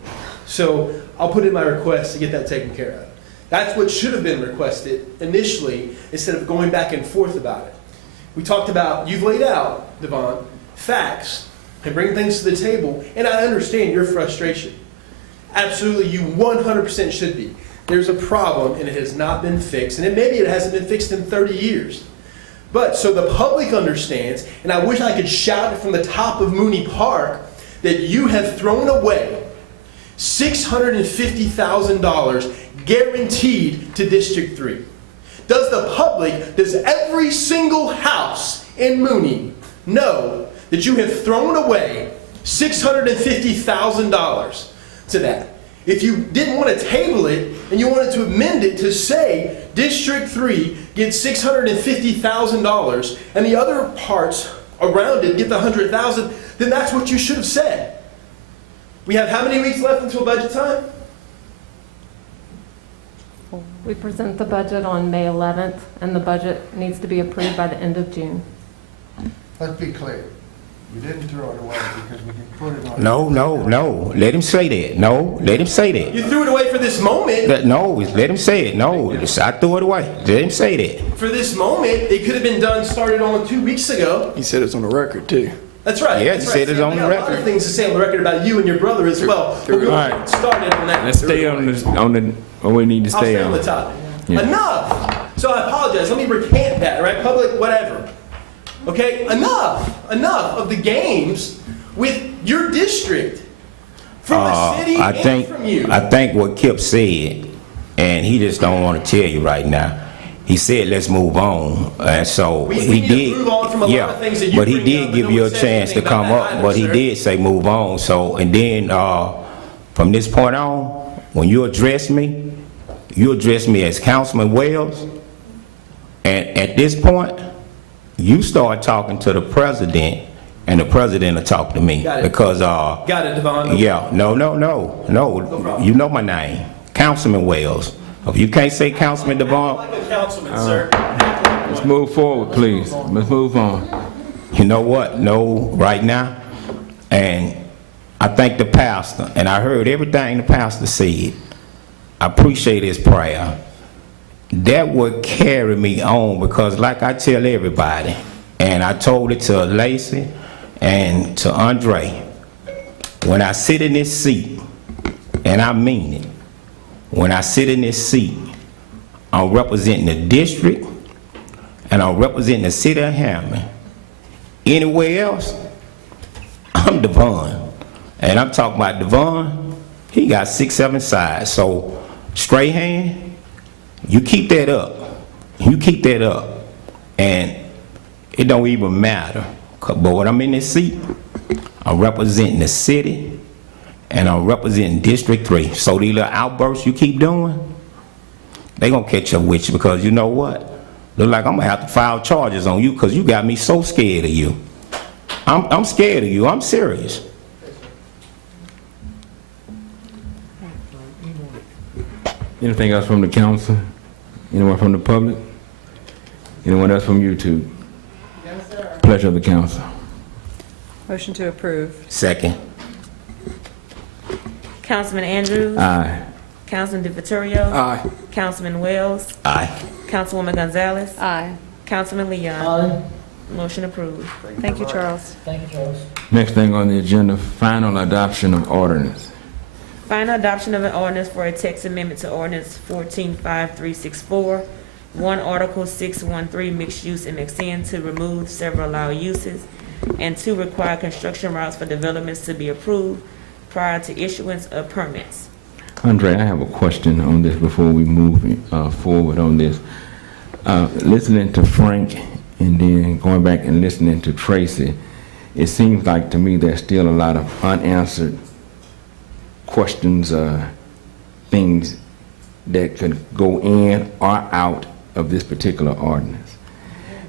So I'll put in my request to get that taken care of. That's what should have been requested initially instead of going back and forth about it. We talked about, you've laid out, Devon, facts and bring things to the table, and I understand your frustration. Absolutely, you 100% should be. There's a problem and it has not been fixed, and maybe it hasn't been fixed in 30 years. But so the public understands, and I wish I could shout it from the top of Mooney Park, that you have thrown away $650,000 guaranteed to District 3. Does every single house in Mooney know that you have thrown away $650,000 to that? If you didn't want to table it and you wanted to amend it to say District 3 gets $650,000 and the other parts around it get the $100,000, then that's what you should have said. We have how many weeks left until budget time? We present the budget on May 11th, and the budget needs to be approved by the end of June. Let's be clear. We didn't throw it away because we can put it on. No. Let him say that. No, let him say that. You threw it away for this moment. No, let him say it. No, I threw it away. Let him say that. For this moment, it could have been started on 2 weeks ago. He said it's on the record, too. That's right. Yeah, that's he right. said it's on the I got a lot record. of things to say on the record about you and your brother as well. But we Alright. started on that. Let's stay on where we need to I'll stay stay on on. the topic. Yeah. Enough. So I apologize. Let me recant that, right? Public, whatever. Okay? Enough of the games with your district. From the city and from you. I think what Kip said, and he just don't want to tell you right now. He said, "Let's move on," and so We he need to did. move on from a lot of things that you but he bring did up, give but you no a one said chance to anything come about up. that But either, he sir. did say, "Move on." So, and then from this point on, when you address me as Councilman Wells, and at this point, you start talking to the president, and the president will talk to me. Got it. Because Got it, Devon. yeah, no. You know my name, Councilman Wells. If you can't say Councilman Devon, Like a councilman, sir. Let's move forward, please. Let's move on. you know what? No, right now, and I thank the pastor, and I heard everything the pastor said. I appreciate his prayer. That would carry me on because, like I tell everybody, and I told it to Lacey and to Andre, when I sit in this seat, and I mean it, when I sit in this seat, I'm representing the district and I'm representing the city of Hammond. Anywhere else, I'm Devon. And I'm talking about Devon, he got 6, 7 sides. So, straight hand, you keep that up. You keep that up. And it don't even matter. But when I'm in this seat, I'm representing the city and I'm representing District 3. So these little outbursts you keep doing, they gonna catch up with you because you know what? Look like I'm gonna have to file charges on you because you got me so scared of you. I'm scared of you. I'm serious. Anything else from the council? Anyone from the public? Anyone else from YouTube? Pleasure of the council. Motion to approve. Second. Councilman Andrews? Aye. Councilman DeViterio? Aye. Councilman Wells? Aye. Councilwoman Gonzalez? Aye. Councilman Leon? Aye. Motion approved. Thank you, Charles. Thank you, Charles. Next thing on the agenda, final adoption of ordinance. Final adoption of an ordinance for a text amendment to ordinance 145364, 1 Article 613 mixed use MXN to remove several allowed uses, and 2 require construction routes for developments to be approved prior to issuance of permits. Andre, I have a question on this before we move forward on this. Listening to Frank and then going back and listening to Tracy, it seems like to me there's still a lot of unanswered questions, things that could go in or out of this particular ordinance.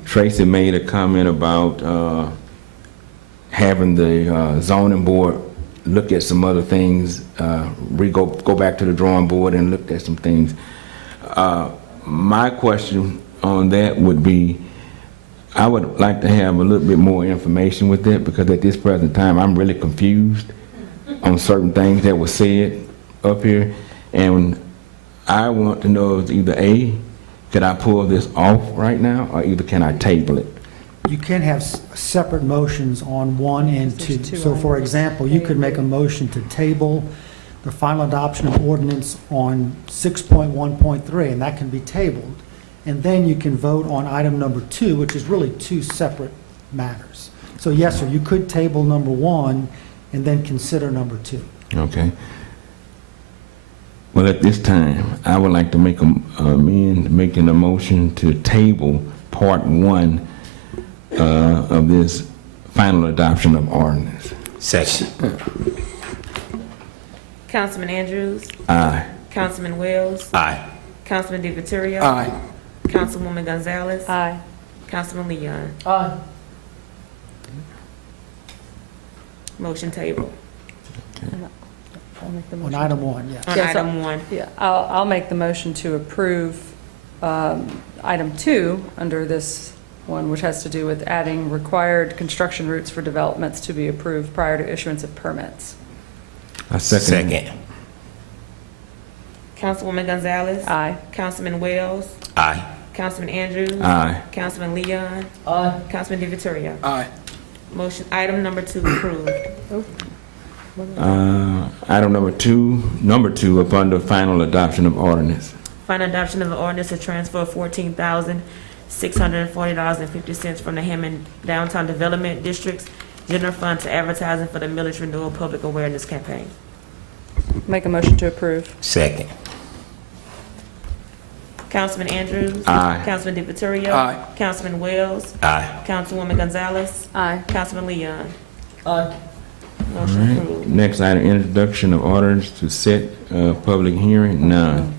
Tracy made a comment about having the zoning board look at some other things, go back to the drawing board and look at some things. My question on that would be, I would like to have a little bit more information with it, because at this present time, I'm really confused on certain things that were said up here. And I want to know if either A, could I pull this off right now, or either can I table it? You can have separate motions on 1 and 2. So for example, you could make a motion to table the final adoption of ordinance on 6.1.3, and that can be tabled. And then you can vote on item number 2, which is really 2 separate matters. So yes, sir, you could table number 1 and then consider number 2. Okay. Well, at this time, I would like to make making a motion to table part 1 of this final adoption of ordinance. Second. Councilman Andrews? Aye. Councilman Wells? Aye. Councilman DiViterio? Aye. Councilwoman Gonzalez? Aye. Councilman Leon? Aye. Motion table. I'll make the On motion. item 1, yes. On Yes, item 1. Yeah, I'll make the motion to approve item 2 under this one, which has to do with adding required construction routes for developments to be approved prior to issuance of permits. I second. Second. Councilwoman Gonzalez? Aye. Councilman Wells? Aye. Councilman Andrews? Aye. Councilman Leon? Aye. Councilman DiViterio? Aye. Motion, item number 2 approved. Item number two upon the final adoption of ordinance. Final adoption of the ordinance to transfer $14,640.50 from the Hammond Downtown Development District's general fund to advertising for the Millage Renewal Public Awareness Campaign. Make a motion to approve. Second. Councilman Andrews? Aye. Councilman DiViterio? Aye. Councilman Wells? Aye. Councilwoman Gonzalez? Aye. Councilman Leon? Aye. All Motion right. approved. Next item, introduction of orders to set public hearing, none.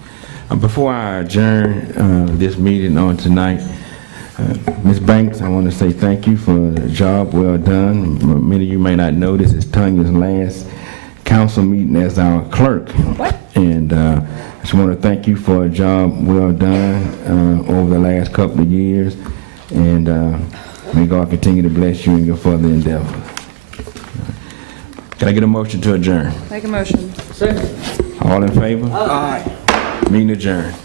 Before I adjourn this meeting on tonight, Ms. Banks, I want to say thank you for the job well done. Many of you may not know this is Tanya's last council meeting as our clerk. What? And I just want to thank you for a job well done over the last couple of years. And may God continue to bless you in your further endeavors. Can I get a motion to adjourn? Make a motion. Second. All in favor? Aye. Meeting adjourned.